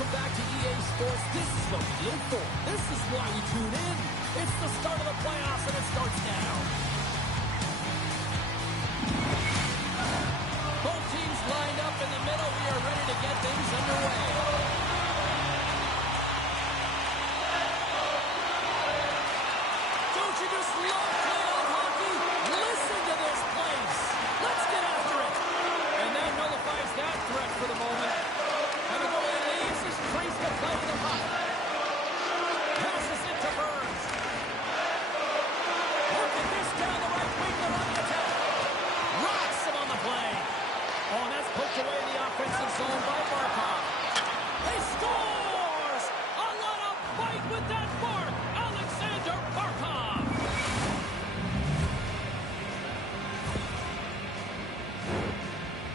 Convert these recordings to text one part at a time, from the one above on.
Welcome back to EA Sports. This is what we live for. This is why you tune in. It's the start of the playoffs, and it starts now. Both teams lined up in the middle. We are ready to get things underway. Don't you just love playoff hockey? Listen to this place. Let's get after it. And that nullifies that threat for the moment. And the goalie leaves his crease to play with the puck. Passes it to Burns. Look at this down the right wing. They're on the attack. Rocks him on the play. Oh, and that's poked away in the offensive zone by Barkov. He scores! A lot of fight with that mark. Alexander Barkov.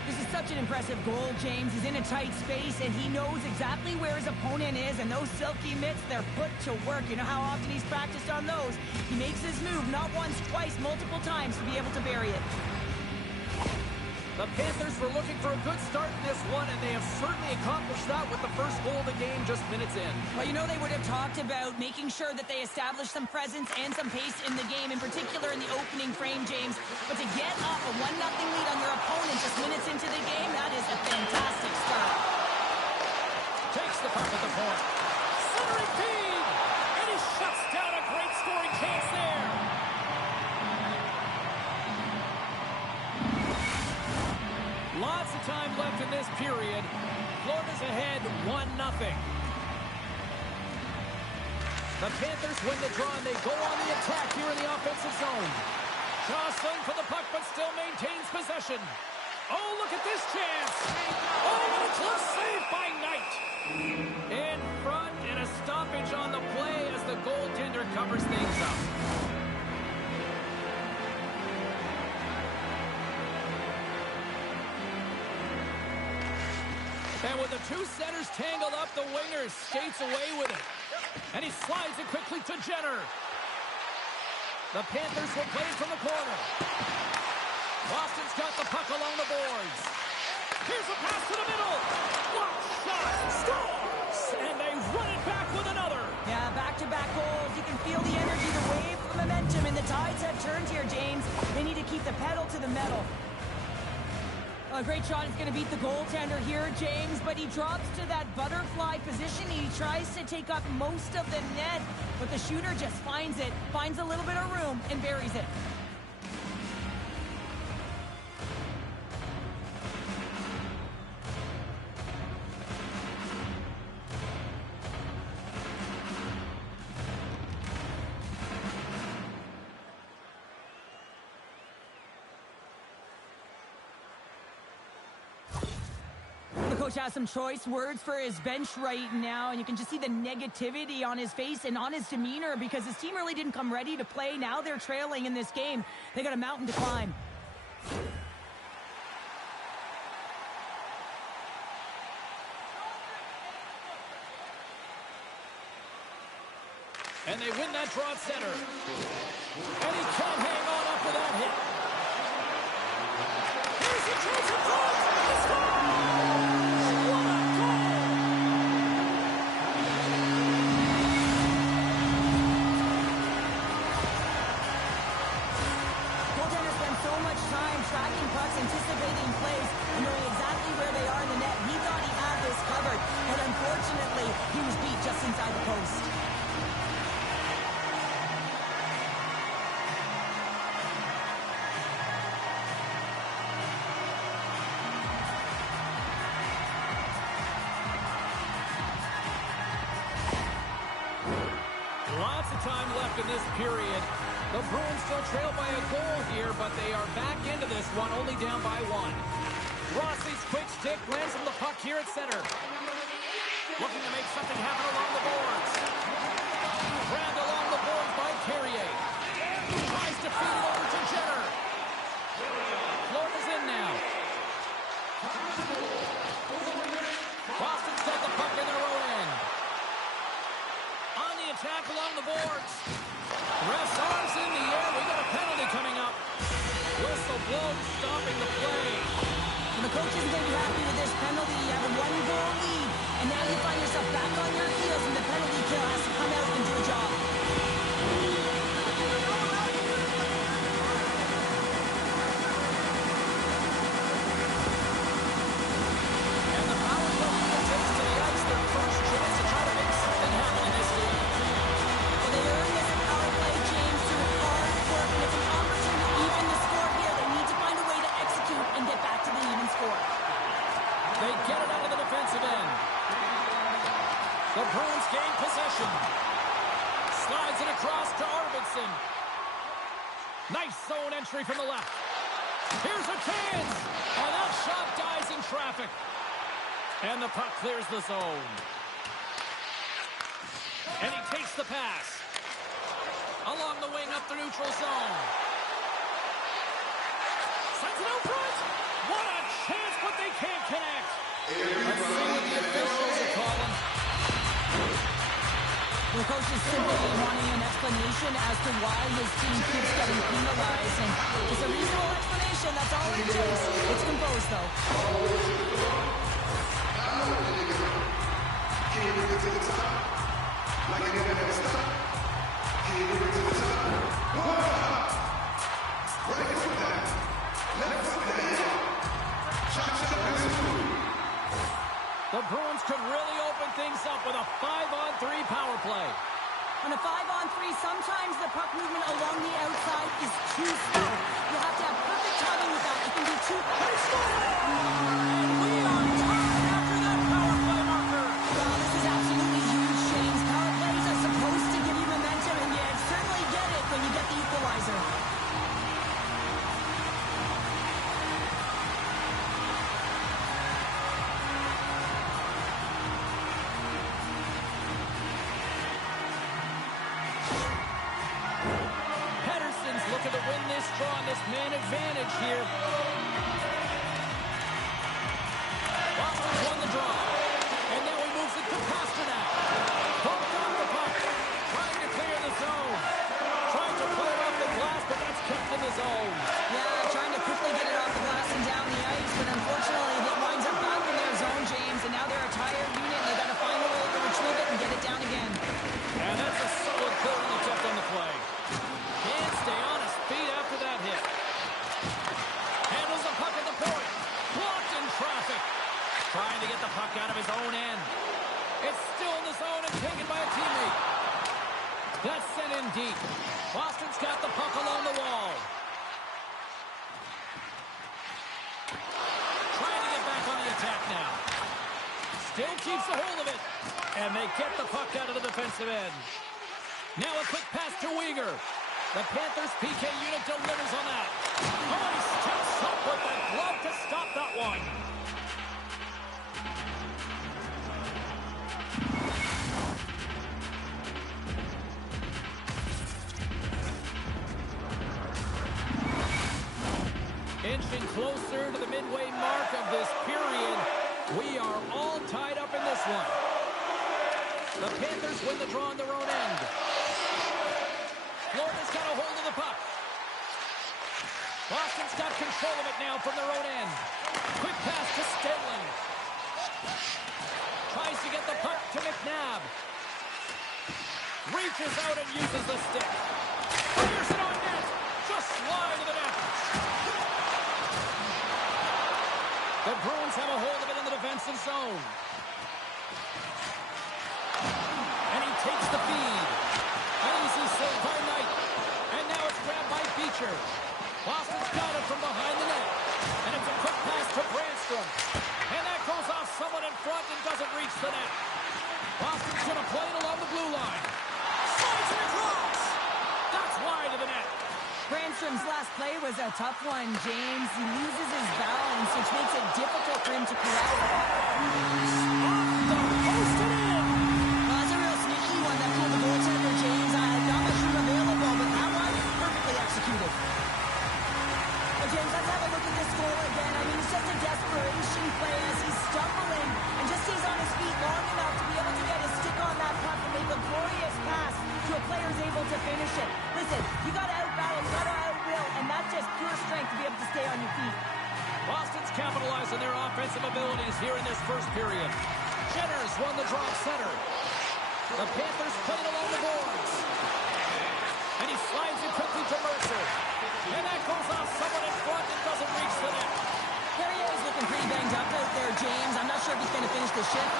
This is such an impressive goal, James. He's in a tight space, and he knows exactly where his opponent is, and those silky mitts, they're put to work. You know how often he's practiced on those. He makes his move not once, twice, multiple times to be able to bury it. The Panthers were looking for a good start in this one, and they have certainly accomplished that with the first goal of the game just minutes in. Well, you know they would have talked about making sure that they establish some presence and some pace in the game, in particular in the opening frame, James. But to get up a 1-0 lead on your opponent just minutes into the game, that is a fantastic start. Takes the puck at the point. Centering feed! And he shuts down a great scoring chance there. Lots of time left in this period. Florida's ahead 1-0. The Panthers win the draw, and they go on the attack here in the offensive zone. Jostling for the puck, but still maintains possession. Oh, look at this chance. Oh, and a close save by Knight. In front, and a stoppage on the play as the goaltender covers things up. And with the two centers tangled up, the winger skates away with it. And he slides it quickly to Jenner. The Panthers will play it from the corner. Boston's got the puck along the boards. Here's a pass to the middle. Block shot. Scores! And they run it back with another. Yeah, back-to-back goals. You can feel the energy, the wave, the momentum, and the tides have turned here, James. They need to keep the pedal to the metal. A great shot is going to beat the goaltender here, James, but he drops to that butterfly position. He tries to take up most of the net, but the shooter just finds it, finds a little bit of room, and buries it. Coach has some choice words for his bench right now, and you can just see the negativity on his face and on his demeanor because his team really didn't come ready to play. Now they're trailing in this game. They got a mountain to climb. And they win that draw at center. And he can't hang on after that hit. Here's the chance of draws. He scores! What a goal! Goaltender spent so much time tracking pucks, anticipating plays, and knowing exactly where they are in the net. He thought he had this covered, but unfortunately, he was beat just inside the post. Lots of time left in this period. The Bruins still trail by a goal here, but they are back into this one, only down by one. Rossi's quick stick lands him the puck here at center. Looking to make something happen along the boards. Grabbed along the boards by Carrier. Tries to feed it over to Jenner. Florida's in now. Boston's got the puck in their own end. On the attack along the boards. Ref's arms in the air. We got a penalty coming up. Whistle blown, stopping the play. And the coach isn't going to be happy with this penalty. You have a 1-goal lead. And now you find yourself back on your heels, and the penalty kill has to come out and do a job. And the power play unit takes to the ice their first chance to try to make something happen in this game. Well, they earned this power play, James, through hard work, and it's an opportunity to even the score here. They need to find a way to execute and get back to the even score. They get it out of the defensive end. The Bruins gain possession. Slides it across to Arvidsson. Nice zone entry from the left. Here's a chance. And that shot dies in traffic. And the puck clears the zone. And he takes the pass. Along the wing up the neutral zone. Sends it out front. What a chance, but they can't connect. Let's see what the officials are calling. The coach is simply wanting an explanation as to why his team keeps getting penalized, and it's a reasonable explanation. That's all it takes. It's composed, though. The Bruins could really open things up with a 5-on-3 power play. On a 5-on-3, sometimes the puck movement along the outside is too slow. You'll have to have perfect timing with that. It can be too quick. We are tied after that power play marker. Well, this is absolutely huge, James. Power plays are supposed to give you momentum, and you certainly get it when you get the equalizer. Looking to win this draw on this man advantage here. Boston's won the draw. And now he moves it to Pasternak. Poked off the puck. Trying to clear the zone. Trying to pull it off the glass, but that's kept in the zone. Yeah, trying to quickly get it off the glass and down the ice, but unfortunately it winds up back in their zone, James, and now they're a tired unit, and they've got to find a way to retrieve it and get it down again. And that's a solid clearing attempt on the play. Can't stay on his feet after that hit. Handles the puck at the point. Blocked in traffic. Trying to get the puck out of his own end. It's still in the zone and taken by a teammate. That's sent in deep. Boston's got the puck along the wall. Trying to get back on the attack now. Still keeps a hold of it. And they get the puck out of the defensive end. Now a quick pass to Weegar. The Panthers PK unit delivers on that. Oh, he steps up with the glove to stop that one. Inching closer to the midway mark of this period. We are all tied up in this one. The Panthers win the draw on their own end. Florida's got a hold of the puck. Boston's got control of it now from their own end. Quick pass to Stenley. Tries to get the puck to McNabb. Reaches out and uses the stick. Fires it on net. Just slide to the net. The Bruins have a hold of it in the defensive zone. And he takes the feed. An easy save by Knight. And now it's grabbed by Beecher. Boston's got it from behind the net. And it's a quick pass to Brandstrom. And that goes off someone in front and doesn't reach the net. Boston's going to play it along the blue line. Slides it across. That's wide of the net. Brandstrom's last play was a tough one, James. He loses his balance, which makes it difficult for him to corral the puck. The posted in. Well, that's a real sneaky one that pulled the goaltender, James. Not much room available, but that one perfectly executed. But James, let's have a look at this goal again. I mean, it's just a desperation play as he's stumbling and just stays on his feet long enough to be able to get his stick on that puck and make a glorious pass to a player who's able to finish it. Listen, you got to outbattle, you got to outwill, and that's just pure strength to be able to stay on your feet. Boston's capitalizing their offensive abilities here in this first period. Jenner's won the draw center. The Panthers play it along the boards. And he slides it quickly to Mercer. And that goes off someone in front and doesn't reach the net. There he is, looking pretty banged up out there, James. I'm not sure if he's going to finish the shift.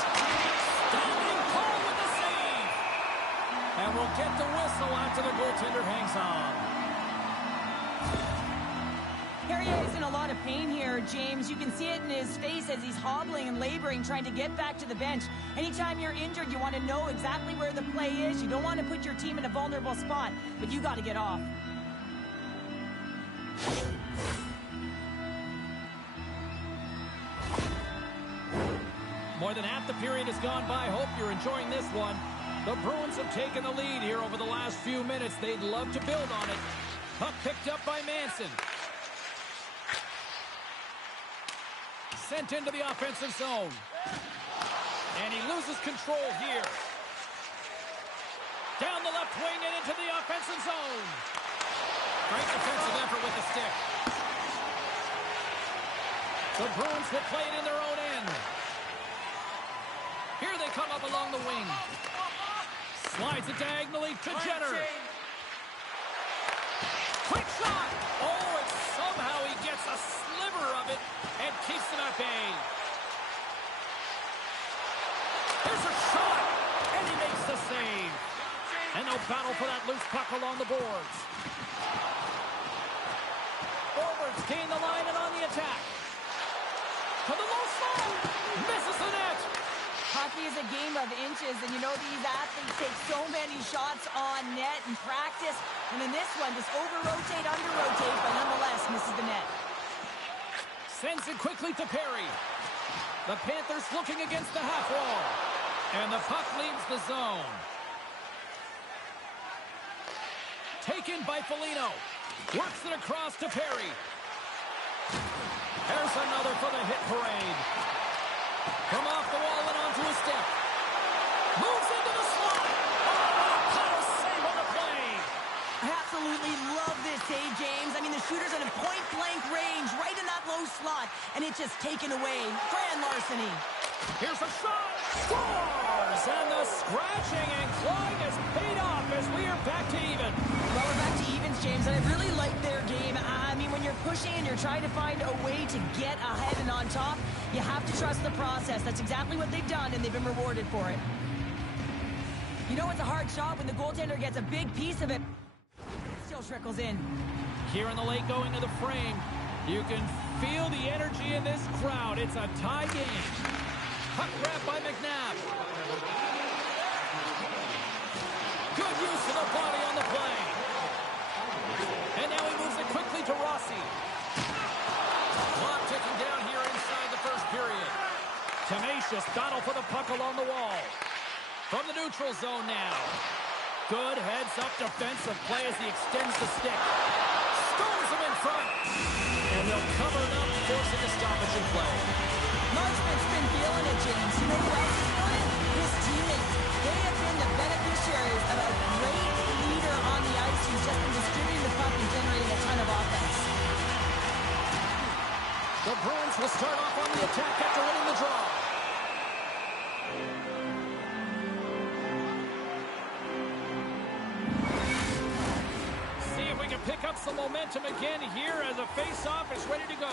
Standing tall with the save. And we'll get the whistle after the goaltender hangs on. Here he is in a lot of pain here, James. You can see it in his face as he's hobbling and laboring, trying to get back to the bench. Anytime you're injured, you want to know exactly where the play is. You don't want to put your team in a vulnerable spot, but you got to get off. More than half the period has gone by. Hope you're enjoying this one. The Bruins have taken the lead here over the last few minutes. They'd love to build on it. Puck picked up by Manson. Sent into the offensive zone. And he loses control here. Down the left wing and into the offensive zone. Great defensive effort with the stick. The Bruins will play it in their own end. Here they come up along the wing. Slides it diagonally to Jenner. Quick shot! Oh, and somehow he gets a sliver of it and keeps it at bay. Here's a shot, and he makes the save. And they'll battle for that loose puck along the boards. Forwards gain the line and on the attack. To the low slot, misses the net. Hockey is a game of inches, and you know these athletes take so many shots on net in practice. And in this one, just over-rotate, under-rotate, but nonetheless misses the net. Sends it quickly to Perry. The Panthers looking against the half wall. And the puck leaves the zone. Taken by Foligno. Works it across to Perry. There's another for the hit parade. From off the wall and onto his stick. Moves into the slot. Oh, power save on the play. I absolutely love this save, James. I mean, the shooter's in a point-blank range, right in that low slot, and it's just taken away. Grand larceny. Here's a shot. Scores! And the scratching and clawing has paid off as we are back to even. Well, we're back to evens, James, and I really like their game. I mean, when you're pushing and you're trying to find a way to get ahead and on top, you have to trust the process. That's exactly what they've done, and they've been rewarded for it. You know it's a hard shot when the goaltender gets a big piece of it. Still trickles in. Here in the late going to the frame, you can feel the energy in this crowd. It's a tie game. Puck grab by McNabb. Good use of the body on the play. And now he moves it quickly to Rossi. Clock ticking down here inside the first period. Tenacious battle for the puck along the wall. From the neutral zone now. Good heads-up defensive play as he extends the stick. Stones him in front. And they'll cover it up, forcing a stoppage in play. Marchment's been feeling it, James. You know who else is feeling it? His teammates. They have been the beneficiaries of a great leader on the ice who's just been distributing the puck and generating a ton of offense. The Bruins will start off on the attack after winning the draw. See if we can pick up some momentum again here as a face-off is ready to go.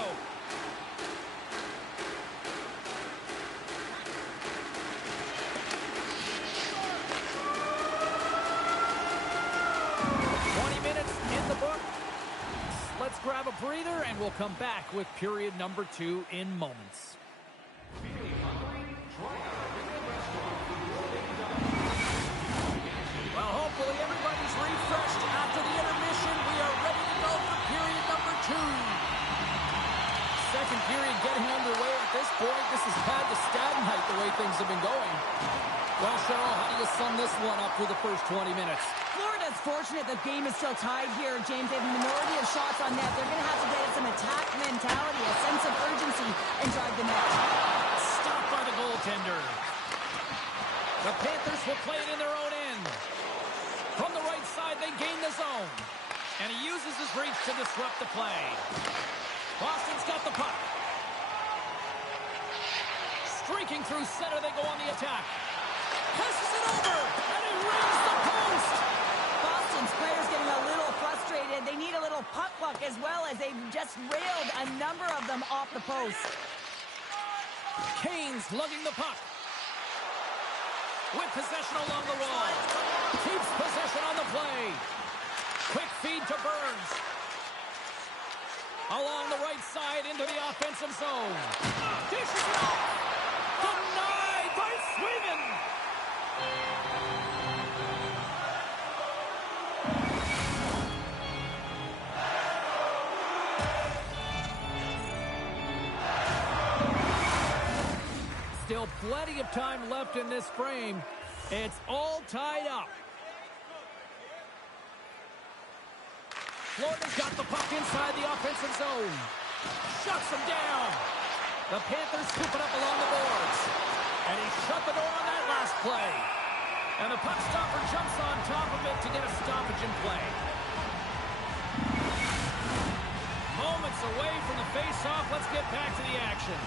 Let's grab a breather, and we'll come back with period number 2 in moments. Well, hopefully everybody's refreshed after the intermission. We are ready to go for period number 2. Second period getting underway at this point. This has had the stalemate the way things have been going. Well, Cheryl, how do you sum this one up through the first 20 minutes? Florida's fortunate the game is still tied here, James. They have a minority of shots on net. They're going to have to get some attack mentality, a sense of urgency, and drive the net. Stopped by the goaltender. The Panthers will play it in their own end. From the right side, they gain the zone. And he uses his reach to disrupt the play. Boston's got the puck. Breaking through center, they go on the attack. Passes it over, and he rings the post. Boston's players getting a little frustrated. They need a little puck luck as well as they've just railed a number of them off the post. Kane's lugging the puck. With possession along the wall. Keeps possession on the play. Quick feed to Burns. Along the right side into the offensive zone. Dishes it off. Denied by Sweden. Still plenty of time left in this frame. It's all tied up. Florida's got the puck inside the offensive zone. Shuts him down. The Panthers scoop it up along the boards. And he shut the door on that last play. And the puck stopper jumps on top of it to get a stoppage in play. Moments away from the face-off. Let's get back to the action.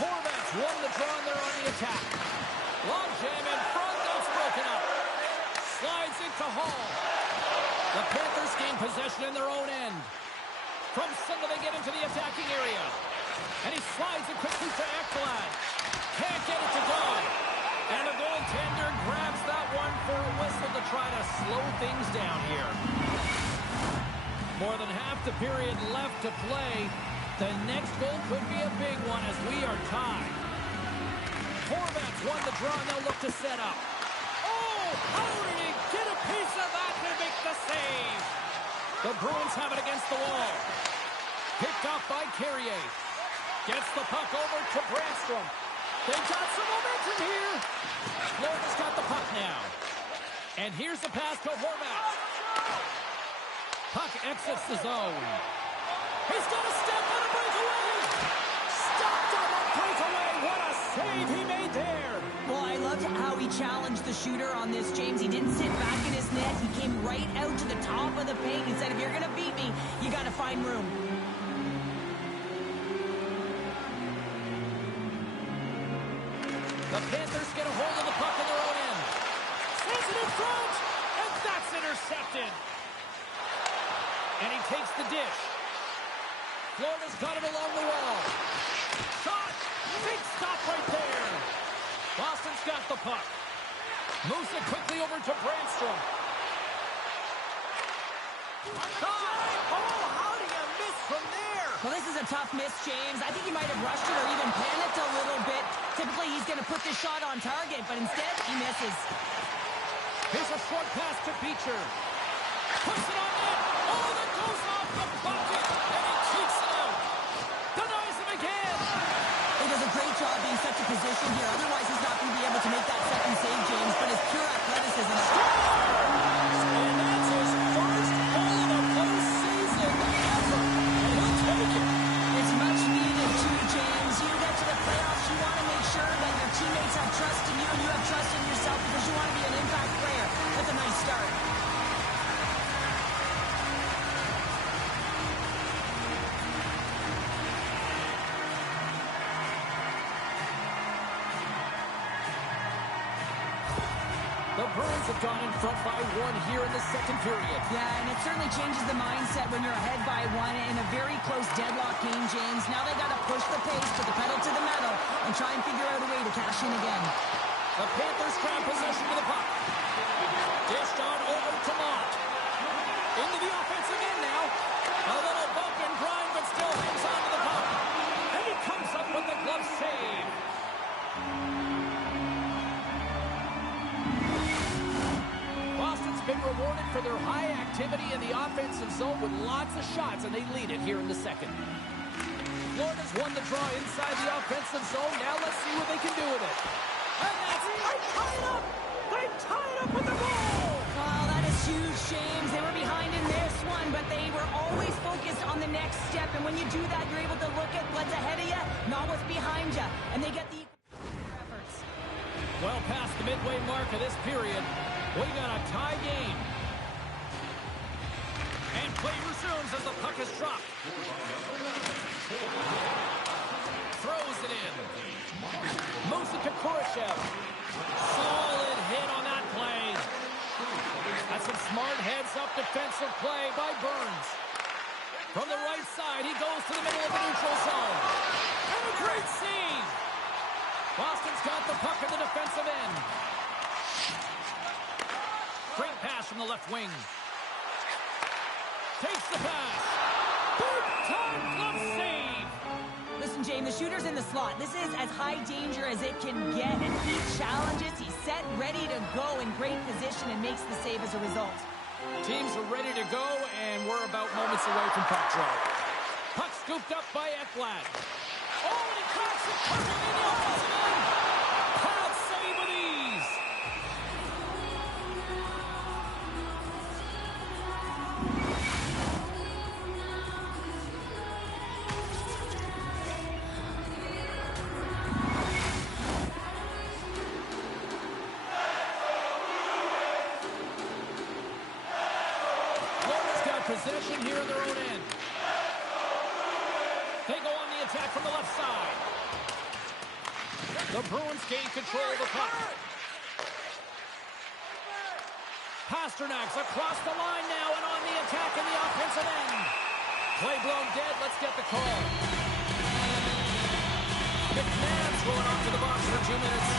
Horvat's won the draw and they're on the attack. Long jam in front. That's broken up. Slides it to Hall. The Panthers gain possession in their own end. From center they get into the attacking area. And he slides it quickly to Ekblad. Can't get it to go. And the goaltender grabs that one for a whistle to try to slow things down here. More than half the period left to play. The next goal could be a big one as we are tied. Horvat's won the draw and they'll look to set up. Oh, how did he get a piece of that to make the save? The Bruins have it against the wall. Picked up by Carrier. Gets the puck over to Brandstrom. They've got some momentum here. Florida's got the puck now. And here's the pass to Horvat. Puck exits the zone. He's got a step on a breakaway. Stopped on a breakaway. What a save he made there. Well, I loved how he challenged the shooter on this, James. He didn't sit back in his net. He came right out to the top of the paint. He said, if you're going to beat me, you got to find room. The Panthers get a hold of the puck in their own end. Sends it in front, and that's intercepted. And he takes the dish. Florida's got it along the wall. Shot! Big stop right there. Boston's got the puck. Moves it quickly over to Brandstrom. Shot! Oh, how do you miss from there? Well, this is a tough miss, James. I think he might have rushed it or even panicked a little bit. Typically, he's going to put this shot on target, but instead, he misses. Here's a short pass to Beecher. Puts it on net. Oh, that goes off the bucket. And he cheats it out. Denies him again. He does a great job being such a position here. Otherwise, he's not going to be able to make that second save, James. But his pure athleticism. And that's his first goal of the postseason ever. And he'll take it. It's much needed too, James. You get to the playoffs, you want to make sure that your teammates have trust in you and you have trust in yourself because you want to be an impact player. That's a nice start. The Bruins have gone in front by one here in the second period. Yeah, and it certainly changes the mindset when you're ahead by one in a very close deadlock game, James. Now they got to push the pace, put the pedal to the metal, and try and figure out a way to cash in again. The Panthers grab possession of the puck. Dished on over to Mott. Into the offensive end now. A little bump and grind, but still hangs on to the puck. And he comes up with the glove save. Boston's been rewarded for their high activity in the offensive zone with lots of shots, and they lead it here in the second. Florida's won the draw inside the offensive zone. Now let's see what they can do with it. And that's tied up! They tied up with the goal! Wow, that is huge, James. They were behind in this one, but they were always focused on the next step. And when you do that, you're able to look at what's ahead of you, not what's behind you. And they get the efforts. Well past the midway mark of this period, we got a tie game. And play resumes as the puck is dropped. dish out. Solid hit on that play. That's some smart heads-up defensive play by Burns. From the right side, he goes to the middle of the neutral zone. And a great save. Boston's got the puck in the defensive end. Great pass from the left wing. Takes the pass. Big-time glove save. Listen, James, the shooter's in the slot. This is as high danger as it can get, and he challenges. He's set, ready to go in great position, and makes the save as a result. Teams are ready to go, and we're about moments away from puck drop. Puck scooped up by Ekblad. Oh, and he cracks it perfectly in the offensive end. Proud save with ease. Possession here in their own end. They go on the attack from the left side. The Bruins gain control of the puck. Pasternak's across the line now and on the attack in the offensive end. Play blown dead. Let's get the call. McNabb's going off to the box for 2 minutes.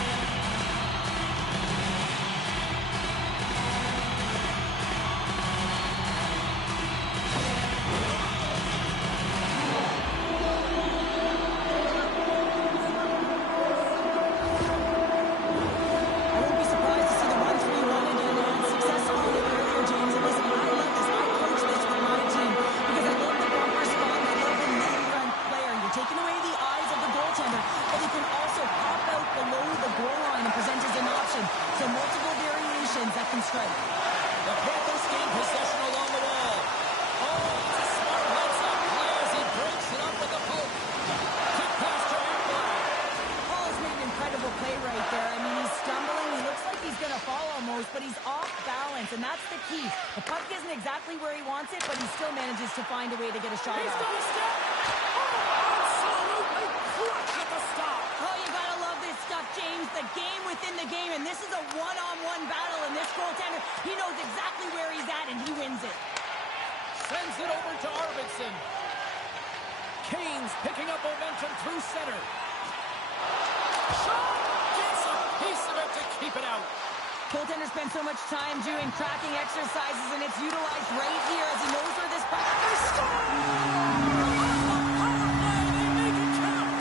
But he's off balance, and that's the key. The puck isn't exactly where he wants it, but he still manages to find a way to get a shot off. He's got a step! Oh, absolutely clutch at the stop! Oh, you gotta love this stuff, James. The game within the game, and this is a one-on-one battle, and this goaltender, he knows exactly where he's at, and he wins it. Sends it over to Arvidsson. Kane's picking up momentum through center. Shot! Gets a piece of it to keep it out. Goaltender spends so much time doing cracking exercises, and it's utilized right here as he knows where this puck is.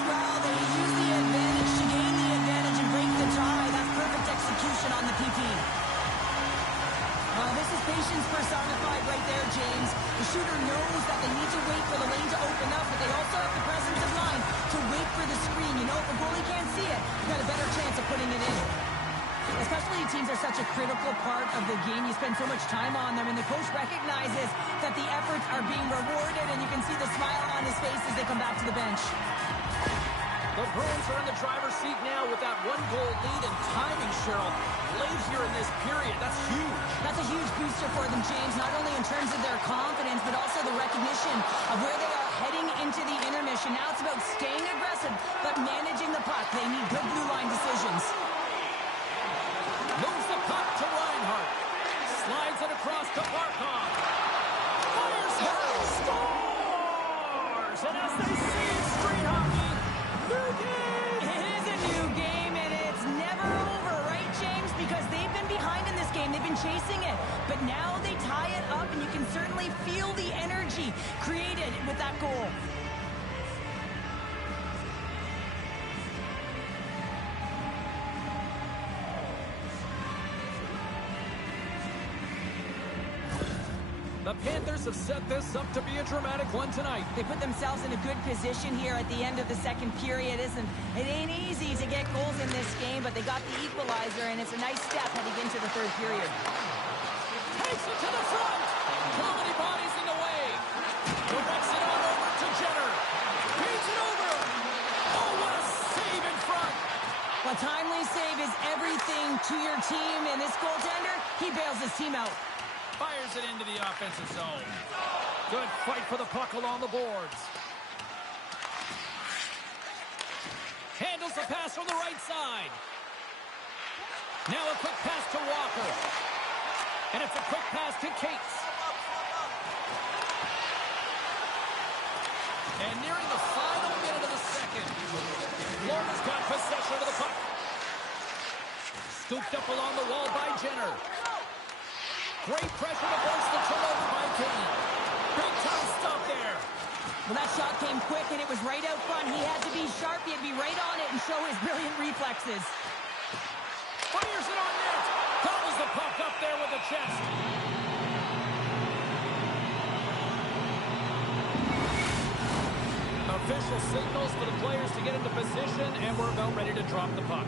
Well, they use the advantage to gain the advantage and break the tie. That's perfect execution on the PP. This is patience personified right there, James. The shooter knows that they need to wait for the lane to open up, but they also have the presence of mind to wait for the screen. You know, if the goalie can't see it, you've got a better chance of putting it in. Especially teams are such a critical part of the game. You spend so much time on them, and the coach recognizes that the efforts are being rewarded, and you can see the smile on his face as they come back to the bench. The Bruins are in the driver's seat now with that one-goal lead, and timing, Cheryl, late here in this period. That's huge. That's a huge booster for them, James, not only in terms of their confidence, but also the recognition of where they are heading into the intermission. Now it's about staying aggressive, but managing the puck. They need good blue line decisions. Moves the puck to Reinhart. Slides it across to Barkov. Fires it. Scores! And as they see in street hockey, new game! It is a new game, and it's never over, right, James? Because they've been behind in this game. They've been chasing it. But now they tie it up, and you can certainly feel the energy created with that goal. The Panthers have set this up to be a dramatic one tonight. They put themselves in a good position here at the end of the second period. It ain't easy to get goals in this game, but they got the equalizer, and it's a nice step heading into the third period. Takes it to the front. Too many bodies in the way. Directs it on over to Jenner. Feeds it over. Oh, what a save in front. A timely save is everything to your team, and this goaltender, he bails his team out. Fires it into the offensive zone. Good fight for the puck along the boards. Handles the pass from the right side. Now a quick pass to Walker. And it's a quick pass to Cates. And nearing the final minute of the second. Florida's got possession of the puck. Scooped up along the wall by Jenner. Great pressure to force the turnover by Kane. Big time stop there. Well, that shot came quick, and it was right out front. He had to be sharp. He had to be right on it and show his brilliant reflexes. Fires it on net. Gobbles the puck up there with the chest. Official signals for the players to get into position, and we're about ready to drop the puck.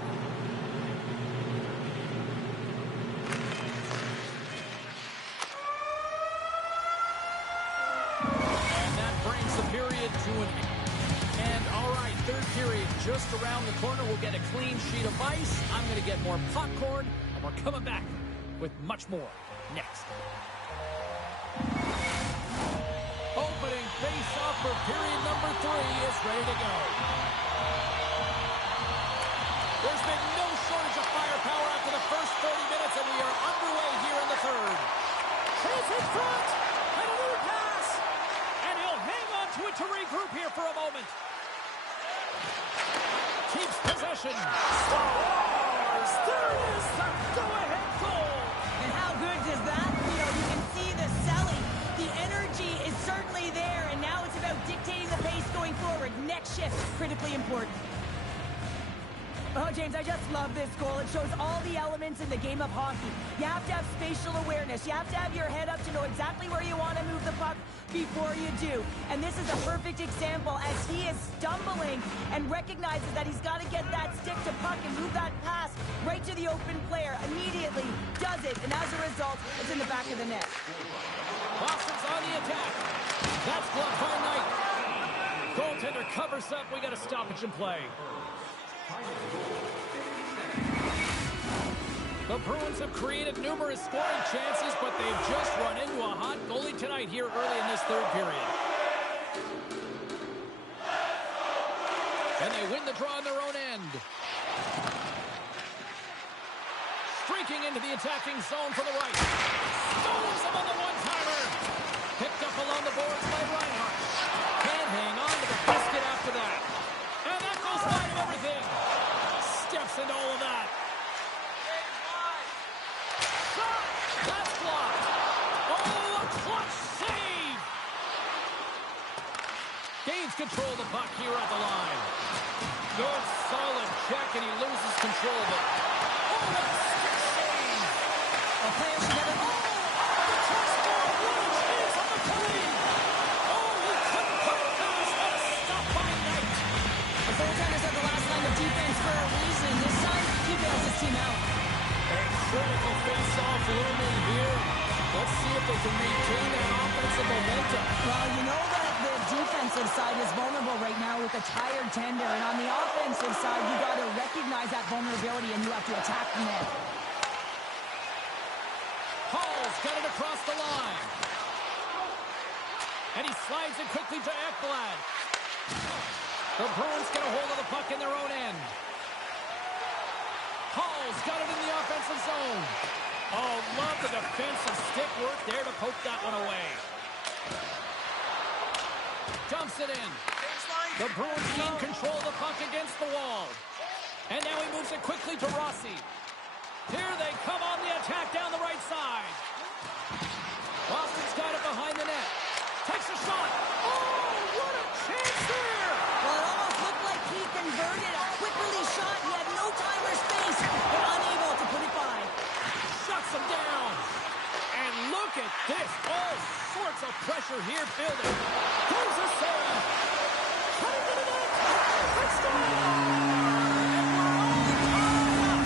And that brings the period to an end. And all right, third period just around the corner. We'll get a clean sheet of ice. I'm going to get more popcorn, and we're coming back with much more next. Opening face-off for period number 3 is ready to go. There's been no shortage of firepower after the first 30 minutes, and we are underway here in the third. Chase in front, and a new pass, and he'll hang on to it to regroup here for a moment. Keeps possession. Scores! There is the go-ahead goal. And how good does that feel? You can see the selling. The energy is certainly there, and now it's about dictating the pace going forward. Next shift, critically important. Oh, James, I just love this goal. It shows all the elements in the game of hockey. You have to have spatial awareness. You have to have your head up to know exactly where you want to move the puck before you do. And this is a perfect example as he is stumbling and recognizes that he's got to get that stick to puck and move that pass right to the open player. Immediately does it, and as a result, it's in the back of the net. Boston's on the attack. That's blocked by Knight. Goaltender covers up. We got a stoppage in play. The Bruins have created numerous scoring chances, but they've just run into a hot goalie tonight here early in this third period. And they win the draw in their own end. Streaking into the attacking zone for the right. Stones him on the one-timer. Picked up along the boards by Reinhart. Can't hang on to the biscuit after that. And that goes wide of everything. Steps into all of that. Shot! That's blocked. Oh, a clutch save! Gains control of the puck here at the line. Good, solid check, and he loses control of it. Oh, what a stick save! A player should never... The chessboard, what a chance on the play! Oh, he couldn't put it past. What a stop by Knight. The goaltender said the last line of defense for a reason. This time, he bails his team out. A critical face-off looming here. Let's see if they can maintain that offensive momentum. Well, you know that the defensive side is vulnerable right now with a tired tender, and on the offensive side, you got to recognize that vulnerability and you have to attack from there. Hall's got it across the line. And he slides it quickly to Ekblad. The Bruins get a hold of the puck in their own end. Hall's got it in the offensive zone. Oh, love the defensive stick work there to poke that one away. Dumps it in. The Bruins gain control of the puck against the wall. And now he moves it quickly to Rossi. Here they come on the attack down the right side. Boston's got it behind the net. Takes a shot. Oh, what a chance there! Well, it almost looked like he converted a quick release shot. He had no time or space, but unable to put it by. Shuts him down. And look at this. All sorts of pressure here building. Here's a save. Cut it to the net. Touchdown!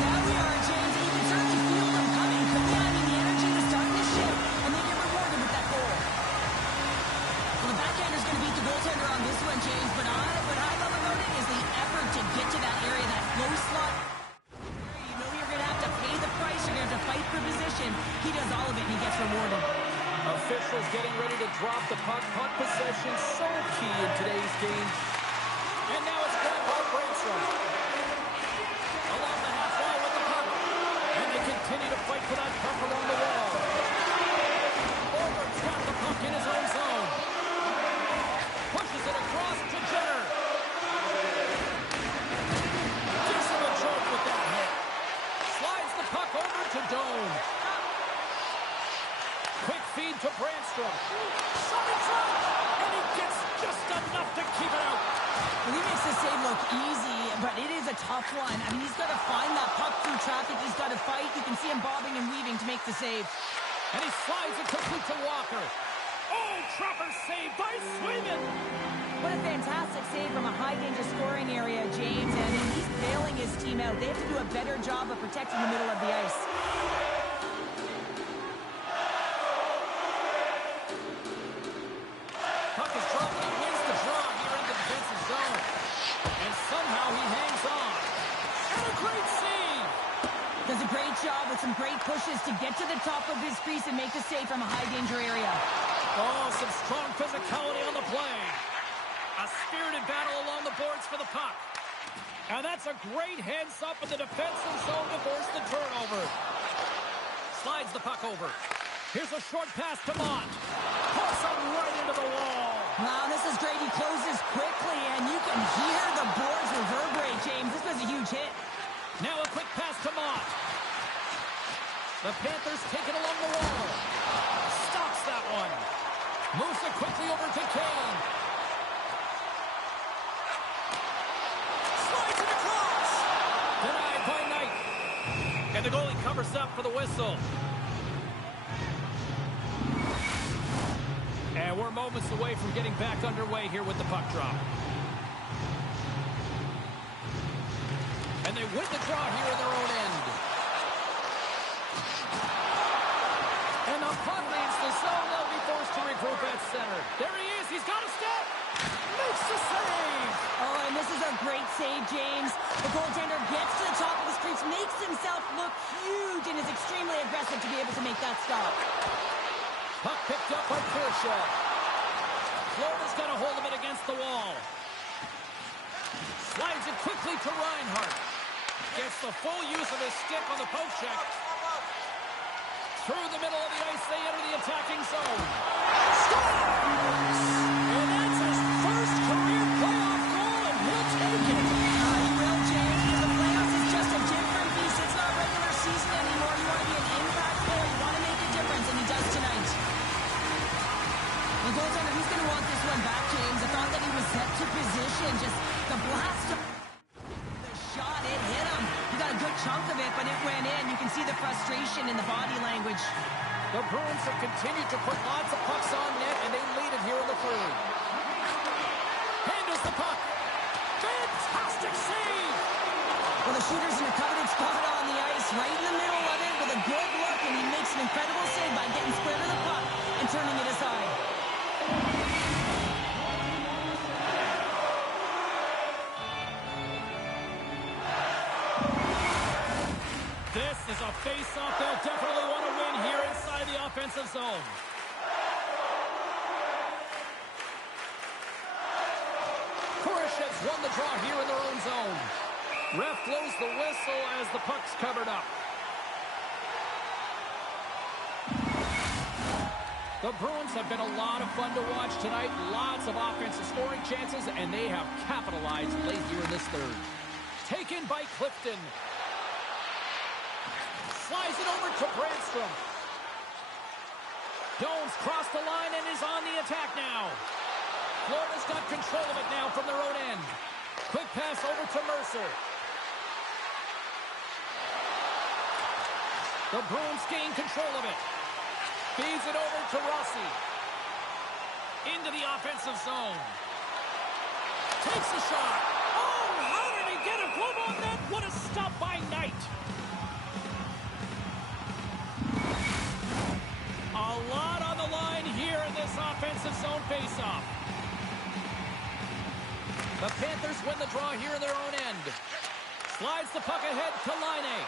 Now we are, James. You can certainly feel them coming. But yeah, I mean, the energy was starting to shift, and they get rewarded with that goal. Well, the backhander's going to beat the goaltender on this one, James. But what I love about it is the effort to get to that area, that low slot. You know you're going to have to pay the price. You're going to have to fight for position. He does all of it, and he gets rewarded. Officials getting ready to drop the puck. Puck possession so key in today's game. And now it's Grandpa Brainstrom. Along the half wall with the puck. And save look easy, but it is a tough one. I mean, he's got to find that puck through traffic. He's got to fight. You can see him bobbing and weaving to make the save. And he slides it complete to Walker. Oh, Trapper saved by Swayman. What a fantastic save from a high-danger scoring area, James. And I mean, he's bailing his team out. They have to do a better job of protecting the middle of the ice. Puck is dropped and he wins the draw here in the defensive zone. And somehow he hangs on. And a great save. Does a great job with some great pushes to get to the top of his crease and make the save from a high-danger area. Oh, some strong physicality on the play. A spirited battle along the boards for the puck. And that's a great heads-up in the defensive zone to force the turnover. Slides the puck over. Here's a short pass to Mott. Puts him right into the wall. Wow, this is great. He closes quickly, and you can hear the boards reverberate, James. This was a huge hit. Now a quick pass to Mott. The Panthers take it along the wall. Stops that one. Moves it quickly over to Kane. Slides it across. Denied by Knight. And the goalie covers up for the whistle. And we're moments away from getting back underway here with the puck drop. And they win the draw here in their own end. And the puck leaves the zone. They'll be forced to regroup at center. There he is. He's got a step. Makes the save. Oh, and this is a great save, James. The goaltender gets to the top of his crease, makes himself look huge, and is extremely aggressive to be able to make that stop. Puck picked up by Khrushchev. Florida's got a hold of it against the wall. Slides it quickly to Reinhart. Gets the full use of his stick on the poke check. Through the middle of the ice, they enter the attacking zone. Scores! And that's his first career playoff goal, and he'll take it. He will, James, because the playoffs is just a different beast. It's not regular season anymore. You want to be an impact player. You want to make a difference, and he does tonight. The goaltender, he's going to want this one back, James. I thought that he was set to position. Just the blast of the shot, it hit him. He got a good chunk of it, but it went in. You can see the frustration in the body language. The Bruins have continued to put lots of pucks on net, and they lead it here in the third. Handles the puck. Fantastic save! Well, the shooter's in a coveted spot on the ice, right in the middle of it with a good look, and he makes an incredible save by getting square to the puck and turning it aside. This is a face-off they'll definitely want to win here inside the offensive zone. Khrushchev's won the draw here in their own zone. Ref blows the whistle as the puck's covered up. The Bruins have been a lot of fun to watch tonight. Lots of offensive scoring chances, and they have capitalized late here in this third. Taken by Clifton. Slides it over to Brandstrom. Jones crossed the line and is on the attack now. Florida's got control of it now from their own end. Quick pass over to Mercer. The Bruins gain control of it. Feeds it over to Rossi. Into the offensive zone. Takes a shot. Oh, how did he get a glove on that? What a stop by Knight. A lot on the line here in this offensive zone faceoff. The Panthers win the draw here in their own end. Slides the puck ahead to Laine.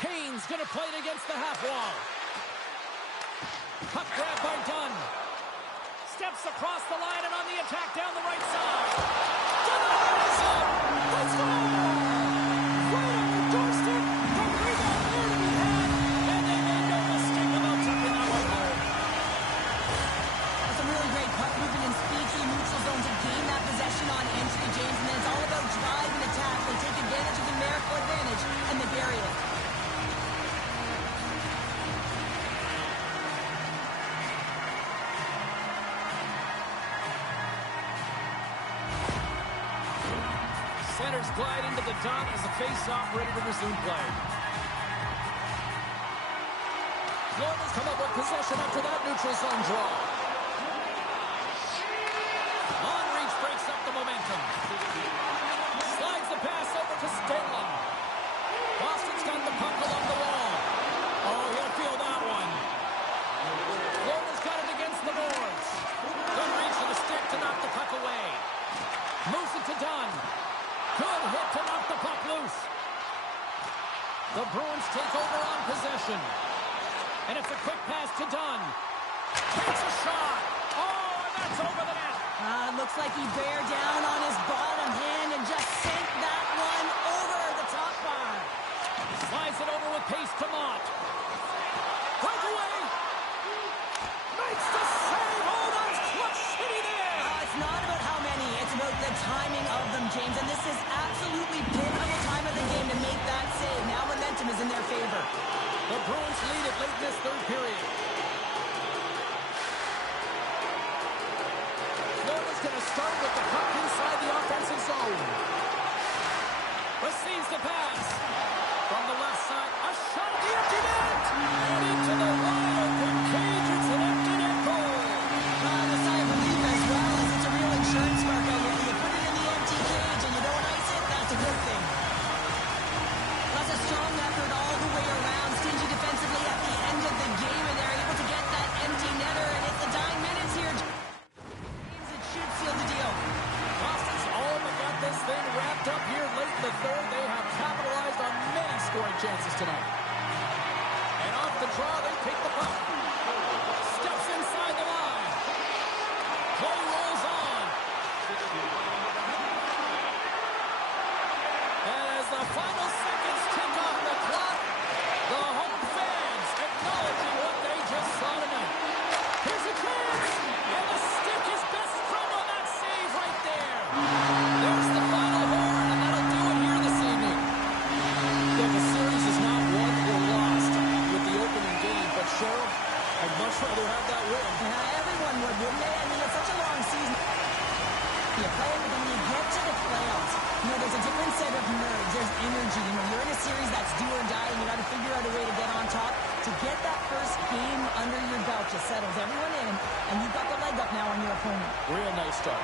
Kane's going to play it against the half wall. Puck grab by Dunn. Steps across the line and on the attack down the right side. Denies it! Let's go! Right on the doorstep. The rebound there to be had. And they made no mistake about tucking that one home. That's a really great puck movement and speed through the neutral zone to gain that possession on entry, James. And then it's all about drive and attack. They take advantage of the numerical advantage and they bury it. centers glide into the dot as the face-off ready to resume play. Florida's come up with possession after that neutral zone draw. Long reach breaks up the momentum. Slides the pass over to Stalin. Boston's got the puck along the wall. Oh, he'll feel that one. Florida's got it against the boards. Good reach of the stick to knock the puck away. Moves it to Dunn. Good hit to knock the puck loose. The Bruins take over on possession. And it's a quick pass to Dunn. Takes a shot. Oh, and that's over the net. Looks like he bear down on his bottom hand and just sent that one over the top bar. Slides it over with pace to Mott. Breakaway. Makes the save. Oh, that's clutch city there. It's not about how many. It's about the timing of them, James. And this is absolutely pivotal time of the game to make that save. Now momentum is in their favor. The Bruins lead it late in this third period. Florida's going to start with the puck inside the offensive zone. Receives the pass. From the left side, a shot at the empty net. And into the wide open cage. It's an empty net goal. A sigh of relief as well, as it's a real insurance mark out there. You put it in the empty cage and you don't ice it, that's a good thing. That's a strong effort all the way around. Stingy defensively at the end of the game, and they're able to get that empty netter, and it's the dying minutes here. James, it should seal the deal. Boston's all but got this thing wrapped up here late in the third. They have capitalized on many scoring chances tonight. And off the draw, they take the puck. Steps inside the line. Play rolls on. And as the final seconds tick off the clock, the home fans acknowledging what they just saw tonight. Here's a chance, and the stick is best friend on that save right there. There's the final horn, and that'll do it here this evening. Look, the series is not won or lost with the opening game, but Cheryl, I'd much rather have that win. Everyone would, wouldn't they? I mean, it's such a long season. You play it, but then when you get to the playoffs, there's a different set of nerves. There's energy. You're in a series that's do or die, and you got to figure out a way to get on top. To get that first game under your belt just settles everyone in, and you've got the leg up now on your opponent. Real nice start.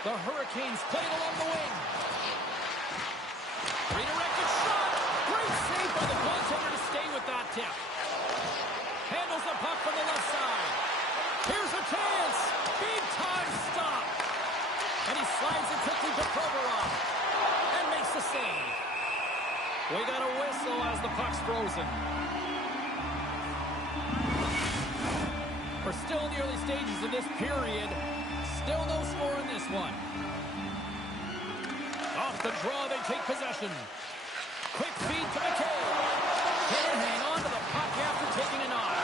The Hurricanes playing along the wing. Redirected shot. Great save by the goaltender to stay with that tip. Handles the puck from the left side. Here's a chance. Big time stop. And he slides it quickly to Provorov. And makes the save. We got a whistle as the puck's frozen. We're still in the early stages of this period. Still no score in this one. Off the draw, they take possession. Quick feed to McKay. Can hang on to the puck after taking a knock.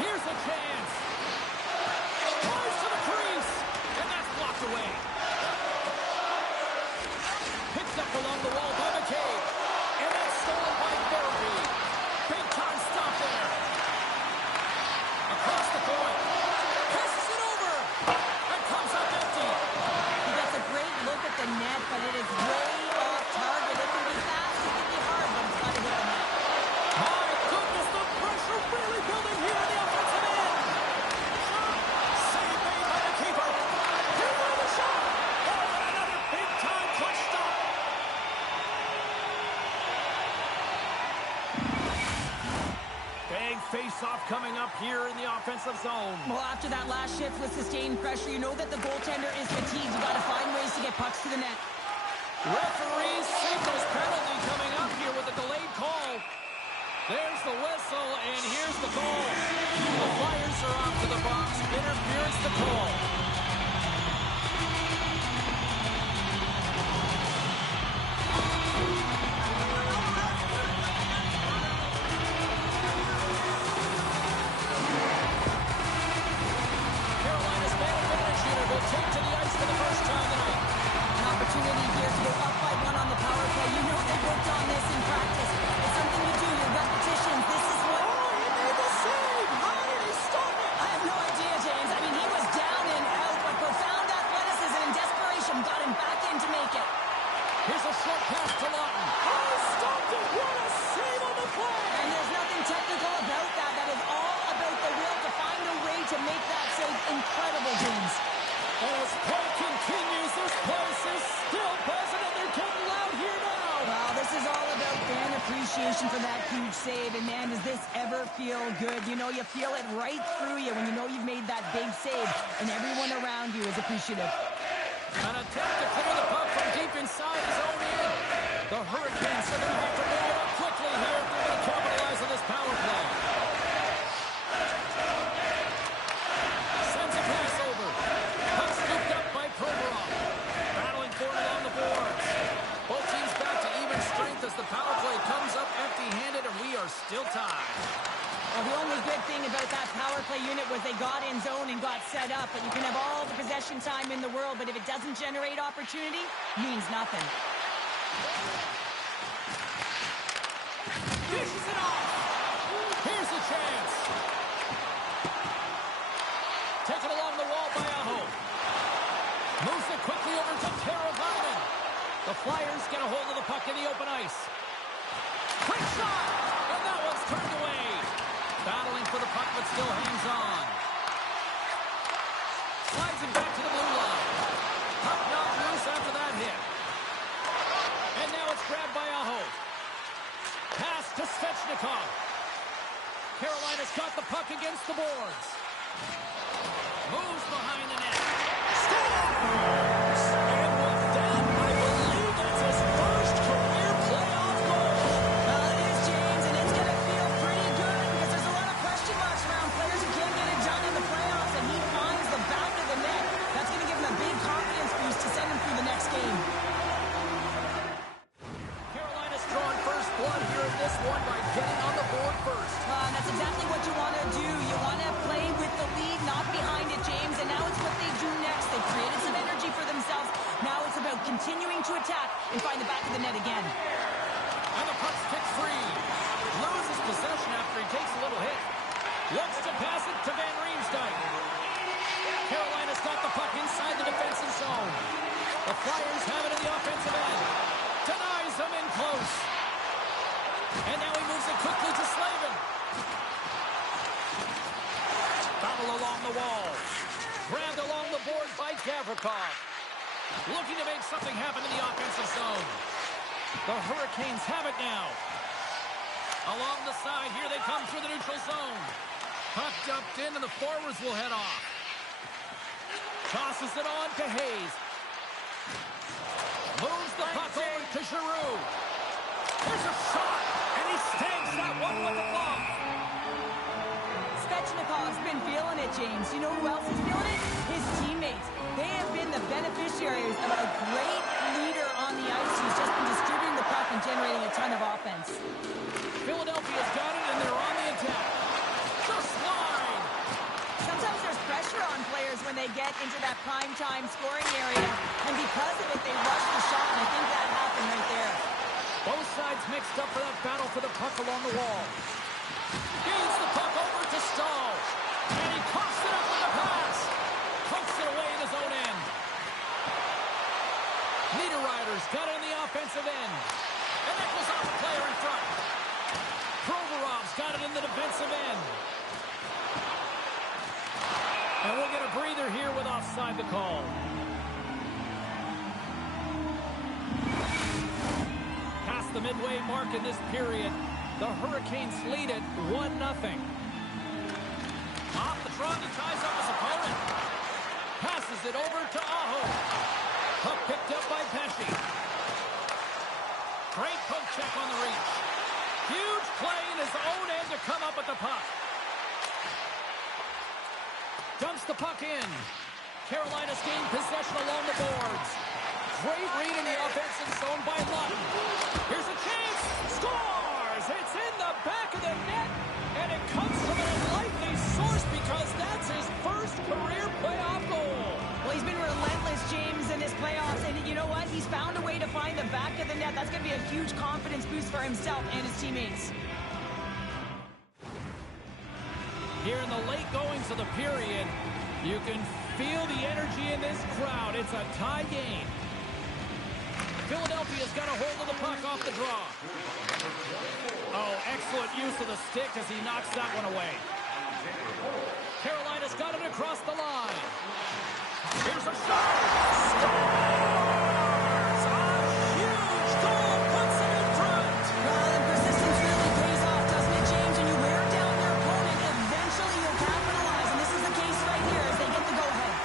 Here's a chance. Drives to the crease. And that's blocked away. Picked up along the wall by McKay. And that's stolen by Berry. Big time stop there. Across the point. Passes it over. And comes up empty. He gets a great look at the net, but it is way off target. It can be fast, it can be hard, but it's got to hit the net. My goodness, the pressure really building here in the offensive end. Shot. Save made by the keeper. Here for the shot. Oh, and another big-time clutch stop. Big face-off coming up here in the offensive zone. Well, after that last shift with sustained pressure, you know that the goaltender is fatigued. You got to find ways to get pucks to the net. Referees signals penalty coming up here with a delayed call. There's the whistle, and here's the goal. The Flyers are off to the box. Interference the call. Carolina's man advantage unit will take to the ice for the first time tonight. An opportunity here to go up by one on the power play. You know they worked on this in practice. It's something you do, your repetitions. This is what... Oh, he made the save! How did he stop it? I have no idea, James. I mean, he was down and out, but profound athleticism and desperation got him back in to make it. Here's a short pass to Lawton. Oh, stopped it! What a save on the play! And there's nothing technical about that. That is all about the will to find a way to make that save incredible, James. As play continues, this place is still buzzing, and they're getting loud here now. Well, this is all about fan appreciation for that huge save. And, man, does this ever feel good? You know, you feel it right through you when you know you've made that big save, and everyone around you is appreciative. An attempt to clear the puck from deep inside his own end. The Hurricanes are going to have to move it up quickly here if they're going to capitalize on this power play. Sends a pass over. Puck scooped up by Provorov. Battling for it along the boards. Both teams back to even strength as the power play comes up empty-handed, and we are still tied. Well, the only good thing about that power play unit was they got in zone and got set up. But you can have all the possession time in the world, but if it doesn't generate opportunity, it means nothing. Dishes it off. Here's a chance. Taken along the wall by Aho. Moves it quickly over to Carolina. The Flyers get a hold of the puck in the open ice. Quick shot! And that one's turned away. Battling for the puck, but still hangs on. Slides it back to the blue line. Puck knocked loose after that hit. And now it's grabbed by Aho. Pass to Svechnikov. Carolina's got the puck against the boards. Moves behind the net. Scores! And with that, I believe that's his first career playoff goal. Well, it is, James, and it's going to feel pretty good because there's a lot of question marks around players who can't get it done in the playoffs, and he finds the back of the net. That's going to give him a big confidence boost to send him through the next game. Carolina's drawing first blood here in this one by getting on the board first. That's exactly what you want to do. You want to play with the lead, not behind it, James, and now it's what they do next. They've created some energy for themselves. Now it's about continuing to attack and find the back of the net again. And the puck's kicked free. Loses possession after he takes a little hit. Looks to pass it to Van Riemsdyk. Carolina's got the puck inside the defensive zone. The Flyers have it in the offensive end. Denies them in close. And now he moves it quickly to Slavin. Battle along the wall. Grabbed along the board by Gavin. Gavrikov. Looking to make something happen in the offensive zone. The Hurricanes have it now. Along the side, here they come through the neutral zone. Puck dumped in, and the forwards will head off. Tosses it on to Hayes. Moves the puck over to Giroux. There's a shot, and he stakes that one with the glove. Svechnikov's been feeling it, James. You know who else is feeling it? His teammates. They have been the beneficiaries of a great leader on the ice who's just been distributing the puck and generating a ton of offense. Philadelphia's got it, and they're on the attack. The slide. Sometimes there's pressure on players when they get into that prime-time scoring area, and because of it, they rush the shot, and I think that happened right there. Both sides mixed up for that battle for the puck along the wall. Feeds the puck over to Stahl, and he coughs it up with a pass. Pokes it away in his own end. Niederreiter's got it on the offensive end, and that goes off the player in front. Provorov's got it in the defensive end. And we'll get a breather here with offside the call. Past the midway mark in this period, the Hurricanes lead it 1-0. Off the trot, he ties up his opponent. Passes it over to Aho. Puck picked up by Pesci. Great poke check on the reach. Huge play in his own end to come up with the puck. Dumps the puck in. Carolina's gained possession along the boards. Great read in the offensive zone by Lutton. Here's a chance. Scores! It's in the back of the net, and it comes from an unlikely source because that's his first career playoff goal. Well, he's been relentless, James, in his playoffs, and you know what? He's found a way to find the back of the net. That's going to be a huge confidence boost for himself and his teammates. Here in the late goings of the period, you can feel the energy in this crowd. It's a tie game. Philadelphia's got a hold of the puck off the draw. Oh, excellent use of the stick as he knocks that one away. Carolina's got it across the line. Here's a shot. Scores! A huge goal puts him in front. Well, the persistence really pays off, doesn't it, James? When you wear down your opponent, eventually you'll capitalize, and this is the case right here as they get the go-ahead.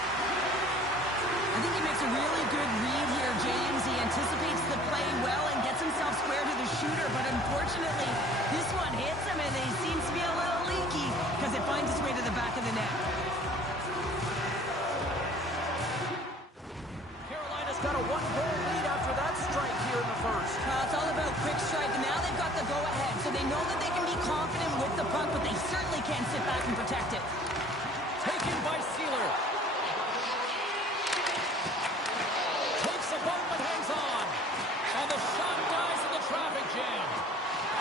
I think he makes a really good read here, James. He anticipates the play well and gets himself square to the shooter, but unfortunately, this one hits him, and he seems to be a little leaky because it finds its way to the back of the net. Carolina's got a one-goal lead after that strike here in the first. It's all about quick strike, and now they've got the go-ahead, so they know that they can be confident with the puck, but they certainly can't sit back and protect it. Taken by Sealer. Takes a bump but hangs on. And the shot dies in the traffic jam.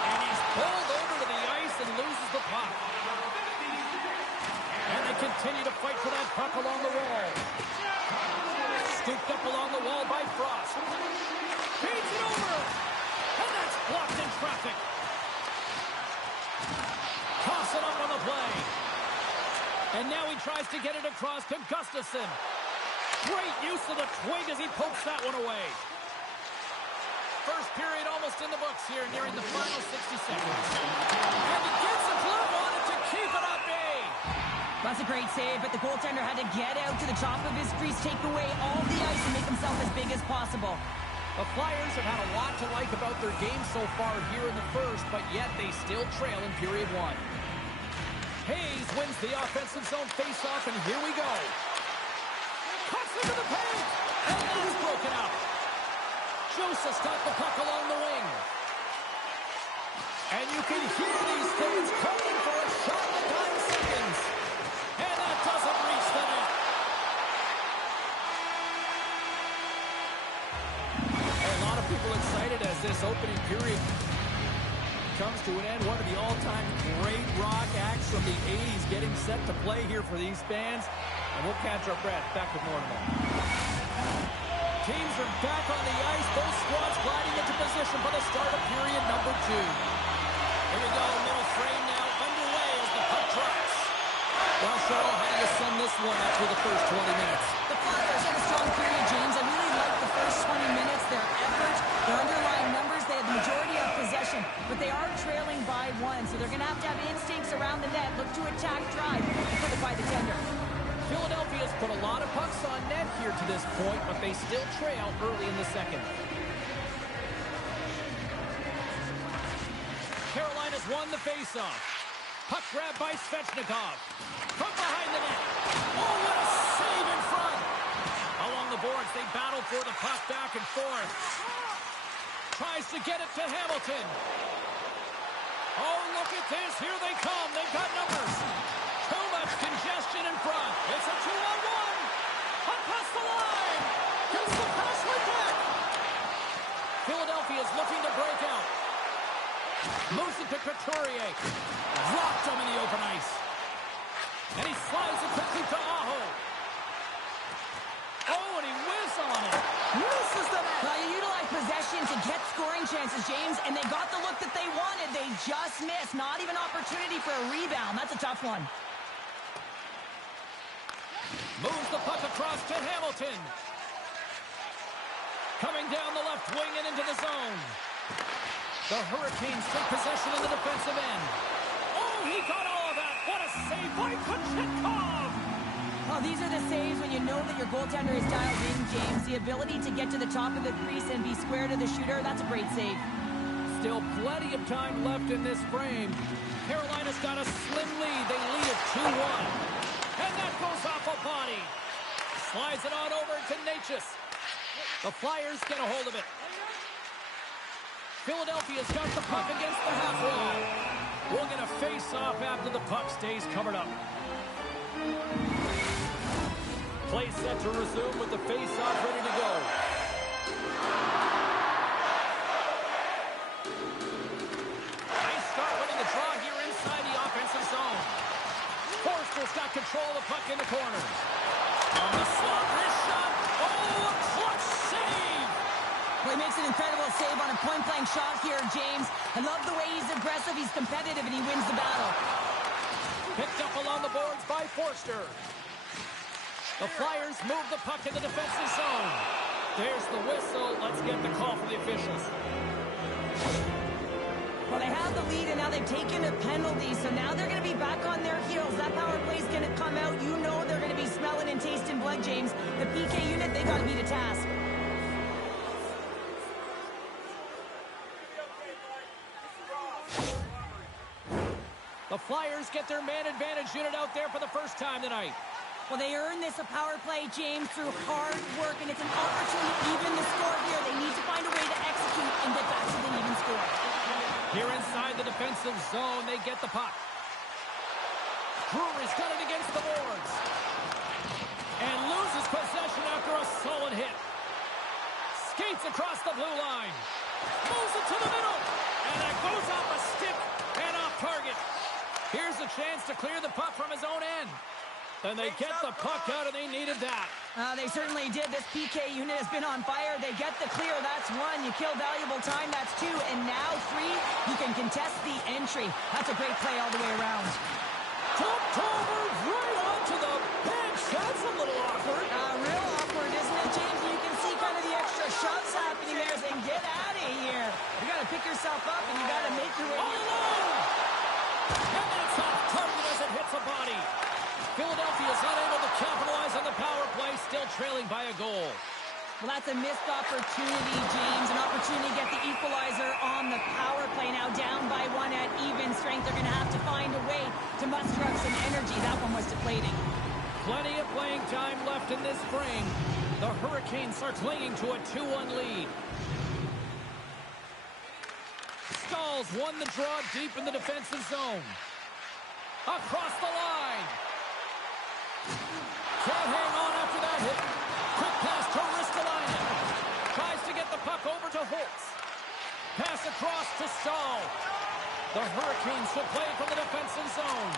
And he's pulled over to the ice and loses the puck. And they continue to fight for that puck along the wall. Scooped up along the wall by Frost. Feeds it over. And that's blocked in traffic. Toss it up on the play. And now he tries to get it across to Gustafsson. Great use of the twig as he pokes that one away. First period almost in the books here, nearing the final 60 seconds. And he gets a glove on it to keep it at bay. That's a great save, but the goaltender had to get out to the top of his crease, take away all the ice, and make himself as big as possible. The Flyers have had a lot to like about their game so far here in the first, but yet they still trail in period one. Hayes wins the offensive zone faceoff, and here we go. Cuts into the paint, and that's broken up. Joseph's got the puck along the wing. And you can hear these fans calling for a shot in the 9 seconds. And that doesn't reach the net. A lot of people excited as this opening period comes to an end. One of the all-time great rock acts from the 80s getting set to play here for these fans. And we'll catch our breath. Back with more in a moment. Teams are back on the ice. Both squads gliding into position for the start of period number 2. Here we go. Middle frame now underway as the puck drops. Well, Cheryl, how do you sum this one up through the first 20 minutes? The Flyers have a 20 minutes. Their effort, their underlying numbers, they have the majority of possession, but they are trailing by 1, so they're going to have instincts around the net, look to attack, drive, and fortify the tender. Philadelphia's put a lot of pucks on net here to this point, but they still trail early in the second. Carolina's won the faceoff. Puck grab by Svechnikov. From behind the net. Oh, what a save in front. Along the boards, they battle for the puck back and forth. Tries to get it to Hamilton. Oh, look at this. Here they come. They've got numbers. Too much congestion in front. It's a 2-on-1. Across the line. Gets the pass right back. Philadelphia's looking to break out. Moves it to Couturier. Dropped him in the open ice. And he slides it quickly to Aho. Oh, and he whizzes on it. Misses the net. You utilize possession to get scoring chances, James, and they got the look that they wanted. They just missed. Not even opportunity for a rebound. That's a tough one. Moves the puck across to Hamilton. Coming down the left wing and into the zone. The Hurricanes take possession in the defensive end. Oh, he got all of that. What a save by Kochetkov. Well, these are the saves when you know that your goaltender is dialed in, James. The ability to get to the top of the crease and be square to the shooter, that's a great save. Still plenty of time left in this frame. Carolina's got a slim lead. They lead it 2-1. And that goes off a body. Slides it on over to Necas. The Flyers get a hold of it. Philadelphia's got the puck against the half wall. We'll get a face-off after the puck stays covered up. Play set to resume with the face-off ready to go. Nice start winning the draw here inside the offensive zone. Forster's got control of the puck in the corner. On the slot, wrist shot. Oh, a clutch save! Well, he makes an incredible save on a point-blank shot here, James. I love the way he's aggressive, he's competitive, and he wins the battle. Picked up along the boards by Forster. The Flyers move the puck in the defensive zone. There's the whistle. Let's get the call from the officials. Well, they have the lead, and now they've taken a penalty, so now they're going to be back on their heels. That power play's going to come out. You know they're going to be smelling and tasting blood, James. The PK unit, they got to beat a task. The Flyers get their man advantage unit out there for the first time tonight. Well, they earned this a power play, James, through hard work, and it's an opportunity to even the score here. They need to find a way to execute and get back to the even score. Here inside the defensive zone, they get the puck. Drury's got it against the boards. And loses possession after a solid hit. Skates across the blue line. Moves it to the middle. And that goes off a stick and off target. Here's a chance to clear the puck from his own end. Then they get the puck out, and they needed that. They certainly did. This PK unit has been on fire. They get the clear. That's 1. You kill valuable time. That's 2. And now 3, you can contest the entry. That's a great play all the way around. Tipped over right onto the bench. That's a little awkward. Real awkward, isn't it, James? You can see kind of the extra shots happening there, saying, get out of here. You got to pick yourself up, and you got to make your way. All alone! And that's off target as it hits a body. Philadelphia is unable to capitalize on the power play, still trailing by a goal. Well, that's a missed opportunity, James. An opportunity to get the equalizer on the power play. Now down by 1 at even strength. They're going to have to find a way to muster up some energy. That one was deflating. Plenty of playing time left in this frame. The Hurricanes are clinging to a 2-1 lead. Stalls won the draw deep in the defensive zone. Across the line. Can't hang on after that hit. Quick pass to Ristolainen. Tries to get the puck over to Holtz. Pass across to Stahl. The Hurricanes will play from the defensive zone.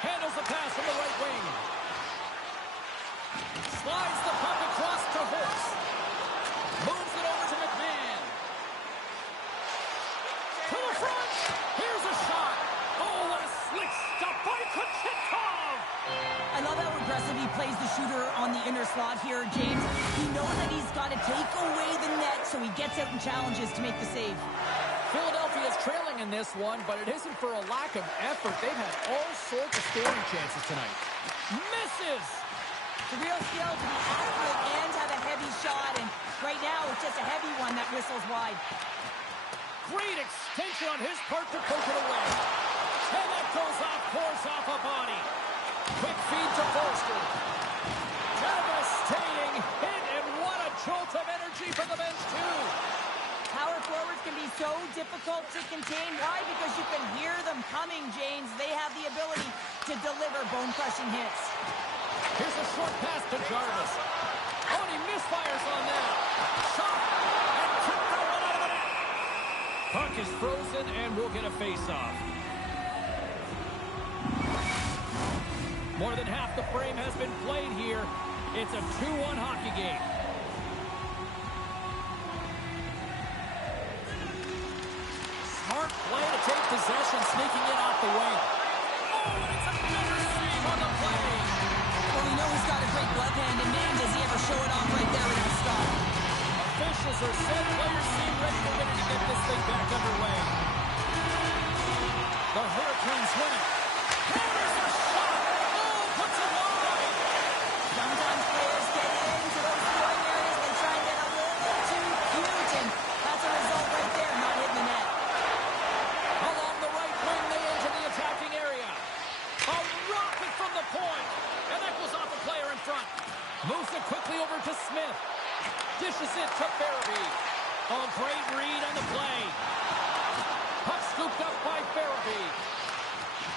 Handles the pass from the right wing. Slides the puck across to Holtz. Moves it over to McMahon. To the front. Here's a shot. Oh, what a slick stop by Kochetkov. I love how aggressive he plays the shooter on the inner slot here, James. He knows that he's got to take away the net, so he gets out and challenges to make the save. Philadelphia is trailing in this one, but it isn't for a lack of effort. They've had all sorts of scoring chances tonight. Misses! It's a real skill to be accurate and have a heavy shot, and right now it's just a heavy one that whistles wide. Great extension on his part to poke it away. And that goes off course off a body. Quick feed to Forster. Devastating hit, and what a jolt of energy from the bench, too. Power forwards can be so difficult to contain. Why? Because you can hear them coming, James. They have the ability to deliver bone-crushing hits. Here's a short pass to Jarvis. Oh, and he misfires on that. Shot, and tipped that one out of the net. Puck is frozen, and we'll get a face-off. More than half the frame has been played here. It's a 2-1 hockey game. Smart play to take possession, sneaking in off the wing. Oh, and it's another save on the play. Well, we know he's got a great glove hand, and man, does he ever show it off right there with that stop. Officials are set. Players seem ready to get this thing back underway. The Hurricanes win it. There's a shot. Oh, puts it wide. Sometimes players get into those scoring areas. They try and get a little too cute, and that's a result right there, not hitting the net. Along the right wing, they enter the attacking area. A rocket from the point. And that goes off a player in front. Moves it quickly over to Smith. Dishes it to Farabee. Oh, great read on the play. Puck scooped up by Farabee.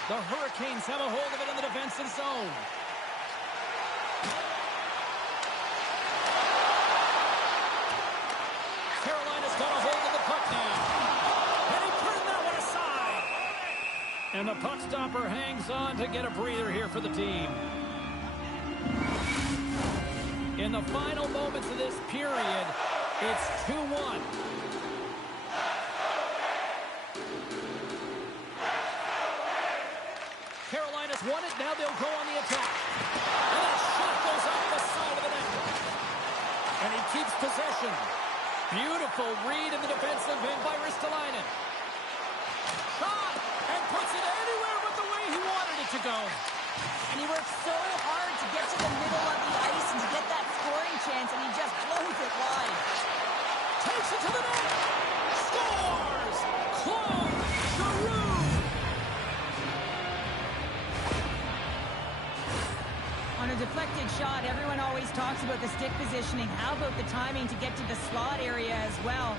The Hurricanes have a hold of it in the defensive zone. Carolina's got a hold of the puck now. And he turned that one aside. And the puck stopper hangs on to get a breather here for the team. In the final moments of this period, it's 2-1. Carolina's won it. Now they'll go on the attack. And that shot goes off the side of the net. And he keeps possession. Beautiful read in the defensive end by Ristolainen. Shot! And puts it anywhere but the way he wanted it to go. And he works so hard to get to the middle of the ice and to get that scoring chance, and he just blows it wide. Takes it to the net. Scores! Claude Giroux! On a deflected shot, everyone always talks about the stick positioning. How about the timing to get to the slot area as well?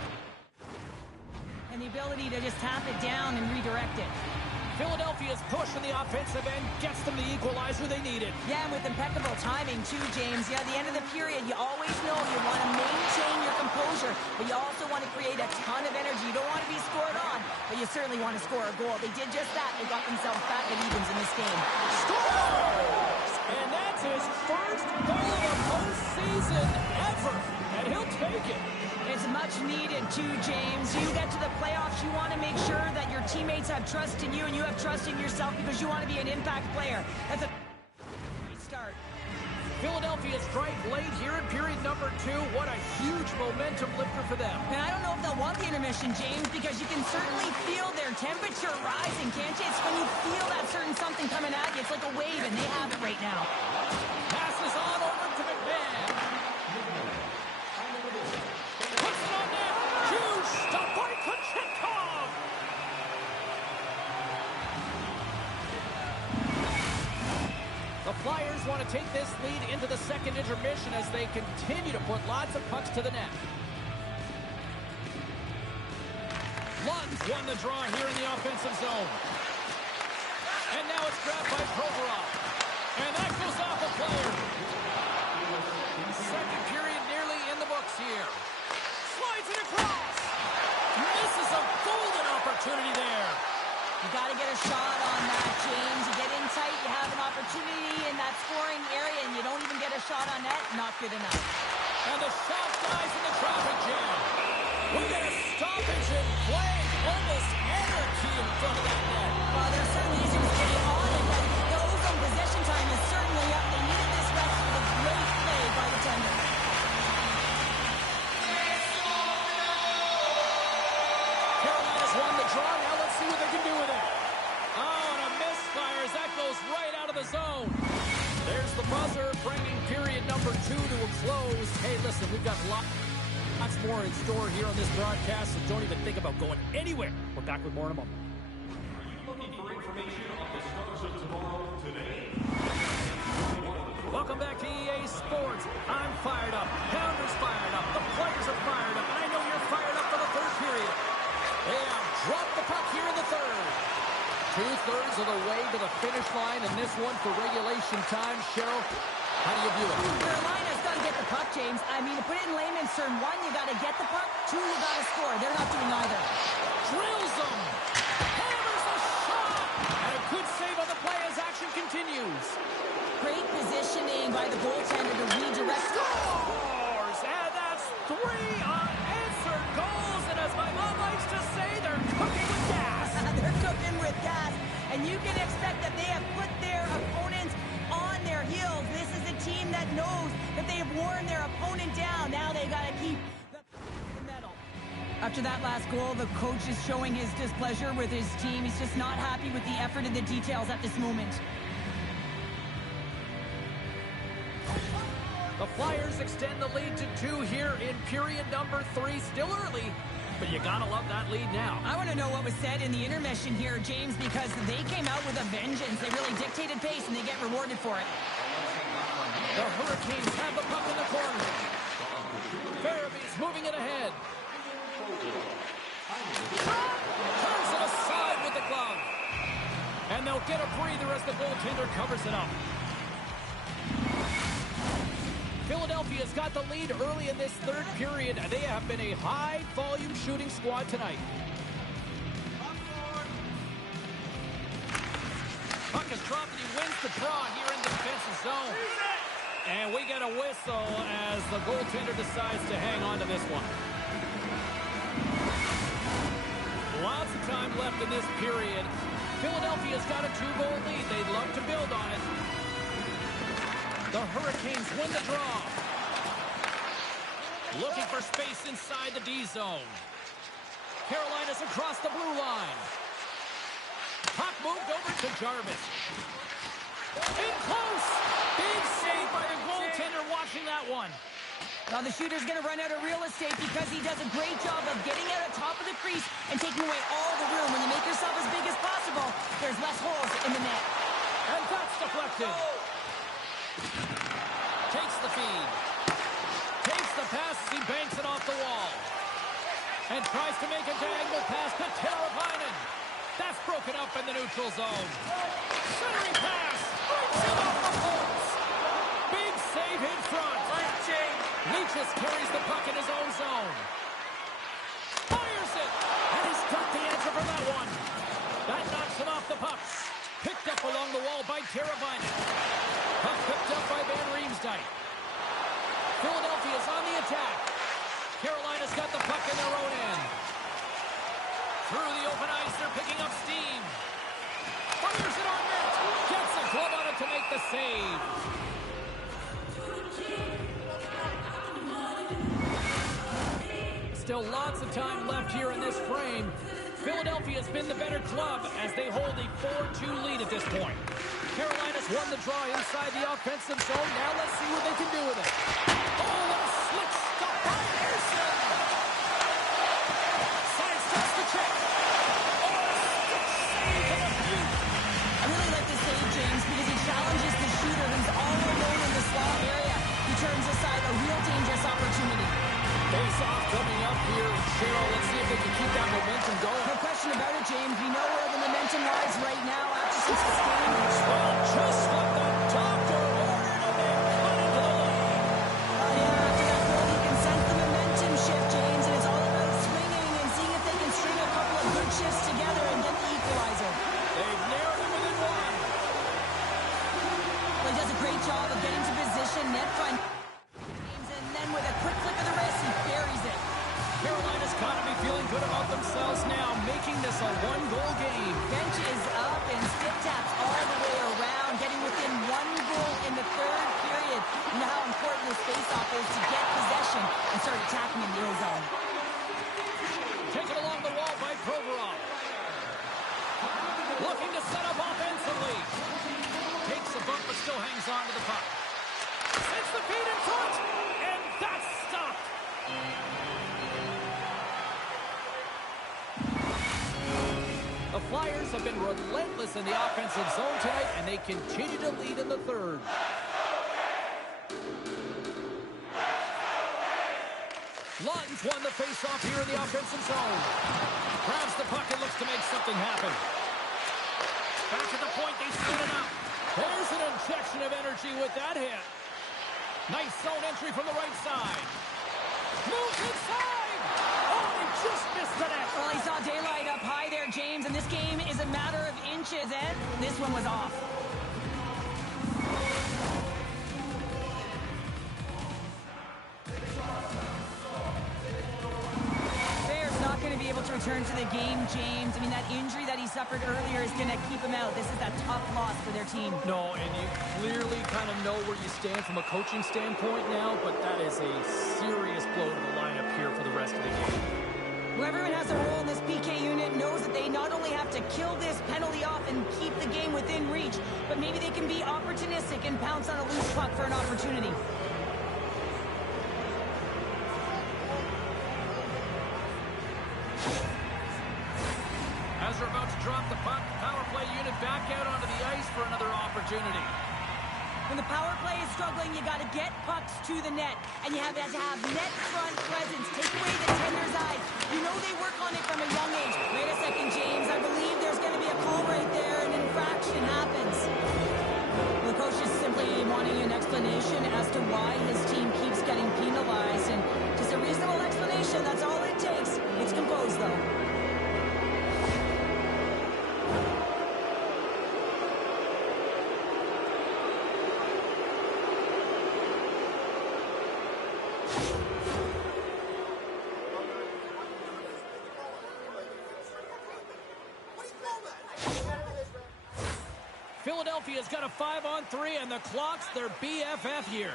And the ability to just tap it down and redirect it. Philadelphia's push in the offensive end gets them the equalizer they needed. Yeah, and with impeccable timing too, James. Yeah, at the end of the period, you always know you want to maintain your composure, but you also want to create a ton of energy. You don't want to be scored on, but you certainly want to score a goal. They did just that. They got themselves back at evens in this game. Scores! And that's his first goal of the postseason ever, and he'll take it. It's much needed too, James. You get to the playoffs, you want to make sure that your teammates have trust in you and you have trust in yourself because you want to be an impact player. That's a great start. Philadelphia strike late here in period number 2. What a huge momentum lifter for them. And I don't know if they'll want the intermission, James, because you can certainly feel their temperature rising, can't you? It's when you feel that certain something coming at you. It's like a wave, and they have it right now. Passes on over to McMahon. Puts it on net. Huge stop by Kochetkov. The Flyers want to take this lead into the second intermission as they continue to put lots of pucks to the net. Lund's won the draw here in the offensive zone. And now it's grabbed by Provorov. And that goes off a player. Second period nearly in the books here. Slides it across. Misses a golden opportunity there. You got to get a shot on that, James. You get in tight, you have an opportunity in that scoring area, and you don't even get a shot on net. Not good enough. And the shot dies in the traffic jam. We get a stoppage in play. Almost anarchy in front of that net. Well, there certainly isn't getting on it, but those on possession time is certainly up. They needed this rest for the great play by the draw. Now let's see what they can do with it. Oh, and a misfire as that goes right out of the zone. There's the buzzer, bringing period number 2 to a close. Hey, listen, we've got lots more in store here on this broadcast, so don't even think about going anywhere. We're back with more in a moment. Looking for information on the stars of tomorrow today? Welcome back to EA Sports. I'm fired up. Pounder's fired up. The players are fired up. And I know you're fired up for the third period. They have dropped the puck here in the third. 2/3 of the way to the finish line in this one for regulation time. Cheryl, how do you view it? Carolina's got to get the puck, James. I mean, to put it in layman's term, 1, you got to get the puck. 2, you got to score. They're not doing either. Drills them. Hammers a shot. And a good save on the play as action continues. Great positioning by the goaltender to redirect. Scores! And that's 3 unanswered goals. And as my mom likes to say, they're cooking with gas. They're cooking with gas. And you can expect that they have put their opponents on their heels. This is a team that knows that they have worn their opponent down. Now they got to keep the medal. After that last goal, the coach is showing his displeasure with his team. He's just not happy with the effort and the details at this moment. The Flyers extend the lead to 2 here in period number 3. Still early, but you gotta love that lead now. I want to know what was said in the intermission here, James, because they came out with a vengeance. They really dictated pace, and they get rewarded for it. The Hurricanes have the puck in the corner. Farabee's moving it ahead. Turns it aside with the glove. And they'll get a breather as the goaltender covers it up. Philadelphia's got the lead early in this third period. They have been a high-volume shooting squad tonight. Puck is dropped and he wins the draw here in the defensive zone. And we get a whistle as the goaltender decides to hang on to this one. Lots of time left in this period. Philadelphia's got a 2-goal lead. They'd love to build on it. The Hurricanes win the draw. Looking for space inside the D zone. Carolina's across the blue line. Puck moved over to Jarvis. In close. Big save by the goaltender watching that one. Now the shooter's going to run out of real estate because he does a great job of getting out on top of the crease and taking away all the room. When you make yourself as big as possible, there's less holes in the net. And that's deflected. Takes the feed. Takes the pass as he banks it off the wall. And tries to make a diagonal pass to Teravainen. That's broken up in the neutral zone. Centering pass. Breaks it off the post. Big save in front. Leachus carries the puck in his own zone. Fires it. And he's got the answer for that one. That knocks it off the puck. Picked up along the wall by Teravainen. Puck picked up by Van Riemsdyk. Philadelphia's on the attack. Carolina's got the puck in their own end. Through the open ice, they're picking up steam. Fires it on net. Gets a glove on it to make the save. Still lots of time left here in this frame. Philadelphia's been the better club as they hold a 4-2 lead at this point. Carolina's won the draw inside the offensive zone. Now let's see what they can do with it. Oh, what a slick stop by Pearson. Side steps the check. Oh, stick save to the view. I really like this save, James, because he challenges the shooter who's all alone in the slot area. He turns aside a real dangerous opportunity. Face-off coming up here. Cheryl, let's see if they can keep that momentum going. No question about it, James. We know where the momentum lies right now after some sustained. Well, just what the doctor ordered, and they cut into the lead. Yeah, after that goal, you can sense the momentum shift, James, and it's all about swinging and seeing if they can string a couple of good shifts together and get the equalizer. They've narrowed it within one. Well, he does a great job of getting to position, net front. And then with a quick flick of the wrist, he buries it. Carolina's got to be feeling good about themselves now, making this a one-goal game. Bench is up and stick taps all the way around, getting within 1 goal in the third period. You know how important this face-off is to get possession and start attacking in the zone. Taken along the wall by Provorov. but still hangs on to the puck. Sends the feet in front, and that's stopped. The Flyers have been relentless in the offensive zone tonight, and they continue to lead in the third. Lawton's won the face-off here in the offensive zone. Grabs the puck and looks to make something happen. Back to the point, they spin it up. There's an injection of energy with that hit. Nice zone entry from the right side. Moves inside! Oh, he just missed the net. Well, he saw daylight up high there, James, and this game is a matter of inches, and this one was off. Not going to be able to return to the game, James. I mean, that injury that he suffered earlier is going to keep him out. This is a tough loss for their team. No, and you clearly kind of know where you stand from a coaching standpoint now, but that is a serious blow to the lineup here for the rest of the game. Well, everyone has a role in this PK unit, knows that they not only have to kill this penalty off and keep the game within reach, but maybe they can be opportunistic and pounce on a loose puck for an opportunity. As they're about to drop the puck, the power play unit back out onto the ice for another opportunity. When the power play is struggling, you got to get pucks to the net, and you have to have net front presence. Take away the tender's eyes. You know they work on it from a young age. Wait a second, James. I believe there's going to be a call right there. An infraction happens. The coach is simply wanting an explanation as to why his team keeps getting penalized, and just a reasonable explanation. That's all it takes. It's composed, though. Philadelphia's got a 5-on-3, and the clock's their BFF here.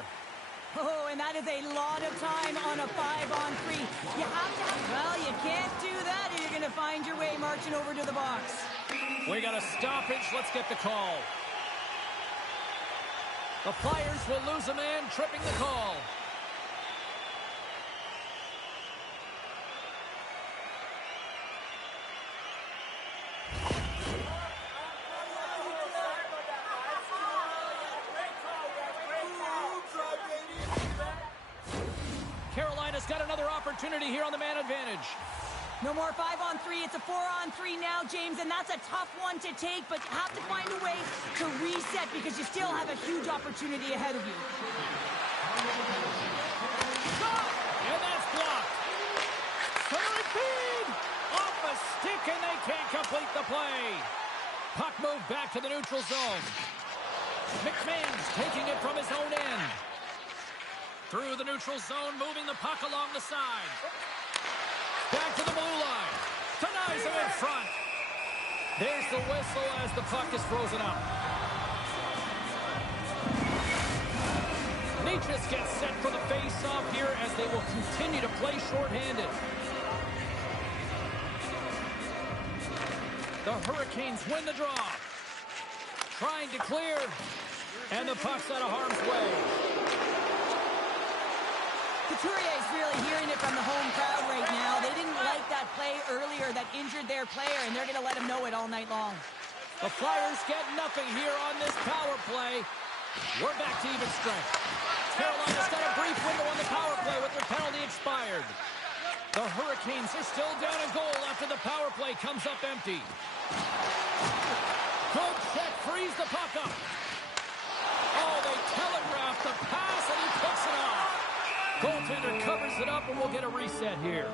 Oh, and that is a lot of time on a 5-on-3. You have to well, you can't do that, or you're going to find your way marching over to the box. We got a stoppage. Let's get the call. The Flyers will lose a man, tripping the call. Carolina's got another opportunity here on the man advantage. No more 5-on-3. It's a 4-on-3 now, James, and that's a tough one to take, but you have to find a way to reset because you still have a huge opportunity ahead of you. And that's blocked. Center feed! Off a stick, and they can't complete the play. Puck moved back to the neutral zone. McMahon's taking it from his own end. Through the neutral zone, moving the puck along the side. Back to the blue line. Denies him in front. There's the whistle as the puck is frozen up. Neitchus gets set for the face-off here as they will continue to play shorthanded. The Hurricanes win the draw. Trying to clear. And the puck's out of harm's way. Couturier is really hearing it from the home crowd right now. They didn't like that play earlier that injured their player, and they're going to let him know it all night long. The Flyers get nothing here on this power play. We're back to even strength. Carolina's got a brief window on the power play with their penalty expired. The Hurricanes are still down a goal after the power play comes up empty. Good check, frees the puck up. Oh, they telegraphed the pass, and he picks it off. Goaltender covers it up, and we'll get a reset here.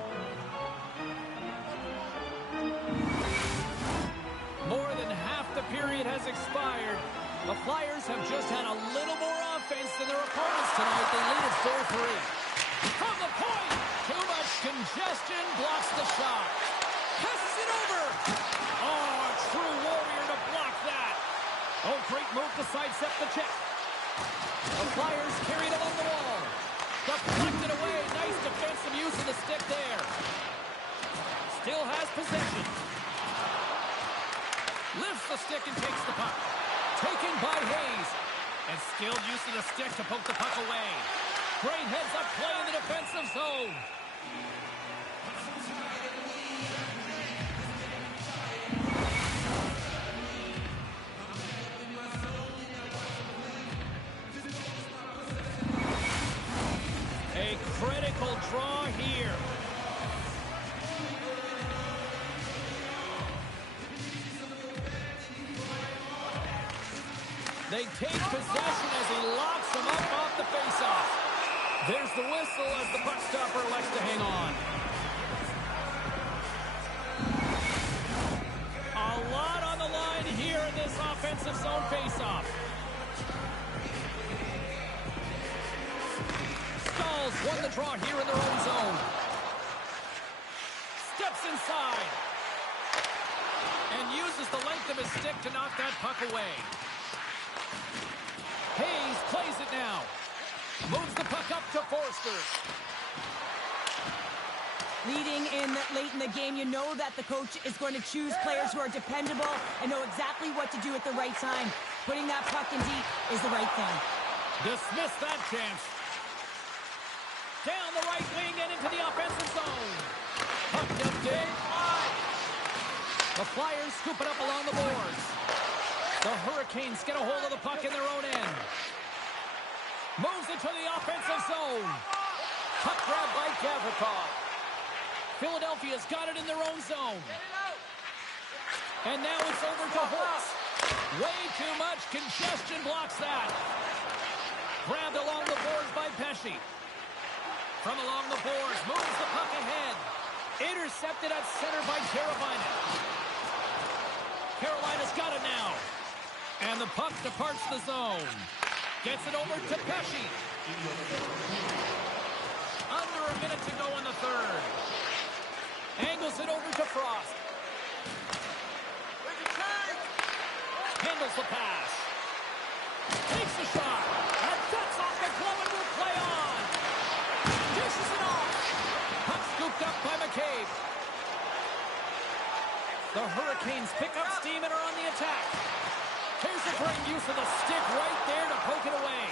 More than half the period has expired. The Flyers have just had a little more offense than their opponents tonight. They lead at 4-3. From the point, too much congestion blocks the shot. Passes it over. Oh, a true warrior to block that. Oh, great move to sidestep the check. The Flyers carry it along the wall. Deflected away. Nice defensive use of the stick there. Still has possession. Lifts the stick and takes the puck. Taken by Hayes. And skilled use of the stick to poke the puck away. Great heads-up play in the defensive zone. A critical draw here. They take possession as he locks him up off the faceoff. There's the whistle as the puck stopper elects to hang on. A lot on the line here in this offensive zone faceoff. Stalls won the draw here in their own zone. Steps inside. And uses the length of his stick to knock that puck away. Hayes plays it now. Moves the puck up to Forster. Leading in late in the game, you know that the coach is going to choose players who are dependable and know exactly what to do at the right time. Putting that puck in deep is the right thing. Dismiss that chance. Down the right wing and into the offensive zone. Puck dumped in. The Flyers scoop it up along the boards. The Hurricanes get a hold of the puck in their own end. Moves into the offensive zone. Puck grab by Gavrikov. Philadelphia's got it in their own zone. And now it's over to Horst. Way too much congestion blocks that. Grabbed along the boards by Pesce. From along the boards, moves the puck ahead. Intercepted at center by Teravainen. Carolina's got it now. And the puck departs the zone. Gets it over to Pesce. Under a minute to go in the third. Angles it over to Frost. Handles the pass. Takes the shot. And cuts off the glove and will play on. Dishes it off. Puck scooped up by McCabe. The Hurricanes pick up steam and are on the attack. Here's a great use of the stick right there to poke it away.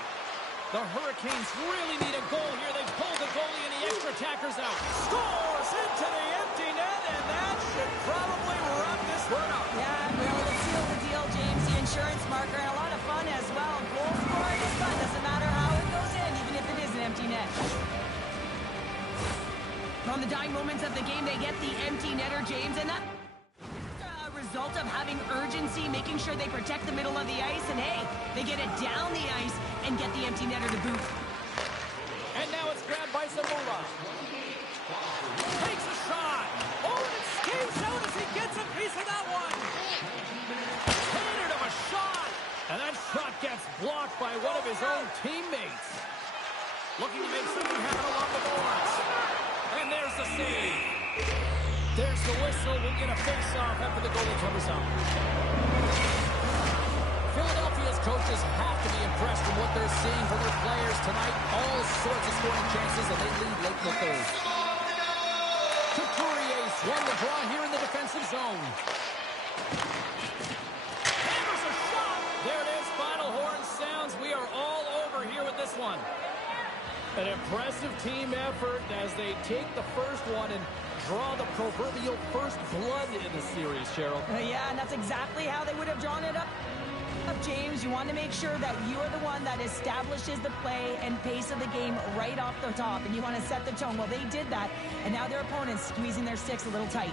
The Hurricanes really need a goal here. They pulled the goalie and the extra attackers out. Scores into the empty net, and that should probably wrap this one up. Yeah, really, the seal the deal, James. The insurance marker, and a lot of fun as well. Goal scoring is fun. Doesn't matter how it goes in, even if it is an empty net. On the dying moments of the game, they get the empty netter, James, and that result of having urgency, making sure they protect the middle of the ice, and hey, they get it down the ice and get the empty netter to boot. And now it's grabbed by Zamora. Takes a shot. Oh, and it skates out as he gets a piece of that one. Handed him a shot. And that shot gets blocked by one of his own teammates. Looking to make something happen along the boards. And there's the save. There's the whistle. We'll get a face-off after the goalie covers up. Philadelphia's coaches have to be impressed with what they're seeing from their players tonight. All sorts of scoring chances, and they lead late in the third. Couturier won the draw here in the defensive zone. Hammers a shot. There it is. Final horn sounds. We are all over here with this one. An impressive team effort as they take the first one and draw the proverbial first blood in the series, Cheryl. Yeah, and that's exactly how they would have drawn it up, James. You want to make sure that you are the one that establishes the play and pace of the game right off the top, and you want to set the tone. Well, they did that, and now their opponents squeezing their sticks a little tight.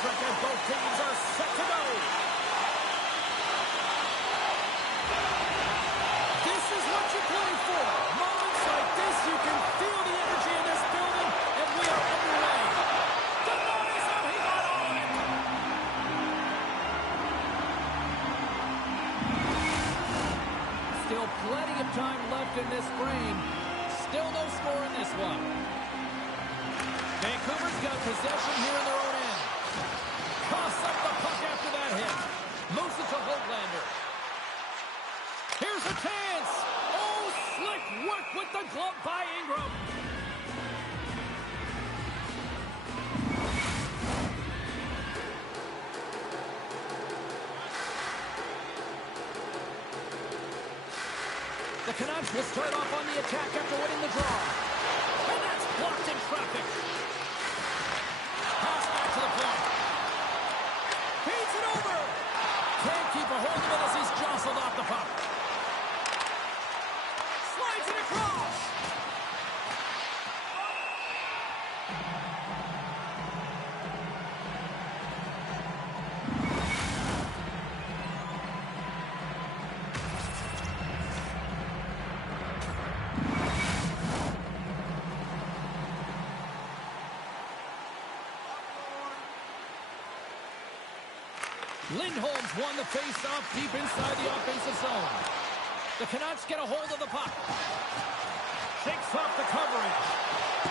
trick as both teams are set to go. This is what you play for. Moments like this, you can feel the energy in this building, and we are underway. Denies him, he got on it. Still plenty of time left in this frame. Still no score in this one. Vancouver's got possession here in their own end. Toss up the puck after that hit. Moves it to Hoglander. Here's a chance. Oh, slick work with the glove by Ingram. The Canucks will start off on the attack after winning the draw. And that's blocked in traffic. Pass back to the point. Feeds it over. Can't keep a hold of it as he's jostled off the puck. Slides it across. Lindholm's won the face-off deep inside the offensive zone. The Canucks get a hold of the puck. Shakes off the coverage.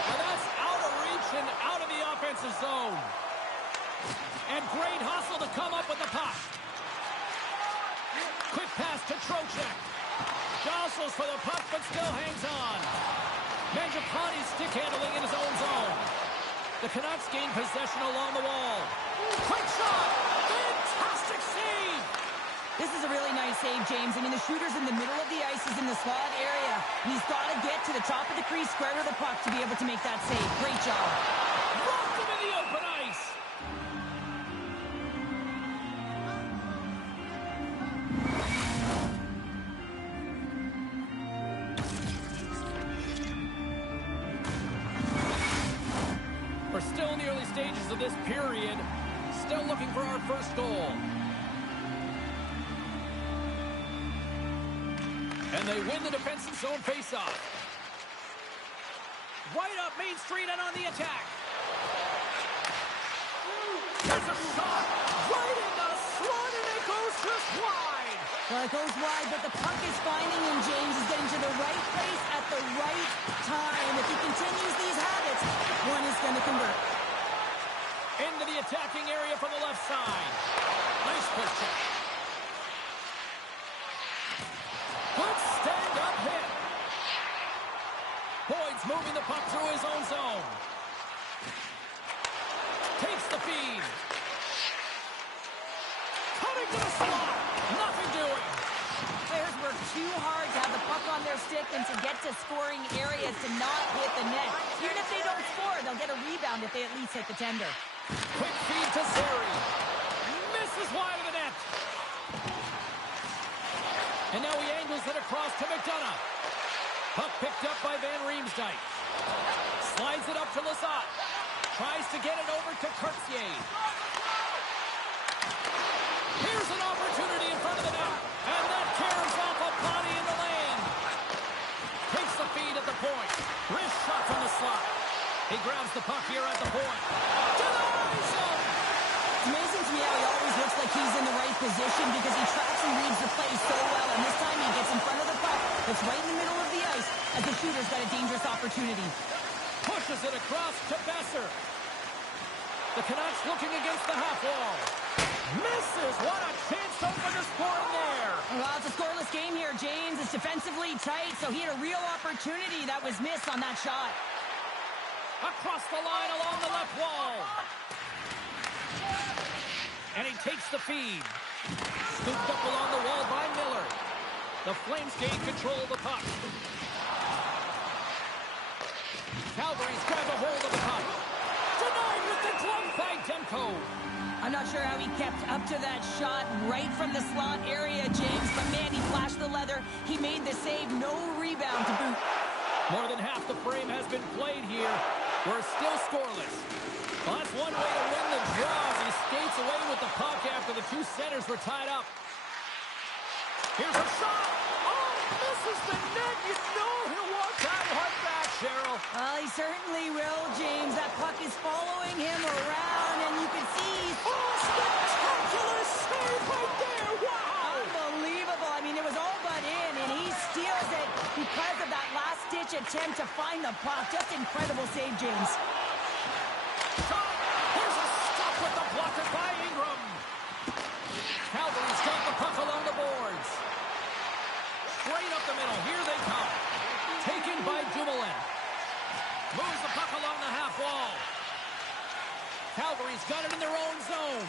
And that's out of reach and out of the offensive zone. And great hustle to come up with the puck. Quick pass to Trocheck. Jostles for the puck but still hangs on. Mangiapane's stick handling in his own zone. The Canucks gain possession along the wall. Quick shot! Fantastic save! This is a really nice save, James. I mean, the shooter's in the middle of the ice. He's in the slot area. And he's got to get to the top of the crease, square to the puck to be able to make that save. Great job. Rocked him in the open ice! We're still in the early stages of this period. Still looking for our first goal. And they win the defensive zone faceoff. Right up Main Street and on the attack. There's a shot right in the slot and it goes just wide. Well, it goes wide, but the puck is finding him, James. He's getting to the right place at the right time. If he continues these habits, one is going to convert. Into the attacking area from the left side. Nice push check. Good stand-up hit. Boyd's moving the puck through his own zone. Takes the feed. Cutting to the slot. Nothing doing. Players work too hard to have the puck on their stick and to get to scoring areas to not hit the net. Even if they don't score, they'll get a rebound if they at least hit the tender. Quick feed to Zary. Misses wide of the net. And now he angles it across to McDonough. Puck picked up by Van Riemsdyk. Slides it up to Lizotte. Tries to get it over to Cartier. Here's an opportunity in front of the net. And that tears off a body in the lane. Takes the feed at the point. Wrist shot from the slot. He grabs the puck here at the point. Denies him! It's amazing to me how he always looks like he's in the right position because he tracks and reads the play so well. And this time he gets in front of the puck. It's right in the middle of the ice as the shooter's got a dangerous opportunity. Pushes it across to Besser. The Canucks looking against the half wall. Misses! What a chance to open the scoring there! Well, it's a scoreless game here, James. It's defensively tight, so he had a real opportunity that was missed on that shot. Across the line along the left wall. And he takes the feed. Scooped up along the wall by Miller. The Flames gain control of the puck. Calgary's grab a hold of the puck. Denied with the glove by Demko. I'm not sure how he kept up to that shot right from the slot area, James, but man, he flashed the leather. He made the save, no rebound to boot. More than half the frame has been played here. We're still scoreless. Well, that's one way to win the draw as he skates away with the puck after the two centers were tied up. Here's a shot. Oh, misses the net. You know he'll want that one back, Cheryl. Well, he certainly will, James. That puck is following him around, and you can see he's... Oh, spectacular save right there. Wow. Unbelievable. I mean, it was all but in, and he steals it because of that last-ditch attempt to find the puck. Just incredible save, James. Here's a stop with the blocker by Ingram. Calgary's got the puck along the boards. Straight up the middle. Here they come. Taken by Dumoulin. Moves the puck along the half wall. Calgary's got it in their own zone.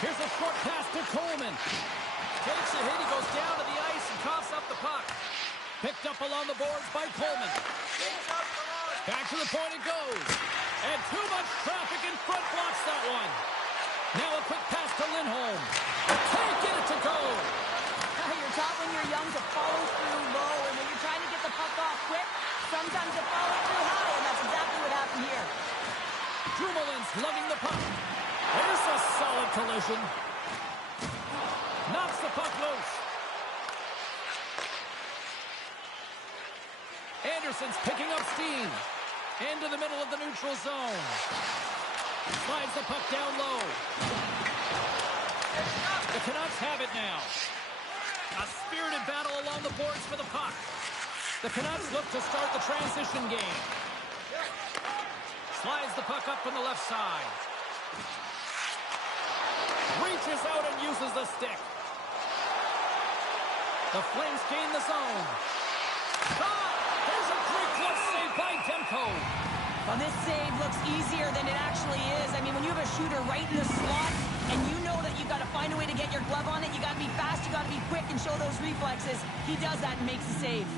Here's a short pass to Coleman. Takes a hit. He goes down to the ice and coughs up the puck. Picked up along the boards by Coleman. Back to the point it goes. And too much traffic in front blocks that one. Now a quick pass to Lindholm. Can't get it to go. You're taught when you're young to follow through low, and when you're trying to get the puck off quick, sometimes you follow through high, and that's exactly what happened here. Dumoulin's lugging the puck. There's a solid collision. Knocks the puck loose. Anderson's picking up steam. Into the middle of the neutral zone. Slides the puck down low. The Canucks have it now. A spirited battle along the boards for the puck. The Canucks look to start the transition game. Slides the puck up from the left side. Reaches out and uses the stick. The Flames gain the zone. There's a great glove save by Demko. Well, this save looks easier than it actually is. I mean, when you have a shooter right in the slot, and you know that you've got to find a way to get your glove on it, you got to be fast, you got to be quick, and show those reflexes. He does that and makes the save.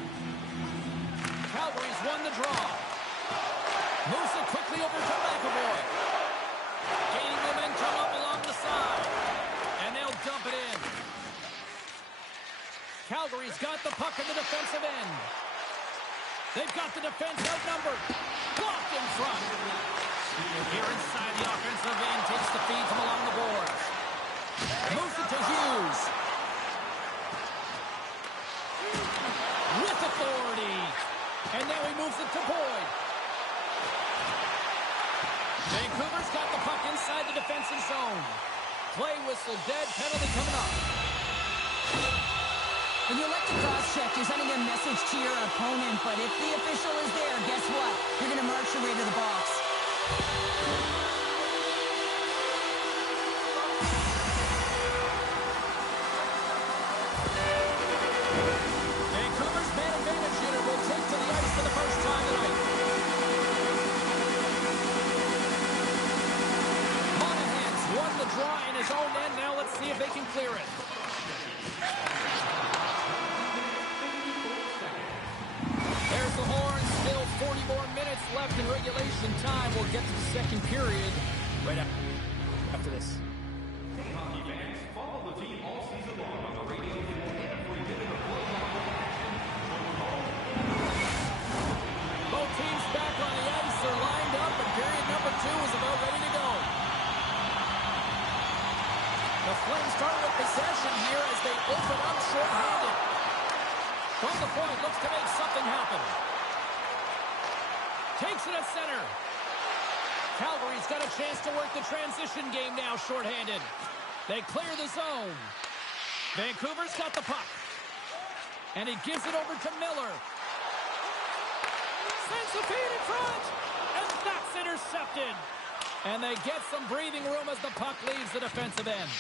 Calgary's won the draw. Moves it quickly over to McAvoy. Gaining momentum up along the side. And they'll dump it in. Calgary's got the puck in the defensive end. They've got the defense outnumbered. Blocked in front. Here inside the offensive end. Takes the feed from along the boards. Moves it to Hughes. With authority. And now he moves it to Boyd. Vancouver's got the puck inside the defensive zone. Play whistle dead. Penalty coming up. When you elect to cross-check, you're sending a message to your opponent, but if the official is there, guess what? You're going to march your way to the box. Vancouver's man advantage unit will take to the ice for the first time tonight. Monahan's won the draw in his own end. Now let's see if they can clear it. There's the horn. Still 40 more minutes left in regulation time. We'll get to the second period right after this. Hockey fans, follow the team all season long on the radio for every minute of play. Both teams back on the ice. They're lined up, and period number 2 is about ready to go. The Flames start with possession here as they open up short-handed. From the point, looks to make something happen. Takes it at center. Calgary's got a chance to work the transition game now short-handed. They clear the zone. Vancouver's got the puck. And he gives it over to Miller. Sends the feed in front. And that's intercepted. And they get some breathing room as the puck leaves the defensive end.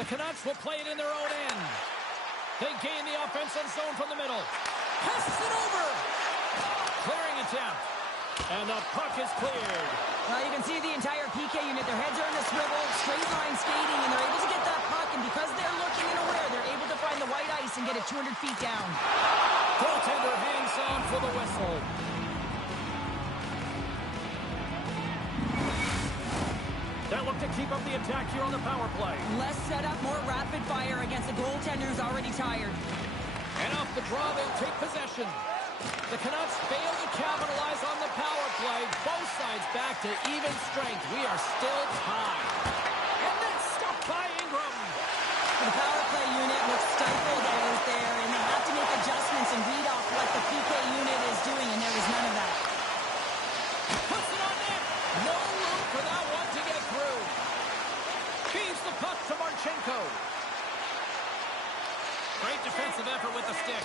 The Canucks will play it in their own end. They gain the offensive zone from the middle. Passes it over. Clearing attempt. And the puck is cleared. Well, you can see the entire PK unit. Their heads are in the swivel, straight line skating, and they're able to get that puck. And because they're looking and aware, they're able to find the white ice and get it 200 feet down. Goaltender hangs on for the whistle. They look to keep up the attack here on the power play. Less setup, more rapid fire against a goaltender who's already tired. And off the draw, they'll take possession. The Canucks fail to capitalize on the power play. Both sides sides back to even strength. We are still tied. And then stopped by Ingram. The power play unit looks stifled out there, and they have to make adjustments and read off what the PK unit is doing, and there was none of that. Puts it on net. No room for that one to get through. Feeds the puck to Marchenko. Great defensive effort with the stick.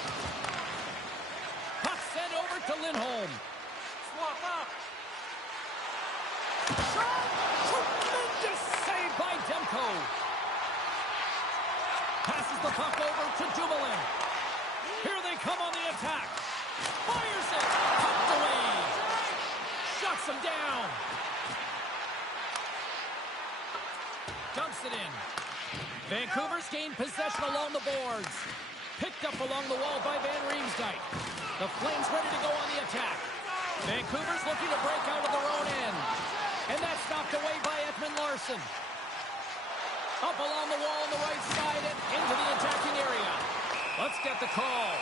Puck sent over to Lindholm. Swap up. Shot! Tremendous save by Demko. Passes the puck over to Dumoulin. Here they come on the attack. Fires it. Pucked away. Shuts him down. Dumps it in. Vancouver's gained possession along the boards. Picked up along the wall by Van Riemsdyk. The Flames ready to go on the attack. Vancouver's looking to break out of their own end. And that's knocked away by Edmund Larson. Up along the wall on the right side and into the attacking area. Let's get the call.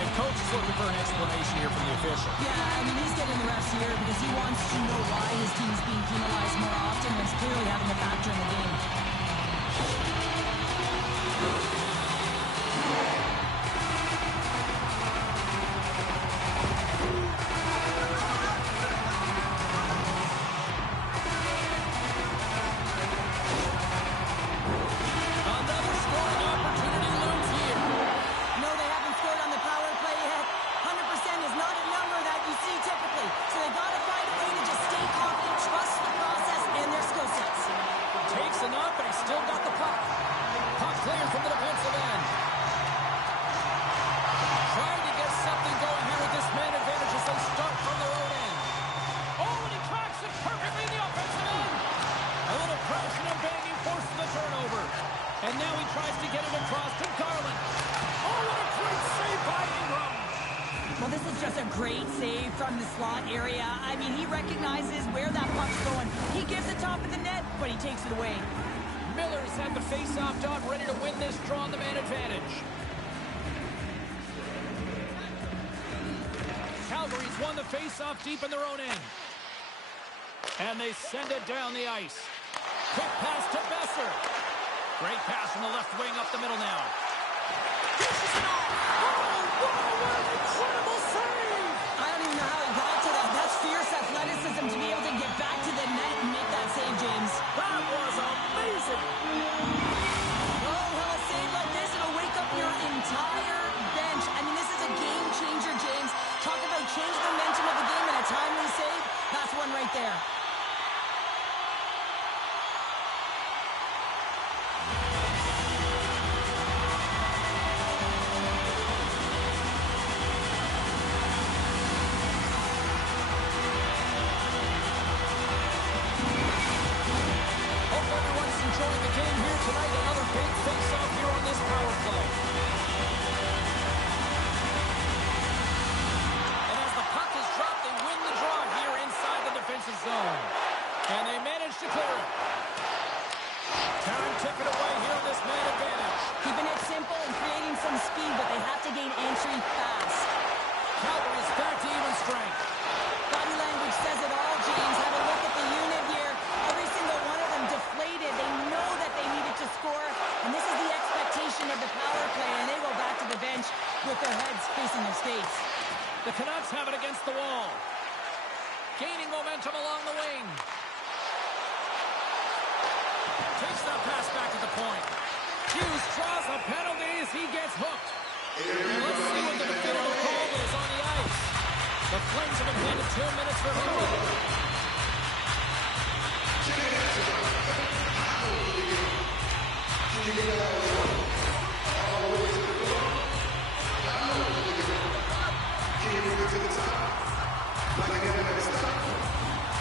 And coach is looking for an explanation here from the official. Yeah, I mean, he's getting the refs here because he wants to know why his team's being penalized more often, and it's clearly having a factor in the game. Another scoring opportunity looms here. No, they haven't scored on the power play yet. 100% is not a number that you see typically. So they got to find a way to just stay confident, trust the process and their skill sets. Takes a knock, but he's still got the puck. Puck cleared from the defensive end. Trying to get something going here with this man advantage as they start from their own end. Oh, and he tracks it perfectly in the offensive end. A little crashing and banging forces the turnover. And now he tries to get it across to Garland. Oh, what a great save by Ingram. Well, this is just a great save from the slot area. I mean, he recognizes where that puck's going. He gives the top of the net, but he takes it away. Miller's had the face-off dot ready to win this draw on the man advantage. Calgary's won the face-off deep in their own end. And they send it down the ice. Quick pass to Besser. Great pass from the left wing up the middle now. Dishes it off. Oh, what an incredible save! I don't even know how he got to that. That's fierce athleticism to be able to get back to the net and make that save, James. That was amazing. Oh, well, a save like this, it'll wake up your entire bench. I mean, this is a game changer, James. Talk about change the momentum of the game and a timely save. That's one right there. Hope everyone's enjoying the game here tonight. Another big face-off here on this power play. And as the puck is dropped, they win the draw here inside the defensive zone. And they manage to clear it. Karen took it away here on this man advantage. Keeping it simple and creating some speed, but they have to gain entry fast. Calgary's back to even strength. Body language says it all, James. Have a look at the unit here. Every single one of them deflated. They know that they needed to score, and this is the expectation of the power play, and they go back to the bench with their heads facing their skates. The Canucks have it against the wall. Gaining momentum along the wing. Takes that pass back to the point. Hughes draws a penalty as he gets hooked. Let's see what the definitive call is on the ice. The Flames have been handed 2 minutes for hooking.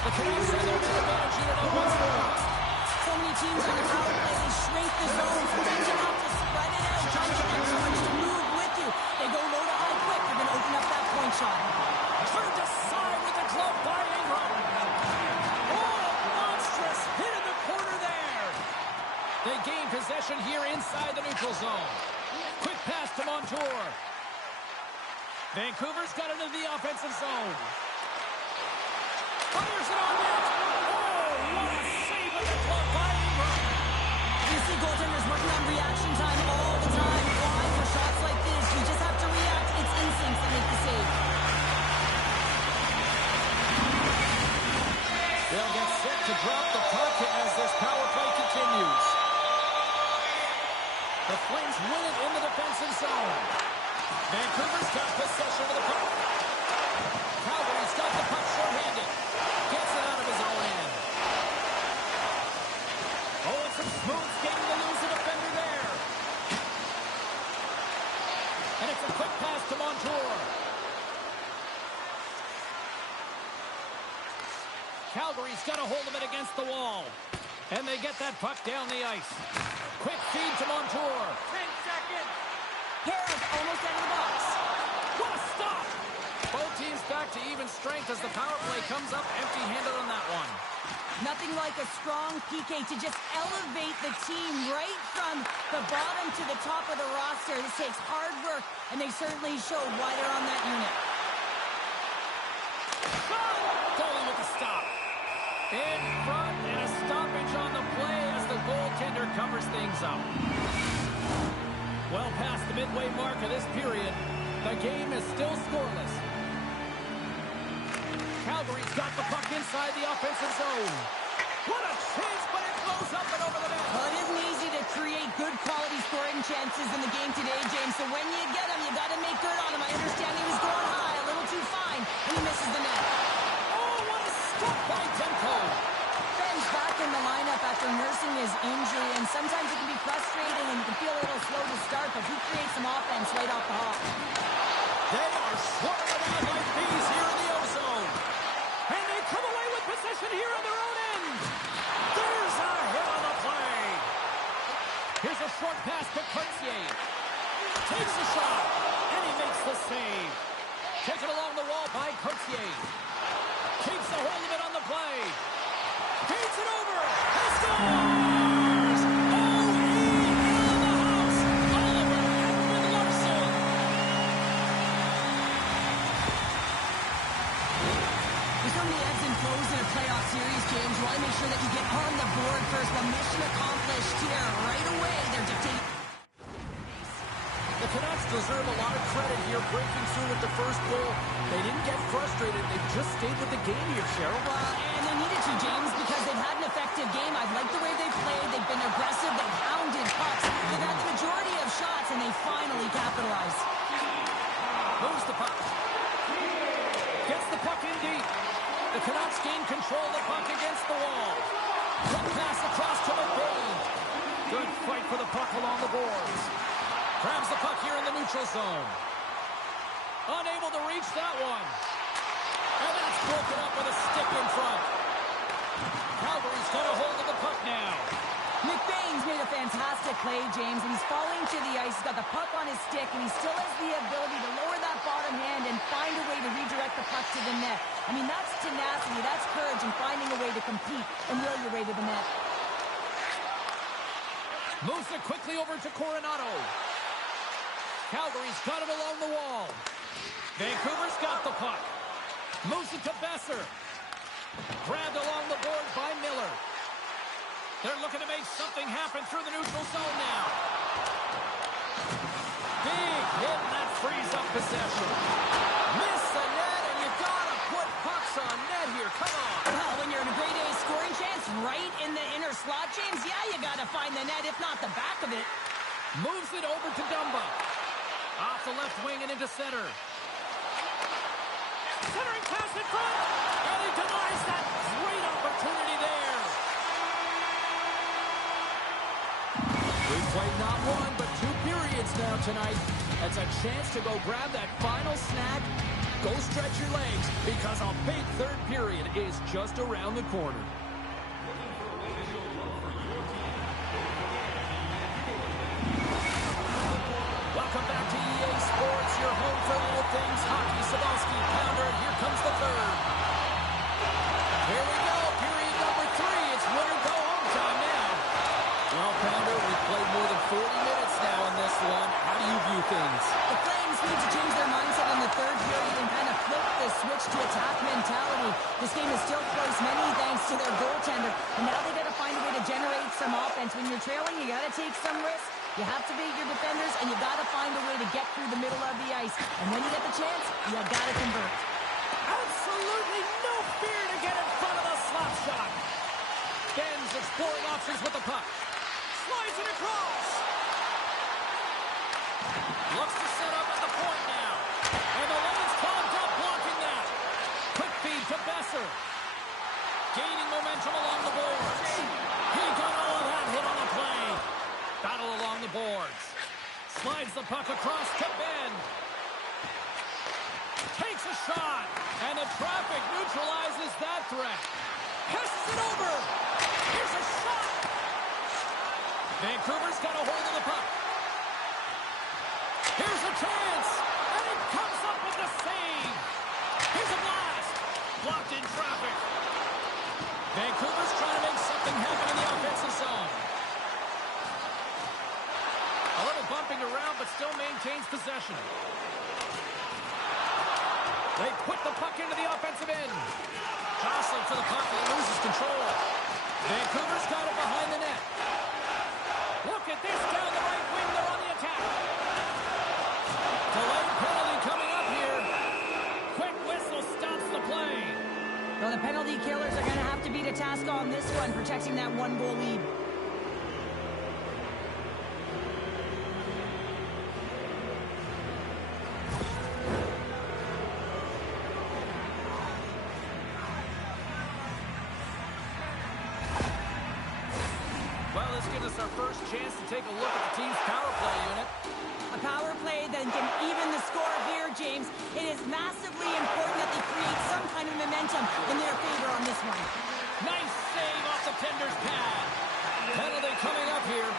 The Canucks have their advantage unit on once more. So many teams on the power play, they shrink the zone. Sometimes you have to spread it out, trying to get that coverage to move with you. They go low to high quick. They're going to open up that point shot. Turned aside with the glove by Ingram. Oh, monstrous hit in the corner there. They gain possession here inside the neutral zone. Quick pass to Montour. Vancouver's got it into the offensive zone. Fires it on net. Oh, what a save with the glove by Ingram. You see goaltenders working on reaction time all the time. Why? For shots like this, you just have to react. It's instincts that make the save. They'll get set to drop the puck as this power play continues. The Flames win it in the defensive zone. Vancouver's got possession of the puck. Calgary's got the puck short-handed. Gets it out of his own end. Oh, it's some smooth skating to lose the defender there. And it's a quick pass to Montour. Calgary's got a hold of it against the wall. And they get that puck down the ice. Quick feed to Montour. 10 seconds. Harris almost out of the box. What a stop! Both teams back to even strength as the power play comes up empty-handed on that one. Nothing like a strong PK to just elevate the team right from the bottom to the top of the roster. This takes hard work, and they certainly showed why they're on that unit. Goalie with the stop. In front, and a stoppage on the play as the goaltender covers things up. Well past the midway mark of this period, the game is still scoreless. Calgary's got the puck inside the offensive zone. What a chance, but it blows up and over the net. Well, it isn't easy to create good quality scoring chances in the game today, James. So when you get them, you got to make good on them. I understand he was going high, a little too fine, and he misses the net. Oh, what a stop by Demko. Ben's back in the lineup after nursing his injury, and sometimes it can be frustrating and you can feel a little slow to start, but he creates some offense right off the hop. They are swarming around like bees here in the O-zone. And they come away with possession here on their own end. There's a hit on the play. Here's a short pass to Courtier. Takes a shot, and he makes the save. Taken along the wall by Courtier. Keeps a hold of it on the play. Feeds it over. He scores! O-E in the house. Oliver Ekman-Larsson. There's so many ebbs and flows in a playoff series, James. You want to make sure that you get on the board first. Well, mission accomplished here. Right away, they're dictating. The Canucks deserve a lot of credit here, breaking through with the first goal. They didn't get frustrated. They just stayed with the game here, Cheryl. And they needed to, James, because they've had an effective game. I've liked the way they've played. They've been aggressive. They've hounded pucks. They've had the majority of shots, and they finally capitalize. Moves the puck. Gets the puck in deep. The Canucks gain control of the puck against the wall. Quick pass across to McBain. Good fight for the puck along the boards. Grabs the puck here in the neutral zone. Unable to reach that one. And then it's broken up with a stick in front. Calgary's got a hold of the puck now. McBain's made a fantastic play, James, and he's falling to the ice. He's got the puck on his stick, and he still has the ability to lower that bottom hand and find a way to redirect the puck to the net. I mean, that's tenacity, that's courage, and finding a way to compete and will your way to the net. Moves it quickly over to Coronado. Calgary's got it along the wall. Vancouver's got the puck. Moves it to Besser. Grabbed along the board by Miller. They're looking to make something happen through the neutral zone now. Big hit, and that frees up possession. Miss the net, and you gotta put pucks on net here. Come on. Well, when you're in a grade A scoring chance right in the inner slot, James, yeah, you gotta find the net, if not the back of it. Moves it over to Dumba. Off the left wing and into center. Centering pass in front. And he denies that great opportunity there. We've played not one, but 2 periods now tonight. That's a chance to go grab that final snack. Go stretch your legs, because a big third period is just around the corner. Welcome back to EA Sports, your home for little things. Hockey, Sabalski, Pounder, and here comes the third. Here we go, period number 3. It's win or go home time now. Well, Pounder, we've played more than 40 minutes now in this one. How do you view things? The Flames need to change their mindset in the third This game is still close, many thanks to their goaltender. And now they got to find a way to generate some offense. When you're trailing, you got to take some risks. You have to beat your defenders, and you got to find a way to get through the middle of the ice. And when you get the chance, you got to convert. Absolutely no fear to get in front of the slap shot. Ben's exploring options with the puck. Slides it across. Looks to set up at the point now. And the lane's clogged up, blocking that. Quick feed to Besser. Gaining momentum along the boards. He got all of that hit on the play. Battle along the boards. Slides the puck across to Ben. Takes a shot. And the traffic neutralizes that threat. Passes it over. Here's a shot. Vancouver's got a hold of the puck. Here's a chance. And it comes up with the save. Here's a blast. Blocked in traffic. Vancouver's trying to make something happen in the offensive zone. A little bumping around, but still maintains possession. They put the puck into the offensive end. Jostling for the puck, and he loses control. Vancouver's got it behind the net. Look at this down the right wing. They're on the attack. Delayed penalty coming up here. Quick whistle stops the play. Well, the penalty killers are going to have to beat a task on this one, protecting that one-goal lead. Well, this gives us our first chance to take a look at the team's power play unit. A power play that can even the score here, James. It is massively important that they create some kind of momentum in their favor on this one. Nice save off the tender's pad. Penalty coming up here.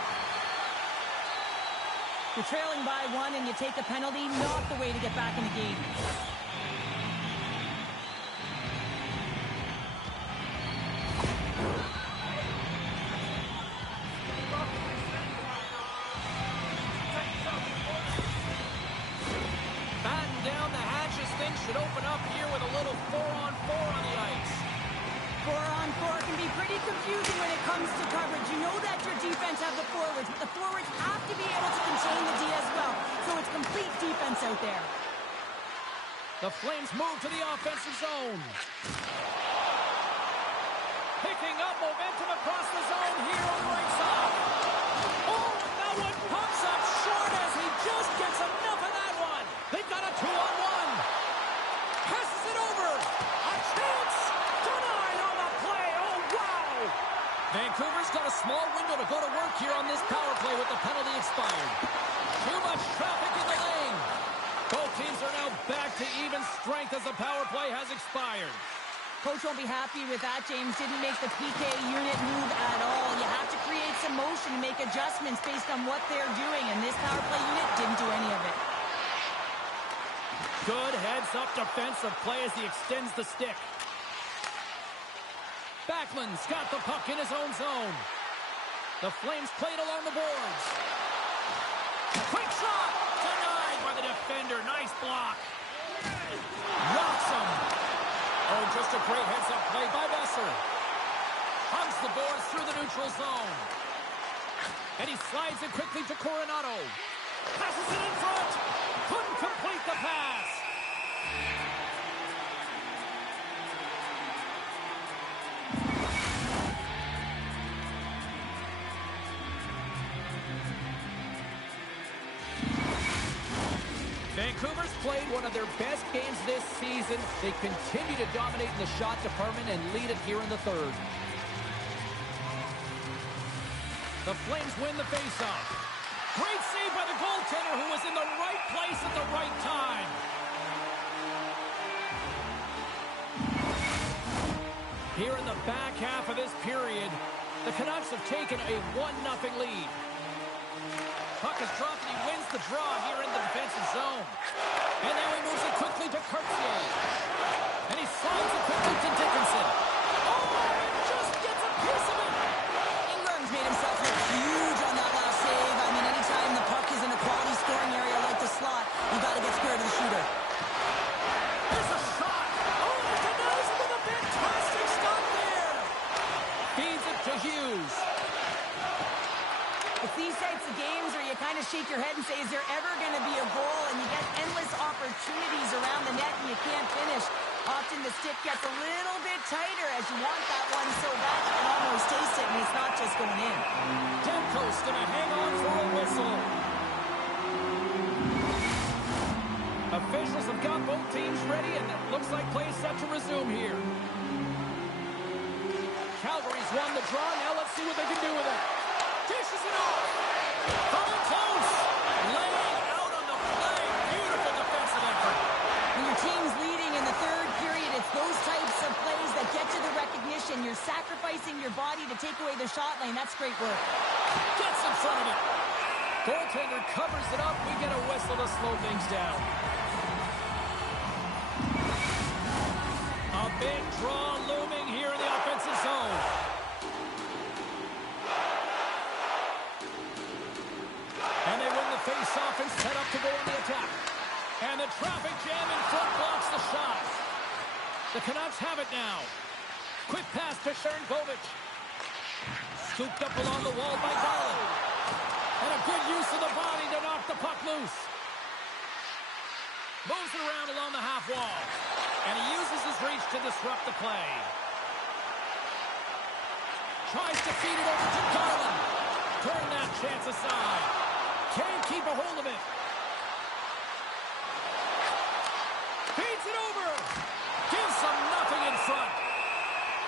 You're trailing by one and you take a penalty, not the way to get back in the game. Should open up here with a little 4-on-4 on the ice. 4-on-4 can be pretty confusing when it comes to coverage. You know that your defense have the forwards, but the forwards have to be able to contain the D as well. So it's complete defense out there. The Flames move to the offensive zone. Picking up momentum across the zone here on the right side. Oh, that one pumps up short as he just gets enough of that one. They've got a 2-on-1. Passes it over. A chance. Denied on the play. Oh, wow. Vancouver's got a small window to go to work here on this power play with the penalty expired. Too much traffic in the lane. Both teams are now back to even strength as the power play has expired. Coach won't be happy with that, James. Didn't make the PK unit move at all. You have to create some motion, make adjustments based on what they're doing, and this power play unit didn't do any of it. Good heads-up defensive play as he extends the stick. Backlund's got the puck in his own zone. The Flames played along the boards. Quick shot! Denied by the defender. Nice block. Knocks him. Oh, just a great heads-up play by Besser. Hugs the boards through the neutral zone. And he slides it quickly to Coronado. Passes it in front. Couldn't complete the pass. Vancouver's played one of their best games this season. They continue to dominate in the shot department and lead it here in the third. The Flames win the faceoff. Great save by the goaltender who was in the right place at the right time. Here in the back half of this period, the Canucks have taken a 1-0 lead. Puck is dropped and he wins the draw here in the defensive zone. And now he moves it quickly to Cartier. And he slides it quickly to Dickinson. Oh, and just gets a piece of it. Ingram's made himself look huge on that last save. I mean, anytime the puck is in a quality scoring area like the slot, you got to get square to the shooter. There's a shot. Oh, he denies it with a big turn. stick gets a little bit tighter as you want that one so bad you can almost taste it, and it's not just going in. Demko's going to hang on for a whistle. Officials have got both teams ready, and it looks like play is set to resume here. Calgary's won the draw. Now let's see what they can do with it. Dishes it off. Coming close. Laying out on the play. Beautiful defensive effort. When your team's leading in the third period, it's those types of plays that get you the recognition. You're sacrificing your body to take away the shot lane. That's great work. Gets in front of it. Goaltender covers it up. We get a whistle to slow things down. A big draw looming here in the offensive zone. And they win the face-off and set up to go on the attack. And the traffic jam in front blocks the shot. The Canucks have it now. Quick pass to Sharangovich. Scooped up along the wall by Garland. And a good use of the body to knock the puck loose. Moves it around along the half wall. And he uses his reach to disrupt the play. Tries to feed it over to Garland. Turn that chance aside. Can't keep a hold of it. Feeds it over. Gives them nothing in front.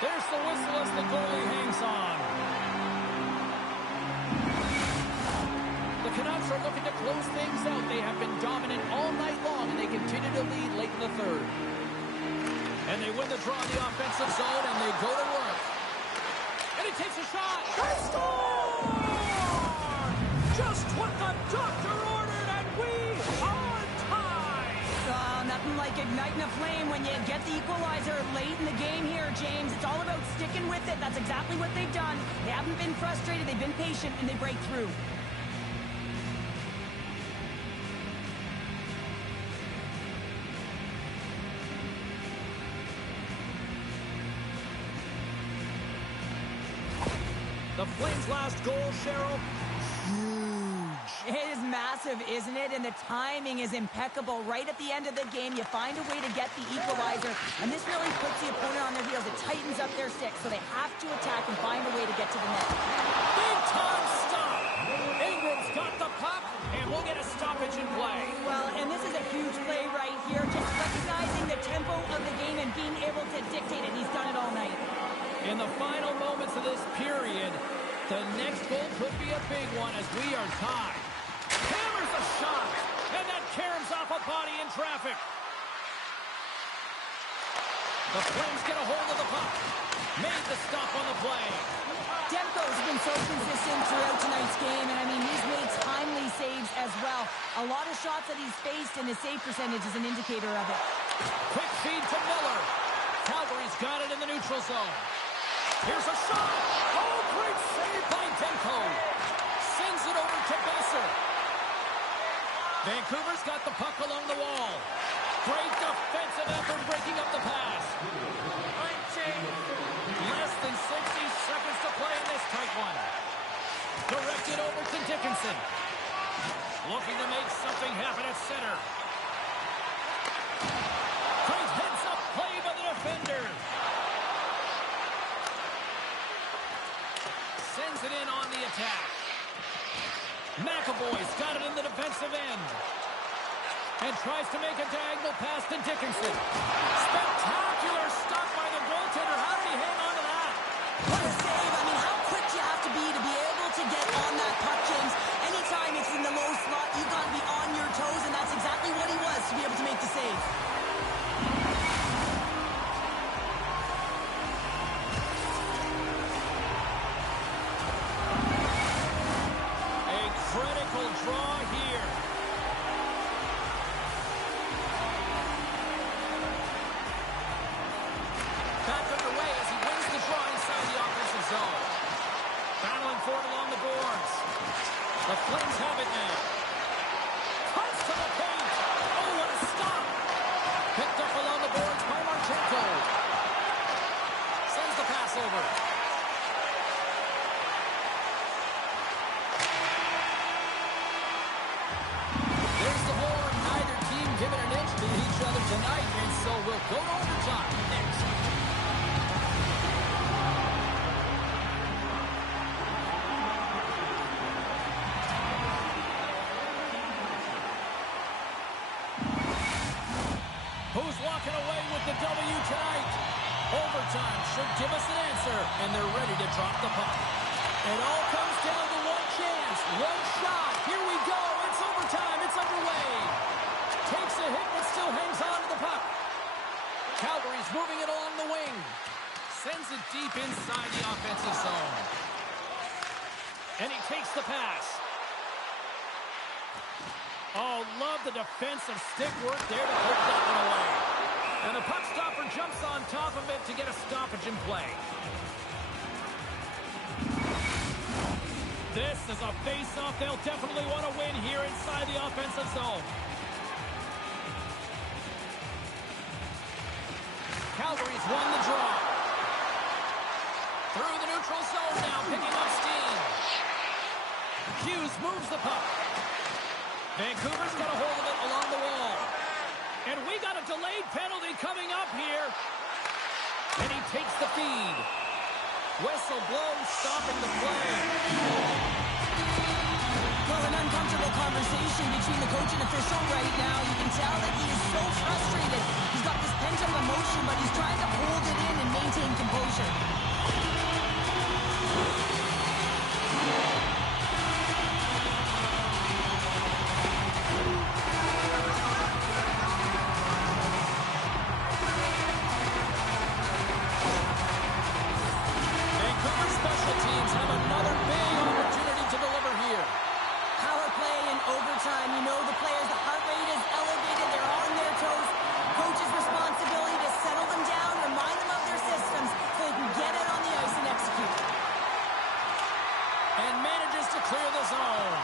There's the whistle as the goalie hangs on. The Canucks are looking to close things out. They have been dominant all night long, and they continue to lead late in the third. And they win the draw in the offensive zone, and they go to work. And he takes a shot. They score! Just what the doctor ordered, and we are tied! Nothing like igniting a flame when you get the equalizer late in the game here, James. It's all about sticking with it. That's exactly what they've done. They haven't been frustrated. They've been patient, and they break through. The Flames' last goal, Cheryl, huge. It is massive, isn't it? And the timing is impeccable. Right at the end of the game, you find a way to get the equalizer, and this really puts the opponent on their heels. It tightens up their stick, so they have to attack and find a way to get to the net. Big time stop. Ingram's got the puck, and we'll get a stoppage in play. Well, and this is a huge play right here, just recognizing the tempo of the game and being able to dictate it. He's done it all night. In the final moments of this period, the next goal could be a big one as we are tied. Hammers a shot, and that caroms off a body in traffic. The Flames get a hold of the puck. Made the stop on the play. Demko's been so consistent throughout tonight's game, and I mean, he's made timely saves as well. A lot of shots that he's faced, and his save percentage is an indicator of it. Quick feed to Miller. Calgary's got it in the neutral zone. Here's a shot. Oh, great save by Demko. Sends it over to Besser. Vancouver's got the puck along the wall. Great defensive effort breaking up the pass. Less than 60 seconds to play in this tight one. Directed over to Dickinson. Looking to make something happen at center. Great heads-up play by the defender. Sends it in on the attack. McAvoy's got it in the defensive end. And tries to make a diagonal pass to Dickinson. Spectacular stop by the goaltender. How did he hang on to that? What a save. I mean, how quick you have to be able to get on that puck, James. Anytime it's in the low slot, you've got to be on your toes, and that's exactly what he was to be able to make the save. Critical draw here. Back underway as he wins the draw inside the offensive zone. Battling for it along the boards. The Flames have it now. Cuts to the paint. Oh, what a stop. Picked up along the boards by Marchenko. Sends the pass over. Given an inch to each other tonight, and so we'll go to overtime next. walking away with the W tonight. Overtime should give us an answer, and they're ready to drop the puck. It all comes down to one chance, one shot. Here we go. It's overtime. It's underway. Takes a hit, but still hangs on to the puck. Calgary's moving it along the wing. Sends it deep inside the offensive zone. And he takes the pass. Oh, love the defensive stick work there to put that one away. And the puck stopper jumps on top of it to get a stoppage in play. This is a face-off they'll definitely want to win here inside the offensive zone. Calgary's won the draw. Through the neutral zone now, picking up steam. Hughes moves the puck. Vancouver's got a hold of it along the wall. And we got a delayed penalty coming up here. And he takes the feed. Whistle blows, stopping the play. Well, an uncomfortable conversation between the coach and official right now. You can tell that he is so frustrated. He's got this pent-up emotion, but he's trying to hold it in and maintain composure. Vancouver special teams have another big opportunity to deliver here. Power play in overtime. You know the players, the heart rate is elevated. They're on their toes. Coach's responsibility to settle them down, remind them of their systems so they can get it on the ice and execute. And manages to clear the zone.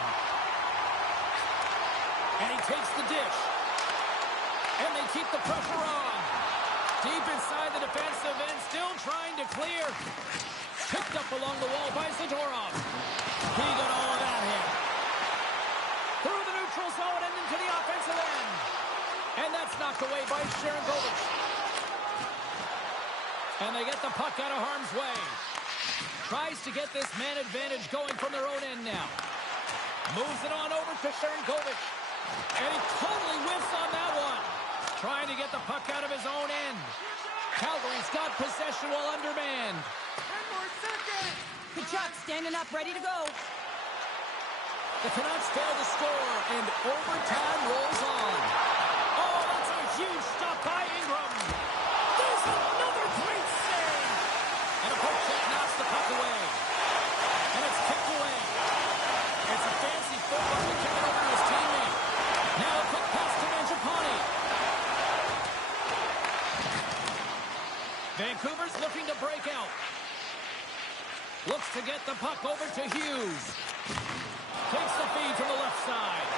And he takes the dish. And they keep the pressure on. Deep inside the defensive end, still trying to clear. Picked up along the wall by Zadorov. He got all of that hit. Through the neutral zone and into the offensive end. And that's knocked away by Sharangovich. And they get the puck out of harm's way. Tries to get this man advantage going from their own end now. Moves it on over to Sharangovich. And he totally whiffs on that one. Trying to get the puck out of his own end. Calgary's got possession while undermanned. 10 more seconds. Kachuk standing up, ready to go. The Canucks fail to score, and overtime rolls on. Oh, that's a huge stop by Ingram. There's another great save. And a poke check knocks the puck away. And it's kicked away. It's a fancy football to kick it over to his teammate. Now a quick pass to Mangiapane. Vancouver's looking to break out. Looks to get the puck over to Hughes. Takes the feed from the left side.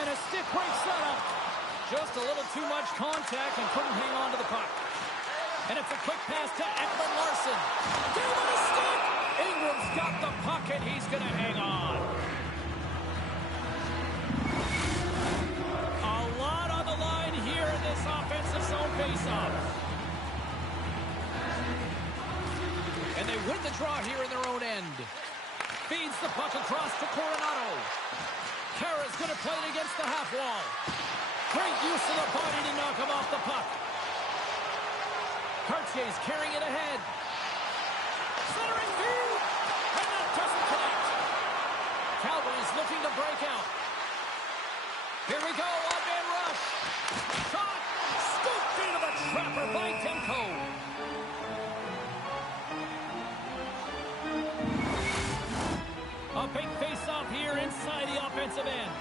And a stick break setup. Just a little too much contact and couldn't hang on to the puck. And it's a quick pass to Ekman Larsson. Down with a stick. Ingram's got the puck and he's going to hang on. A lot on the line here in this offensive zone faceoff. And they win the draw here in their own end. Feeds the puck across to Coronado. Kara's going to play it against the half wall. Great use of the body to knock him off the puck. Cartier's carrying it ahead. Centering feed. And that doesn't connect. Calgary's looking to break out. Here we go, one-man rush. Shot. Scooped into the trapper by Demko. A big face-off here inside the offensive end.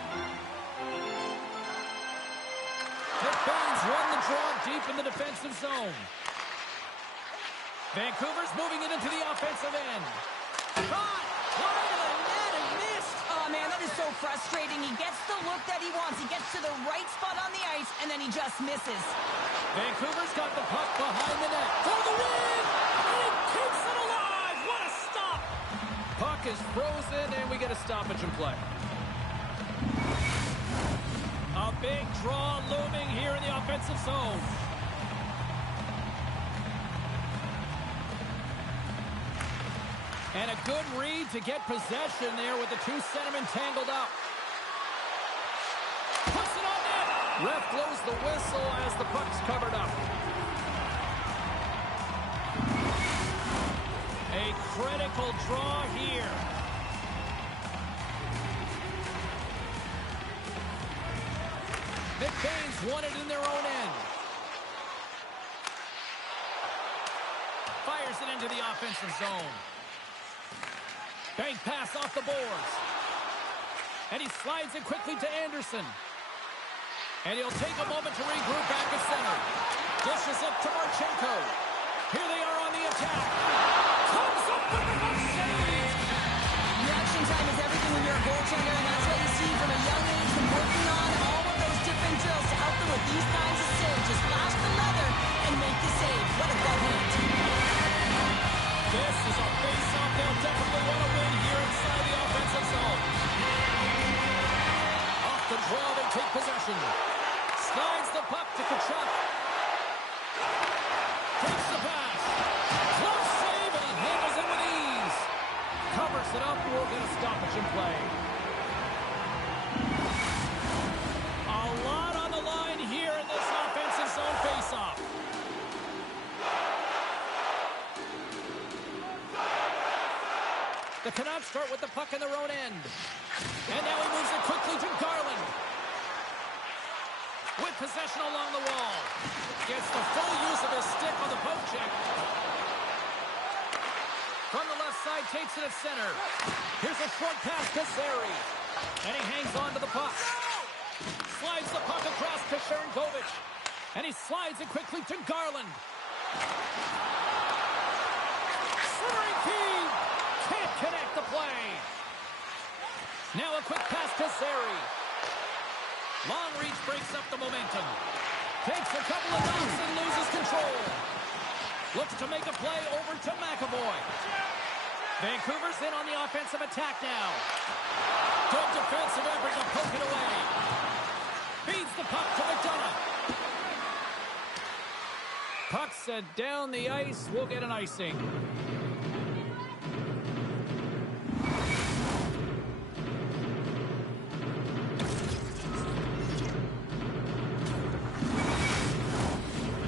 The Barons won the draw deep in the defensive zone. Vancouver's moving it into the offensive end. Shot! Wide of the net and missed! Oh, man, that is so frustrating. He gets the look that he wants. He gets to the right spot on the ice, and then he just misses. Vancouver's got the puck behind the net. For the win! And he keeps it alive! What a stop! Puck is frozen, and we get a stoppage in play. A big draw looming here in the offensive zone. And a good read to get possession there with the two centermen tangled up. Puts it on net. Ref blows the whistle as the puck's covered up. A critical draw here. McBain's won it in their own end. Fires it into the offensive zone. Bank pass off the boards. And he slides it quickly to Anderson. And he'll take a moment to regroup back at center. Dishes it to Marchenko. Here they are on the attack. Comes up with the hook save. Reaction time is everything when you're a goaltender, and that's what you see from a young age, from working on all of those different drills to help them with these kinds of saves. Just flash the leather and make the save. What a government. This is a face-off they'll definitely want to win here inside the offensive zone. Off the draw, they take possession. Slides the puck to Kachuk. Takes the pass. Close save, and he handles it with ease. Covers it up, we'll get a stoppage in play. A lot on the line here in this offensive zone face-off. The Canucks start with the puck in their own end. And now he moves it quickly to Garland. With possession along the wall. Gets the full use of his stick on the poke check. From the left side, takes it at center. Here's a short pass to Zary. And he hangs on to the puck. Slides the puck across to Sharangovich. And he slides it quickly to Garland. Centering feed. Can't connect the play. Now a quick pass to Zary. Long reach breaks up the momentum. Takes a couple of knocks and loses control. Looks to make a play over to McAvoy. Vancouver's in on the offensive attack now. Good defensive effort to poke it away. Feeds the puck to McDonough. Puck set down the ice. We'll get an icing.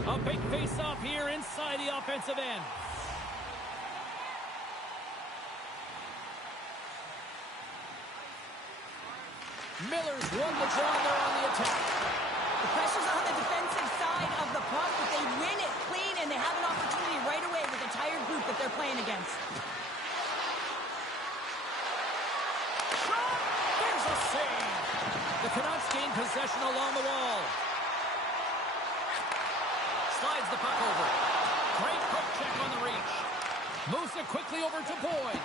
A big face-off here inside the offensive end. Miller's won the draw there on the attack. The pressure's on the defensive side of the puck, but they win it clean, and they have an opportunity right away with a tired group that they're playing against. Shot! There's a save. The Canucks gain possession along the wall. Slides the puck over. Great poke check on the reach. Moves it quickly over to Boyd.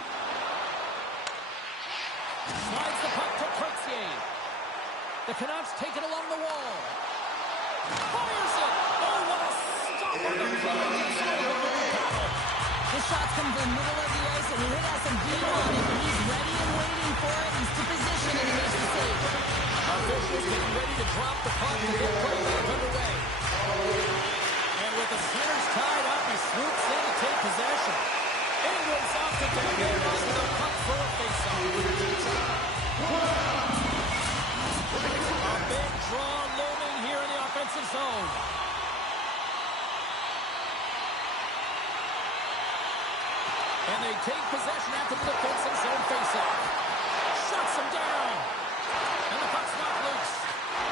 Slides the puck to Coetzee. The Canucks take it along the wall. Fires it! Oh, what a stop on the play! This shot's come from the middle of the ice, and he has some beat on it, but he's ready and waiting for it. He's to position, and he makes the save. Officials getting ready to drop the puck to get play back underway. And with the centers tied up, he swoops in to take possession. Ingram's off the deck and onto the puck for a faceoff. A big draw looming here in the offensive zone. And they take possession after the defensive zone faceoff. Shuts him down. And the puck's not loose.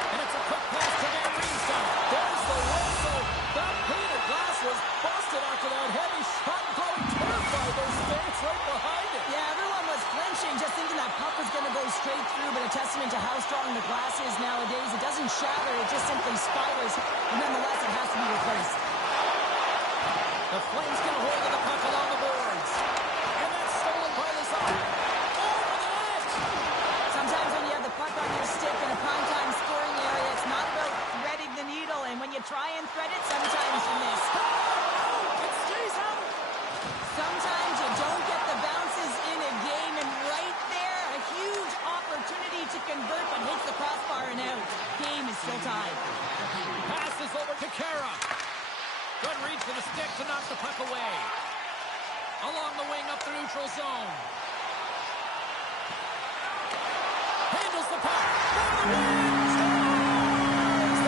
And it's a quick pass to Van Riemsdyk. There's the whistle. That pane of glass was busted after that heavy shot, growing terrified. Those fans right behind it. Yeah, everyone was flinching, just thinking that puck was going to go straight through, but a testament to how strong the glass is nowadays. It doesn't shatter, it just simply spiders, and nonetheless, it has to be replaced. The Flames get a hold of the puck along the boards. And that's stolen by Lazar. Over the net! Sometimes when you have the puck on your stick in a primetime scoring area, it's not about threading the needle, and when you try and thread it, sometimes you miss. It stays out! Sometimes you don't get the bounces in a game, and right there, a huge opportunity to convert, but hits the crossbar and out. Game is still tied. Passes over to Kara. Good reach for the stick to knock the puck away. Along the wing up the neutral zone. Handles the puck. From the wing, scores!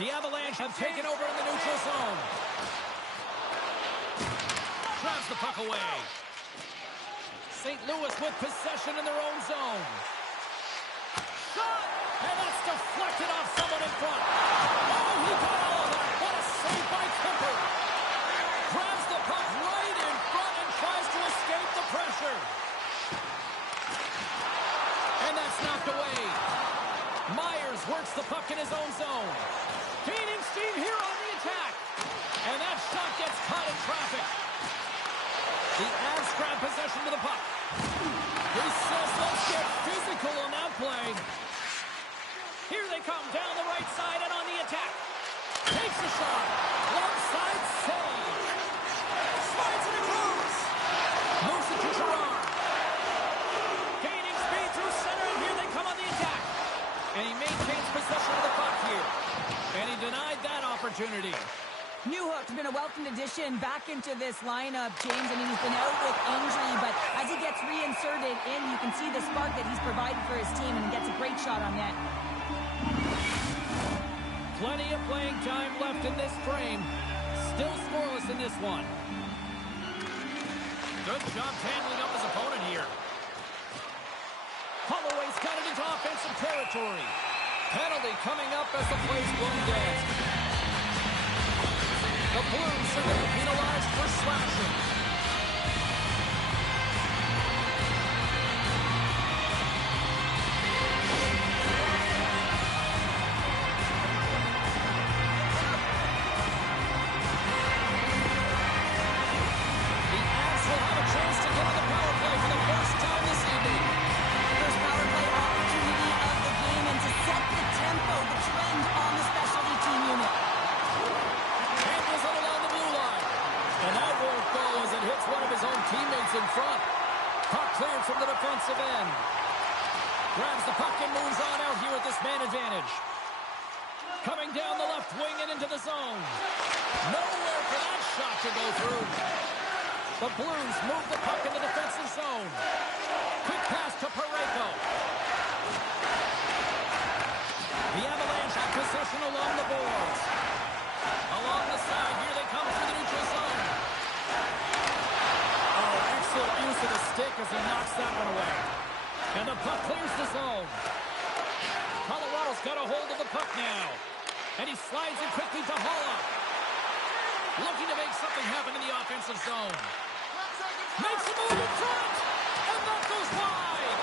The Avalanche have taken over in the neutral zone. Grabs the puck away. St. Louis with possession in their own zone. Shot! And that's deflected off someone in front. Oh, he got all of that. What a save by Kemper. Grabs the puck right in front and tries to escape the pressure. And that's knocked away. Myers works the puck in his own zone. Gaining steam here on the attack. And that shot gets caught in traffic. The Avs grab possession to the puck. He says, let's get physical on that play. Here they come down the right side and on the attack. Takes a shot. Left side save. Slides it across. Moves it to Gerard. Gaining speed through center, and here they come on the attack. And he maintains possession of the puck here. And he denied that opportunity. Newhook's been a welcomed addition back into this lineup, James. I mean, he's been out with injury, but as he gets reinserted in, you can see the spark that he's provided for his team, and he gets a great shot on net. Plenty of playing time left in this frame. Still scoreless in this one. Good job handling up his opponent here. Holloway's got it into offensive territory. Penalty coming up as the play's blown dead. The Blues are going to be penalized for slashing. The Avs will have a chance to get on the power play for the first time this evening. First power play opportunity of the game, and to set the tempo, the trend on the specialty team unit. And that won't go as it hits one of his own teammates in front. Puck cleared from the defensive end. Grabs the puck and moves on out here with this man advantage. Coming down the left wing and into the zone. Nowhere for that shot to go through. The Blues move the puck in the defensive zone. Quick pass to Parayko. The Avalanche have possession along the boards. Along the side, here they come through the neutral zone. Oh, excellent use of the stick as he knocks that one away. And the puck clears the zone. Colorado's got a hold of the puck now. And he slides it quickly to Holla. Looking to make something happen in the offensive zone. Makes a move in front. And that goes wide.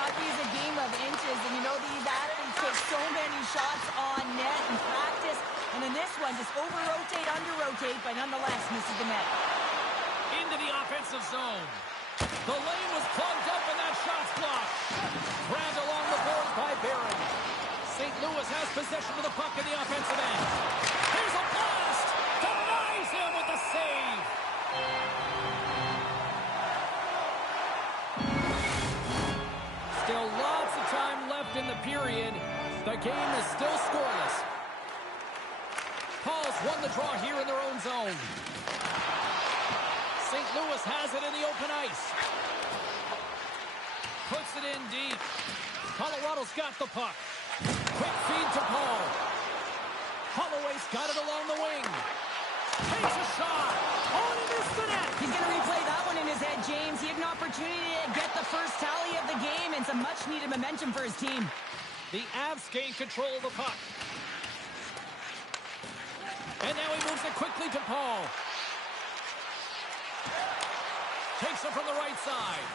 Hockey is a game of inches, and you know these athletes take so many shots on net in practice. And in this one, just over-rotate, under-rotate, but nonetheless misses the net. Into the offensive zone. The lane was plugged up and that shot's blocked. Grabbed along the boards by Barron. St. Louis has possession of the puck in the offensive end. Here's a blast. Denies him with the save. Still lots of time left in the period. The game is still scoreless. Paul's won the draw here in their own zone. St. Louis has it in the open ice. Puts it in deep. Colorado's got the puck. Quick feed to Paul. Holloway's got it along the wing. Takes a shot. Oh, and he missed the net. He's going to replay that one in his head, James. He had an opportunity to get the first tally of the game and some much-needed momentum for his team. The Avs gain control of the puck. And now he moves it quickly to Paul. Takes it from the right side.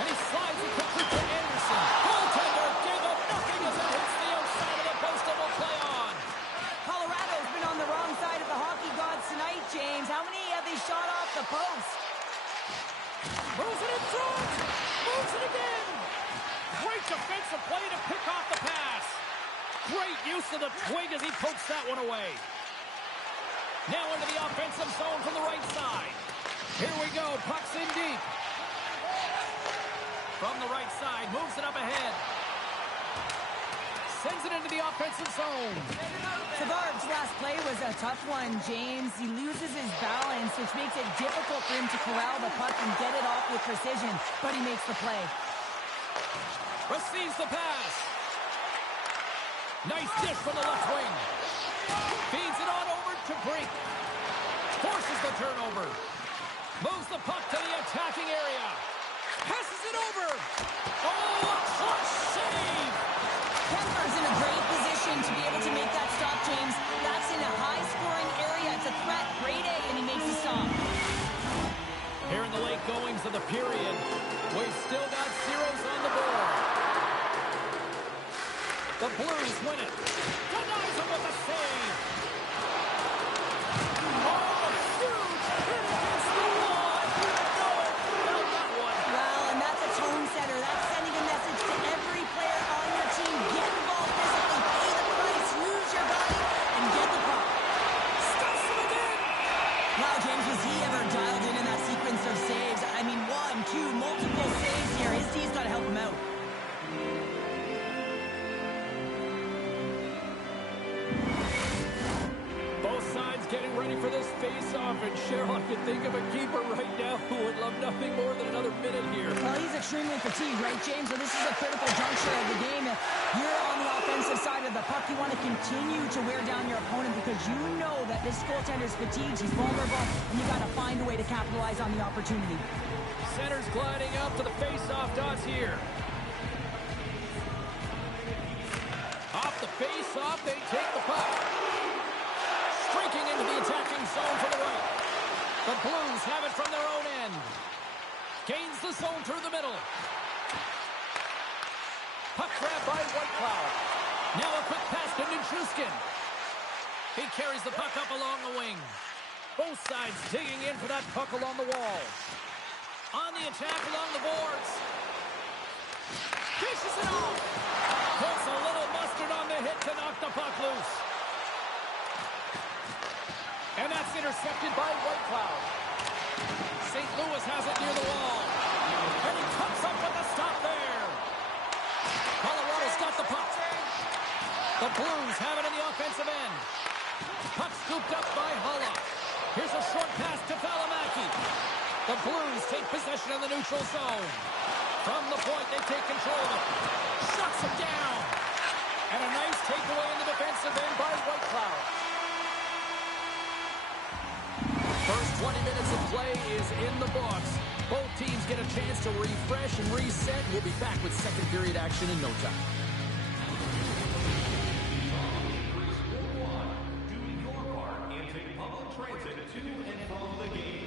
And he slides it quickly to Anderson. Goaltender gave up nothing as it hits the outside of the post and will play on. Colorado's been on the wrong side of the hockey gods tonight, James. How many have they shot off the post? Moves it in front. Moves it again. Great defensive play to pick off the pass. Great use of the twig as he pokes that one away. Now into the offensive zone from the right side. Here we go. Puck's in deep. From the right side. Moves it up ahead. Sends it into the offensive zone. Savard's last play was a tough one, James. He loses his balance, which makes it difficult for him to corral the puck and get it off with precision. But he makes the play. Receives the pass. Nice dish from the left wing. Feeds it on over to Brink. Forces the turnover. Moves the puck to the attacking area. Passes it over. Oh, a clutch save. Kemper's in a great position to be able to make that stop, James. That's in a high-scoring area. It's a threat. Grade A, and he makes the stop. Here in the late goings of the period, we've still got zeros on the board. The Blues win it. Denies him with a save. Oh, huge hit against the wall. I didn't know it. Felt that one. Well, and that's a tone setter. That's sending a message to every player on your team. Get involved physically, pay the price, use your body, and get the puck. Stuffs him again. Wow, James, was he ever dialed in that sequence of saves? I mean, 1, 2, multiple saves here. His D's got to help him out. Both sides getting ready for this face-off, and Cheryl, I can think of a keeper right now who would love nothing more than another minute here. Well, he's extremely fatigued, right, James? So this is a critical juncture of the game. If you're on the offensive side of the puck, you want to continue to wear down your opponent because you know that this goaltender's fatigued, he's vulnerable, and you got to find a way to capitalize on the opportunity. Center's gliding up to the face-off dots here. Off the face-off, they take the puck. Streaking into the attacking zone to the right. The Blues have it from their own end. Gains the zone through the middle. Puck grab by Whitecloud. Now a quick pass to Nichushkin. He carries the puck up along the wing. Both sides digging in for that puck along the wall. On the attack along the boards. Dishes it off. Puts a little mustard on the hit to knock the puck loose. And that's intercepted by Whitecloud. St. Louis has it near the wall. And he comes up with a stop there. Colorado's got the puck. The Blues have it in the offensive end. Puck scooped up by Hulla. Here's a short pass to Valimaki. The Blues take possession of the neutral zone. From the point, they take control of it. Shuts him down. And a nice takeaway in the defensive end by Whitecloud. First 20 minutes of play is in the books. Both teams get a chance to refresh and reset. We'll be back with second period action in no time. Do your part and take public transit to and from the game.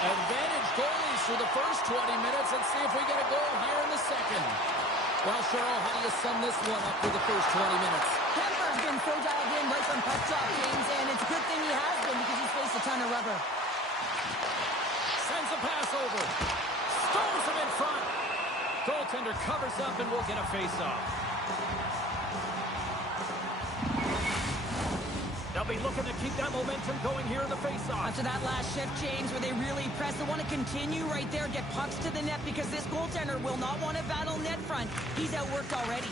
Advantage goalies through the first 20 minutes. Let's see if we get a goal here in the second. Well, Cheryl, how do you sum this one up for the first 20 minutes? Kemper's been so dialed in right from puck drop, James, and it's a good thing he has been because he's faced a ton of rubber. Sends a pass over. Stones him in front. Goaltender covers up and will get a face-off. They'll be looking to keep that momentum going here in the face-off. After that last shift, James, where they really press, they want to continue right there, get pucks to the net, because this goaltender will not want to battle net front. He's outworked already.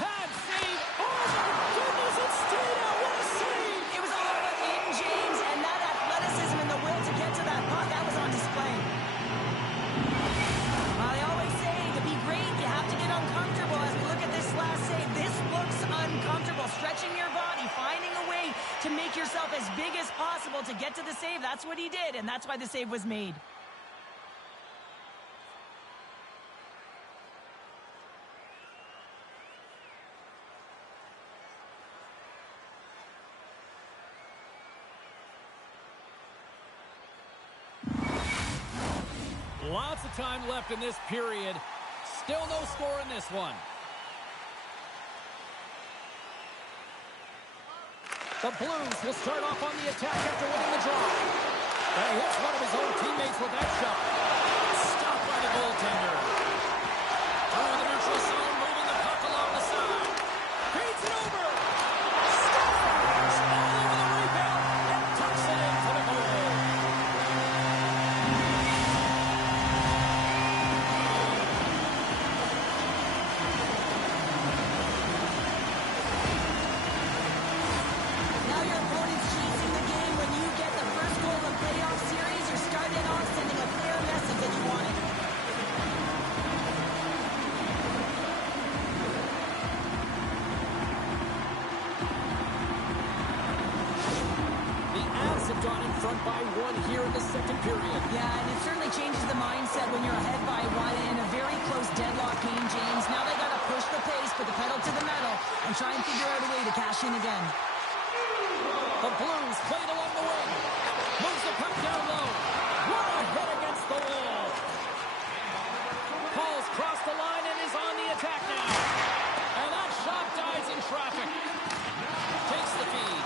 Pad save. Oh, my goodness, it stayed out. What a save. It was all but in, James, and that athleticism and the will to get to that puck, that was on display. Well, they always say to be great, you have to get uncomfortable. As we look at this last save, this looks uncomfortable. Stretching your body, finding a way to make yourself as big as possible to get to the save. That's what he did, and that's why the save was made. Lots of time left in this period. Still no score in this one. The Blues will start off on the attack after winning the draw. He hits one of his own teammates with that shot. Stopped by the goaltender. Through the neutral zone, moving the puck along the side. Feeds it over. Scores! All over the rebound and tucks it into the goal. Now your opponent's chasing the game. When you get the first goal of the playoff series, you're starting off sending a clear message that you want it. The Avs have gone in front by one here in the second period. Yeah, and it certainly changes the mindset when you're ahead by one in a very close deadlock game, James. Now they got to push the pace, put the pedal to the metal, and try and figure out a way to cash in again. The Blues played along the wing. Moves the puck down low. What a hit against the wall. Paul's crossed the line and is on the attack now. And that shot dies in traffic. Takes the feed.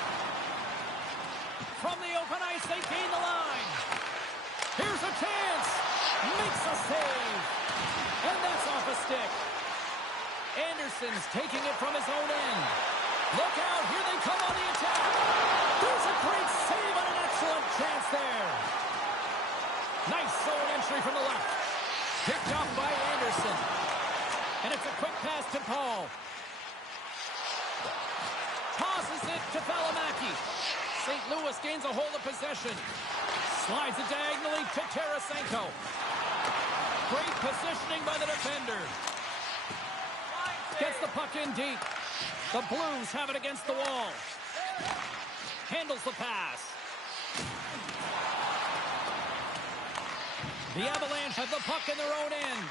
From the open ice, they gain the line. Here's a chance. Makes a save. And that's off a stick. Anderson's taking it from his own end. Look out, here they come on the attack. There's a great save and an excellent chance there. Nice zone entry from the left. Picked up by Anderson. And it's a quick pass to Paul. Tosses it to Valimaki. St. Louis gains a hold of possession. Slides it diagonally to Tarasenko. Great positioning by the defender. Gets the puck in deep. The Blues have it against the wall. Handles the pass. The Avalanche have the puck in their own end.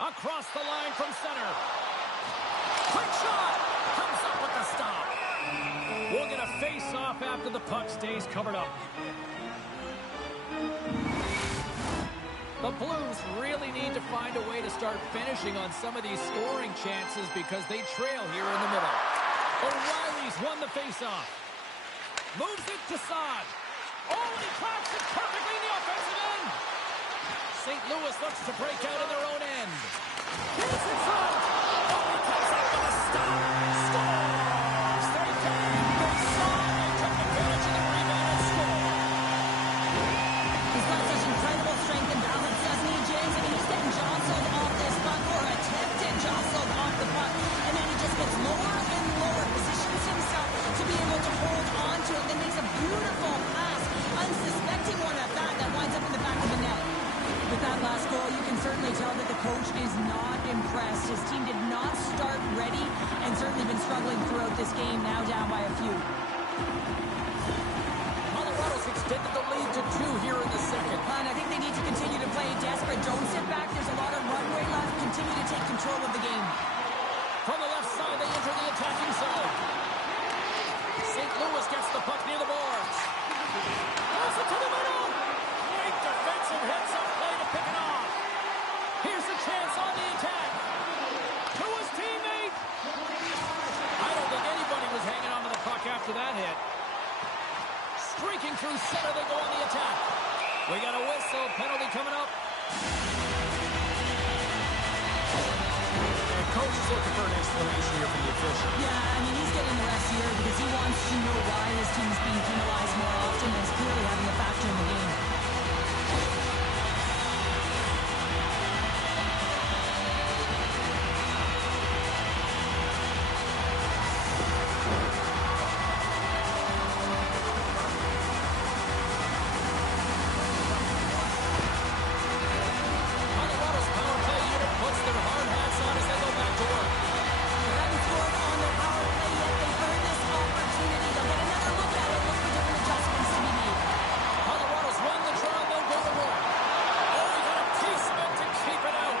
Across the line from center. Quick shot. Comes up with the stop. We'll get a face-off after the puck stays covered up. The Blues really need to find a way to start finishing on some of these scoring chances because they trail here in the middle. O'Reilly's won the faceoff. Moves it to Saad. Oh, and he claps it perfectly in the offensive end. St. Louis looks to break out in their own end. Here's in front. Oh, he comes up with a stop. Scores! They did. They saw it. They took advantage of the rebound and scored. He's got such incredible strength and balance, doesn't he, James? I mean, he's getting jostled off this puck, or attempted jostled off the puck, and then he just gets lower and lower, positions himself to be able to hold on to it, then makes a beautiful pass, unsuspecting one at that winds up in the back of the net. With that last goal, you can certainly tell that the coach is not impressed. His team did not start ready and certainly been struggling throughout this game, now down by a few. Colorado's extended the lead to 2 here in the second. And I think they need to continue to play desperate. Don't sit back. There's a lot of runway left. Continue to take control of the game. From the left side, they enter the attacking zone. St. Louis gets the puck near the boards. Pass it to the middle. Great defensive hits up play to pick it off. Here's a chance on the attack. To his teammate. I don't think anybody was hanging on to the puck after that hit. Streaking through center, they go on the attack. We got a whistle. Penalty coming up. And coach is looking for an explanation here from the official. Yeah, I mean, he's getting the refs here because he wants to know why his team's being penalized more often, and it's clearly having a factor in the game. Colorado's power play unit puts their hard hats on as they go back to work. They haven't scored on their power play yet. They've earned this opportunity. They'll get another look at it, look for different adjustments to be made. Colorado's won the draw. They'll go to work. Oh, he got a piece of it to keep it out.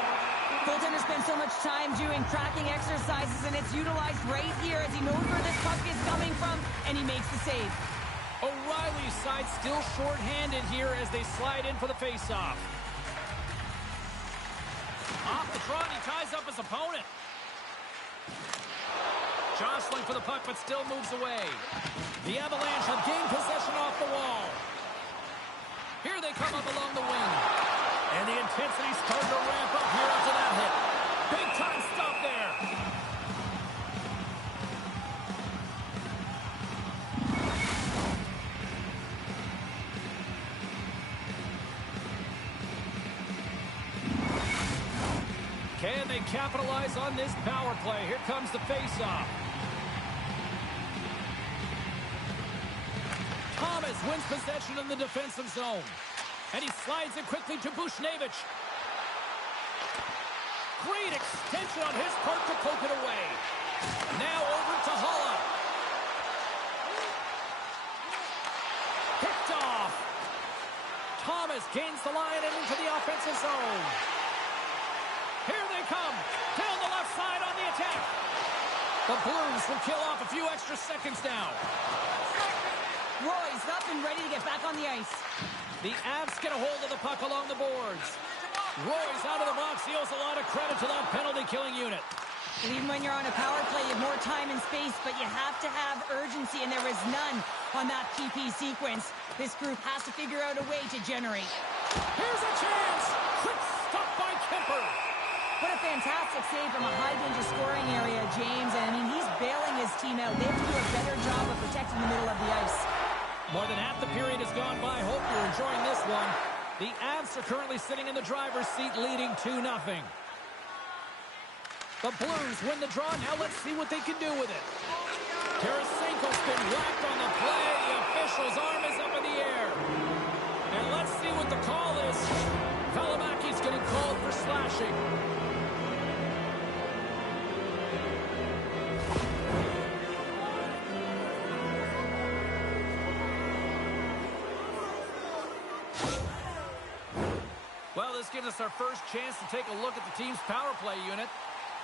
Goaltender spends so much time doing tracking exercises, and it's utilized right here as he knows where this puck is coming from, and he makes the save. O'Reilly's side still short-handed here as they slide in for the face-off. Off the draw, and he ties up his opponent. Jostling for the puck, but still moves away. The Avalanche have gained possession off the wall. Here they come up along the wing. And the intensity starting to ramp up here after that hit. Big time stop there. Can they capitalize on this power play? Here comes the face-off. Thomas wins possession in the defensive zone. And he slides it quickly to Bushnevich. Great extension on his part to poke it away. Now over to Holla. Picked off. Thomas gains the line and into the offensive zone. Here they come. Down the left side on the attack. The Blues will kill off a few extra seconds now. Roy's up and ready to get back on the ice. The Avs get a hold of the puck along the boards. Roy's out of the box. He owes a lot of credit to that penalty-killing unit. And even when you're on a power play, you have more time and space, but you have to have urgency, and there is none on that PP sequence. This group has to figure out a way to generate. Here's a chance. Quick stop by Kemper. What a fantastic save from a high-danger scoring area, James. And, I mean, he's bailing his team out. They have to do a better job of protecting the middle of the ice. More than half the period has gone by. Hope you're enjoying this one. The Avs are currently sitting in the driver's seat, leading 2-0. The Blues win the draw. Now let's see what they can do with it. Tarasenko's been whacked on the play. The official's arm is up in the air. And let's see what the call is. Valimaki's getting called for slashing. Well, this gives us our first chance to take a look at the team's power play unit.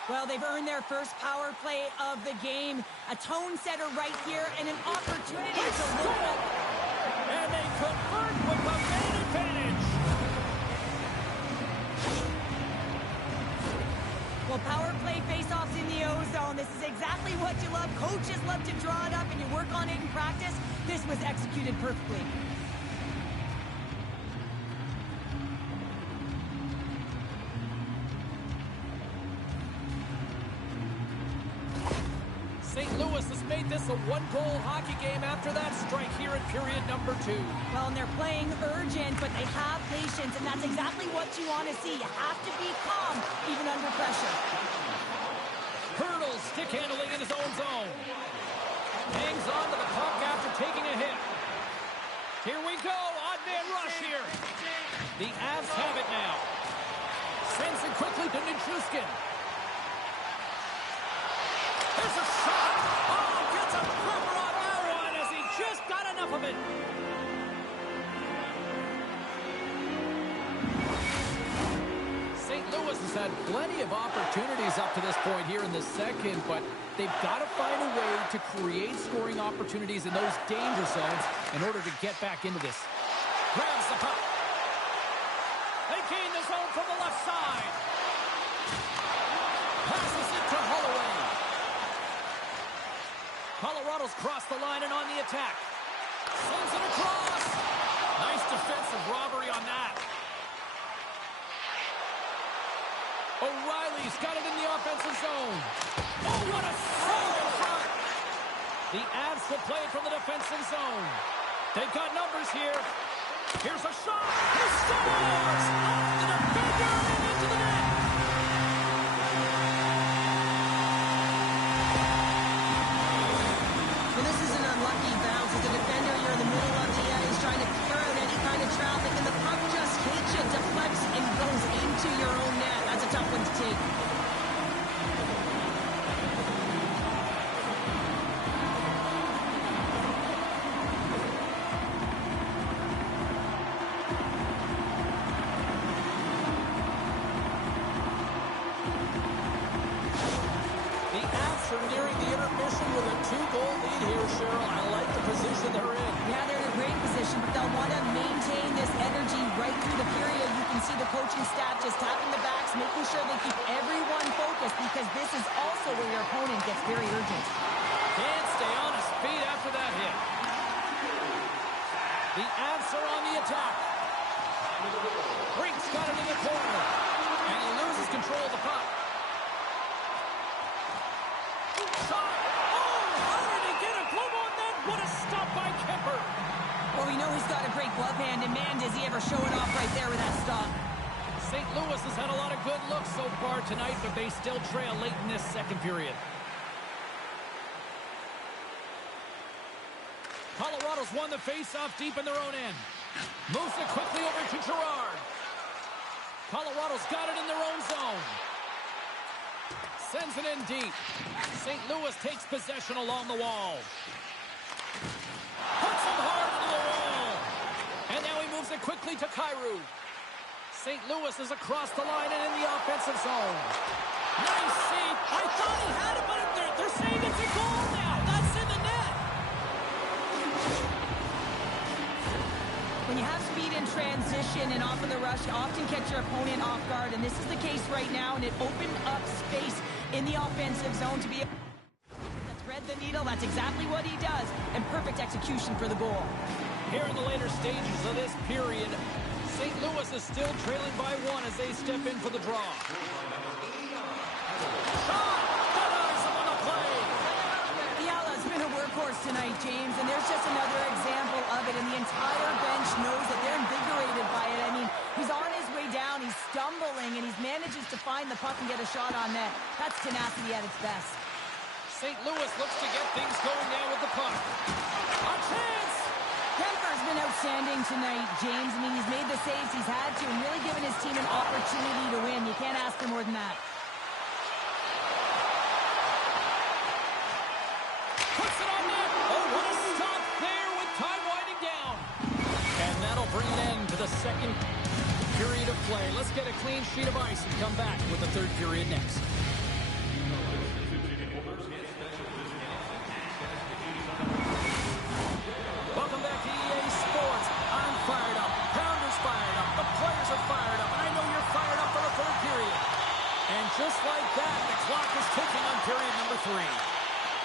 Well, they've earned their first power play of the game. A tone setter right here and an opportunity to look at. And they convert with the main advantage. Well, power play face-offs in the O-zone. This is exactly what you love. Coaches love to draw it up and you work on it in practice. This was executed perfectly. St. Louis has made this a one-goal hockey game after that strike here in period number 2. Well, and they're playing urgent, but they have patience, and that's exactly what you want to see. You have to be calm, even under pressure. Hurdles stick handling in his own zone. Hangs on to the puck after taking a hit. Here we go, odd man rush here. The Avs have it now. Sends it quickly to Nichushkin. There's a shot. Oh, gets a cover on that one as he just got enough of it. St. Louis has had plenty of opportunities up to this point here in the second, but they've got to find a way to create scoring opportunities in those danger zones in order to get back into this. Grabs the puck. They gain the zone from the left side. Passes it to Holloway. Colorado's crossed the line and on the attack. Sends it across. Nice defensive robbery on that. O'Reilly's got it in the offensive zone. Oh, what a save in front. The Avs will play it from the defensive zone. They've got numbers here. Here's a shot. He scores! Off the defender and into the net. Well, this is an unlucky bounce as the defender here in the middle of the ice trying to clear out any kind of traffic, and the puck just hits you, deflects, and goes into your own net. That's a tough one to take. Nearing the intermission with a 2-goal lead here, Cheryl. I like the position they're in. Yeah, they're in a great position, but they'll want to maintain this energy right through the period. You can see the coaching staff just tapping the backs, making sure they keep everyone focused, because this is also where your opponent gets very urgent. Can't stay on his feet after that hit. The Avs are on the attack. Brink's got it in the corner, and he loses control of the puck. Well, we know he's got a great glove hand, and man, does he ever show it off right there with that stop. St. Louis has had a lot of good looks so far tonight, but they still trail late in this second period. Colorado's won the face-off deep in their own end. Moves it quickly over to Girard. Colorado's got it in their own zone. Sends it in deep. St. Louis takes possession along the wall. Puts him hard into the wall. And now he moves it quickly to Kyrou. St. Louis is across the line and in the offensive zone. Nice save. I thought he had it, but they're saying it's a goal now. That's in the net. When you have speed in transition and off of the rush, you often catch your opponent off guard, and this is the case right now, and it opened up space in the offensive zone to be able to thread the needle. That's exactly what he does, and perfect execution for the goal. Here in the later stages of this period, St. Louis is still trailing by 1 as they step in for the draw. Shot! Denies him on the play! Fiala's been a workhorse tonight, James, and there's just another example of it, and the entire bench knows that they're invigorated by it. I mean, he's on his way down, he's stumbling, and he manages to find the puck and get a shot on net. That's tenacity at its best. St. Louis looks to get things going now with the puck. A chance! Denver's been outstanding tonight, James. I mean, he's made the saves he's had to and really given his team an opportunity to win. You can't ask for more than that. Puts it on net. Oh, what a stop there with time winding down. And that'll bring an end to the second period of play. Let's get a clean sheet of ice and come back with the third period next. Welcome back to EA Sports. I'm fired up. Pounder's fired up. The players are fired up. And I know you're fired up for the third period. And just like that, the clock is ticking on period number 3.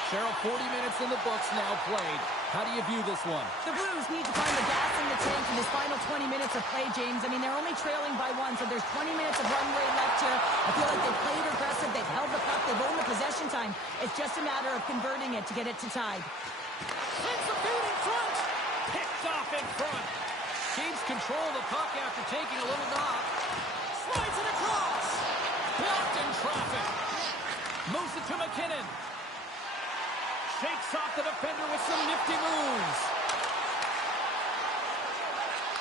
Cheryl, 40 minutes in the books now played. How do you view this one? The Blues need to find the gas in the tank in this final 20 minutes of play, James. I mean, they're only trailing by 1, so there's 20 minutes of runway left here. I feel like they've played aggressive. They've held the puck. They've owned the possession time. It's just a matter of converting it to get it to tied. Sends the feed in front. Picked off in front. Keeps control of the puck after taking a little knock. Slides it across. Blocked in traffic. Moves it to McKinnon. Shakes off the defender with some nifty moves.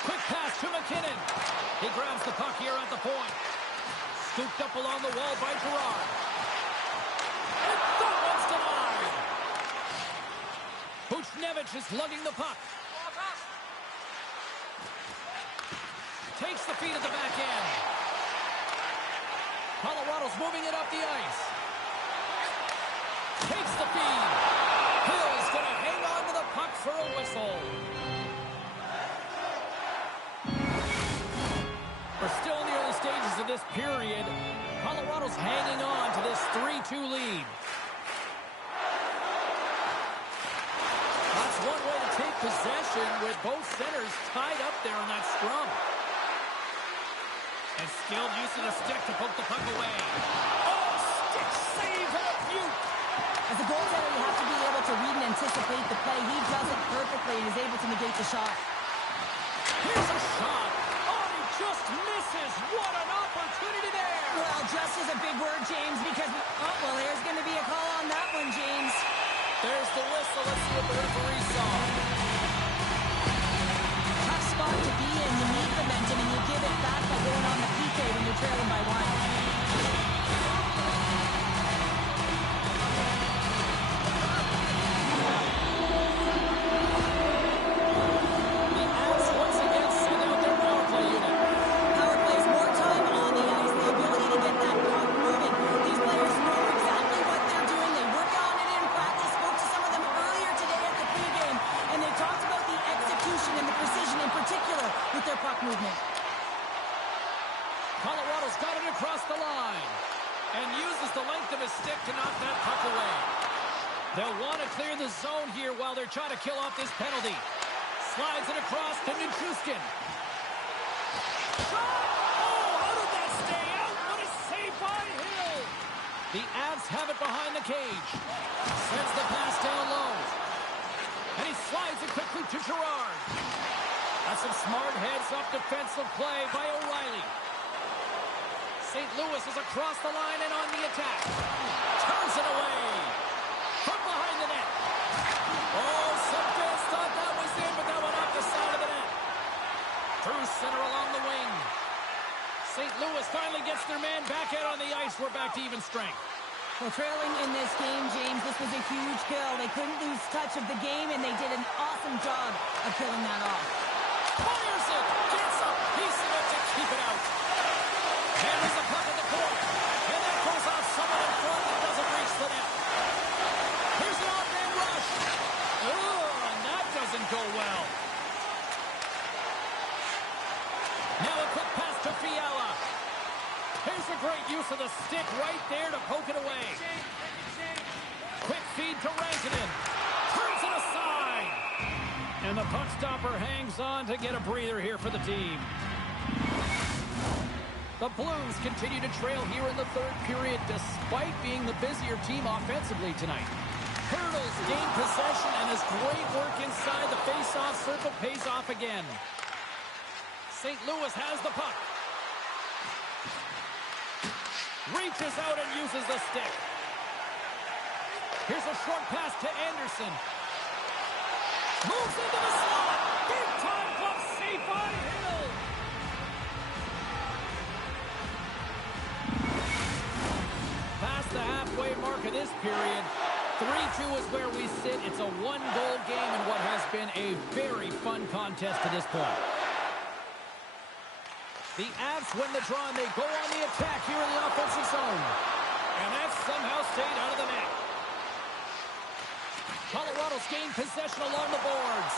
Quick pass to McKinnon. He grabs the puck here at the point. Scooped up along the wall by Girard. And that one's denied. Buchnevich is lugging the puck. Takes the feed at the back end. Colorado's moving it up the ice. Takes the feed. Hill's going to hang on to the puck for a whistle. We're still in the early stages of this period. Colorado's hanging on to this 3-2 lead. That's one way to take possession with both centers tied up there on that scrum. And skilled use of the stick to poke the puck away. Oh, stick save and a beaut. As a goaltender, you have to be able to read and anticipate the play. He does it perfectly and is able to negate the shot. Here's a shot. Oh, he just misses. What an opportunity there. Well, just is a big word, James, because, there's going to be a call on that one, James. There's the whistle. Let's see what the referee saw. Tough spot to be in. You need momentum, and you give it back by going on the PK when you're trailing by one. The Avs once again send out their power play unit. Power plays more time on the ice, the ability to get that puck moving. These players know exactly what they're doing. They work on it in practice. Spoke to some of them earlier today at the pregame, and they talked about the execution and the precision in particular with their puck movement. Colorado's got it across the line and uses the length of his stick to knock that puck away. They'll want to clear the zone here while they're trying to kill off this penalty. Slides it across to Nichushkin. Shot! Oh, how did that stay out? What a save by Hill! The Avs have it behind the cage. Sends the pass down low. And he slides it quickly to Girard. That's some smart heads-up defensive play by O'Reilly. St. Louis is across the line and on the attack. Turns it away. From behind the net. Oh, some fans thought that was in, but that went off the side of the net. Through center along the wing. St. Louis finally gets their man back out on the ice. We're back to even strength. Well, trailing in this game, James, this was a huge kill. They couldn't lose touch of the game, and they did an awesome job of killing that off. Fires it. Gets a piece of it to keep it out. Hammers the puck at the corner. And that goes off someone in front that doesn't reach the net. Here's an off-man rush. Oh, and that doesn't go well. Now a quick pass to Fiala. Here's a great use of the stick right there to poke it away. Quick feed to Rantanen. Turns it aside. And the puck stopper hangs on to get a breather here for the team. The Blues continue to trail here in the third period despite being the busier team offensively tonight. Hurdles gain possession and his great work inside the face-off circle pays off again. St. Louis has the puck. Reaches out and uses the stick. Here's a short pass to Anderson. Moves into the slot. Big time glove save by Hill. Past the halfway mark of this period. 3-2 is where we sit. It's a one-goal game in what has been a very fun contest to this point. The Avs win the draw, and they go on the attack here in the offensive zone. And that somehow stayed out of the net. Colorado's gained possession along the boards.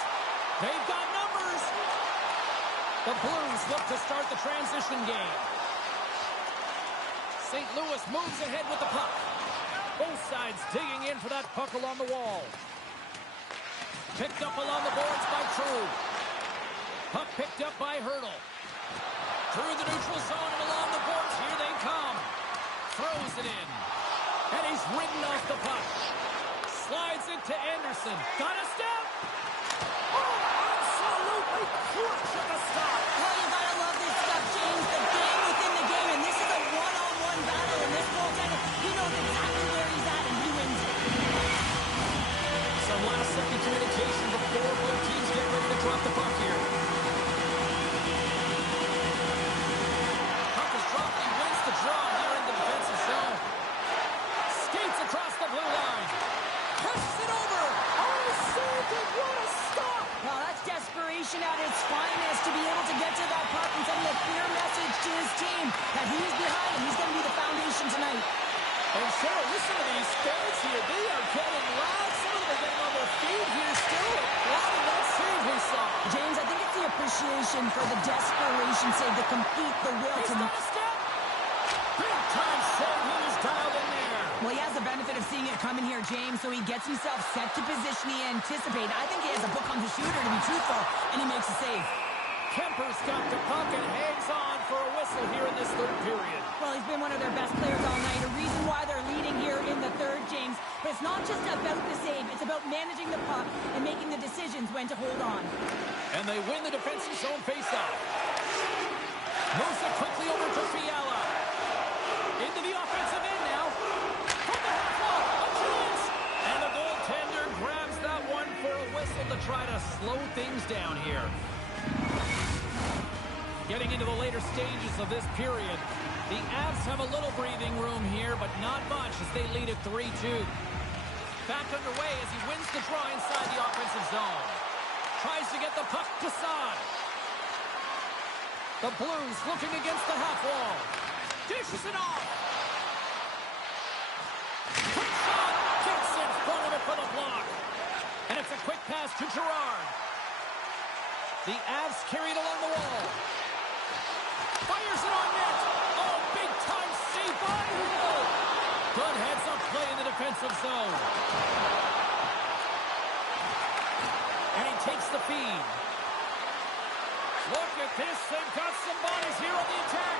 They've got numbers. The Blues look to start the transition game. St. Louis moves ahead with the puck. Both sides digging in for that puck along the wall. Picked up along the boards by True. Puck picked up by Hurdle. Through the neutral zone and along the boards. Here they come. Throws it in. And he's ridden off the puck. Slides it to Anderson. Got a step. Oh, absolutely crushed at the stop. Well, you gotta love this stuff, James. The game within the game, and this is a one-on-one battle, and this goaltender, he knows exactly where he's at, and he wins it. Some last-second communication before both teams get ready to drop the puck here. Puck is dropped. He wins the draw here in the defensive zone. Skates across the blue line. Presses it over. Oh, saved it. What a stop. Well, that's desperation at its finest to be able to get to that puck and send a clear message to his team that he's behind and he's going to be the foundation tonight. And Cheryl, listen to these fans here. They are getting loud. Some of them are getting on their feet here still. Applauding that save we saw. James, I think it's the appreciation for the desperation save, the complete, the will He's to... got a step. Big time save. He was dialed in there. Well, he has the benefit method of seeing it coming here, James, so he gets himself set to position he anticipated. I think he has a book on the shooter, to be truthful, and he makes a save. Kemper's got the puck and hangs on for a whistle here in this third period. Well, he's been one of their best players all night, a reason why they're leading here in the third, James. But it's not just about the save, it's about managing the puck and making the decisions when to hold on. And they win the defensive zone faceoff. Moves it quickly over to Fiala. Into the offensive end now. From the half wall, a chance! And the goaltender grabs that one for a whistle to try to slow things down here. Getting into the later stages of this period, the Avs have a little breathing room here, but not much as they lead at 3-2. Back underway as he wins the draw inside the offensive zone. Tries to get the puck to Saad. The Blues looking against the half wall. Dishes it off. Quick shot. Gets in front of it for the block. And it's a quick pass to Girard. The Avs carried along the wall. Fires it on net. Oh, big-time save by Hill. Good heads-up play in the defensive zone. And he takes the feed. Look at this. They've got some bodies here on the attack.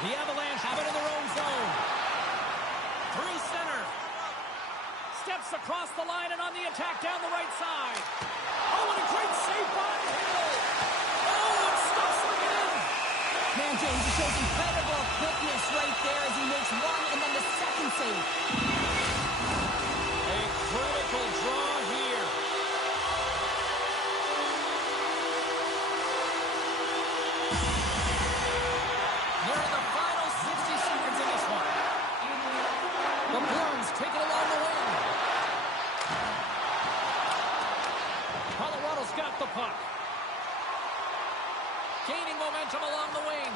The Avalanche have it in their own zone. Through center. Steps across the line and on the attack down the right side. Oh, and a great save by Hill. Oh, it stops again. Man, James, he shows incredible quickness right there as he makes one and then the second save. A critical draw here. Near the final 60 seconds in this one. The Blues take it along the wing. Colorado's got the puck. Gaining momentum along the wing.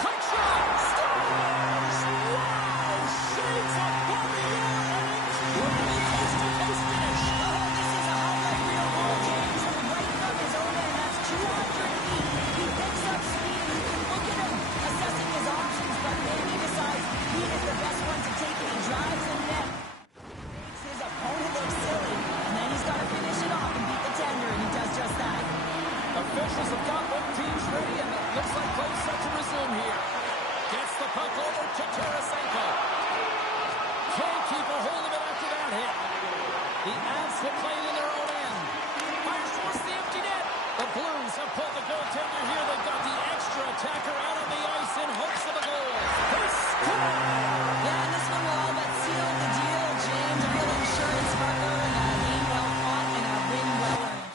Quick shot! Scores! Wow! Shades of Bobby incredible coast-to-coast finish. Oh, this is a highlight reel goal, James. Right from his own end, that's 200 feet. He picks up speed. You can look at him assessing his options, but then he decides he is the best one to take it. He drives the net. Makes his opponent look silly, and then he's got to finish it off and beat the tender, and he does just that. Officials have got both teams ready, and it looks like play set to resume here. Gets the puck over to Tarasenko. Can't keep a hold of it after that hit. The Avs have played in their own end. Fires towards the empty net. The Blues have pulled the goaltender here. They've got the extra attacker out on the ice in hopes of a goal. They score! Yeah, and this one will all but seal the deal, James. A real insurance marker and a game well fought and a win well earned.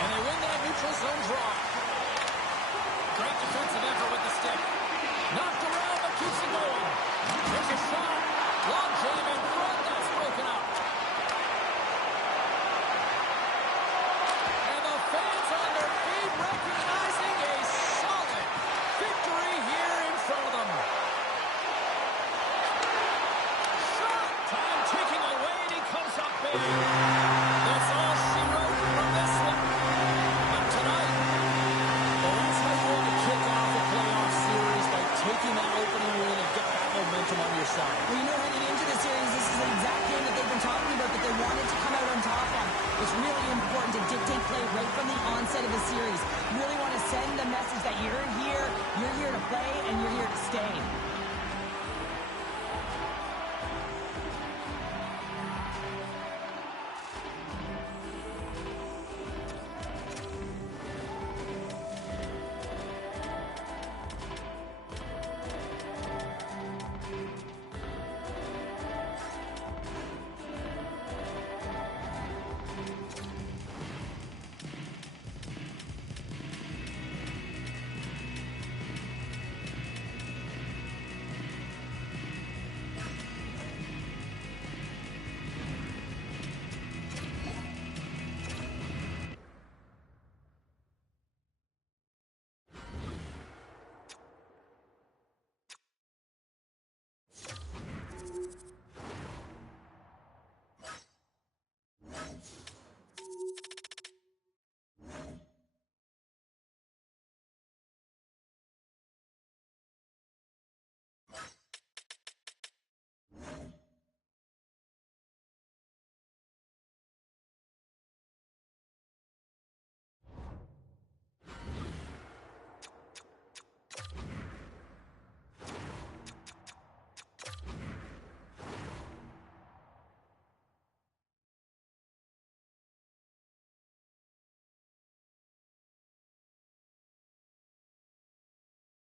And they win that neutral zone draw. Great defensive effort with the stick. Knocked around, but keeps it going. There's a shot. Long jam in front. That's broken up. And the fans on their feet recognizing a solid victory here in front of them. Shot. Time ticking away, and he comes up big. That's all she wrote from this one. But tonight, well, that's how you want to kick off a playoff series, by taking that opening win and get that momentum on your side. Well, you know, heading into the series, this is the exact game that they've been talking about that they wanted to come out on top on. It's really important to dictate play right from the onset of the series. You really want to send the message that you're here to play, and you're here to stay.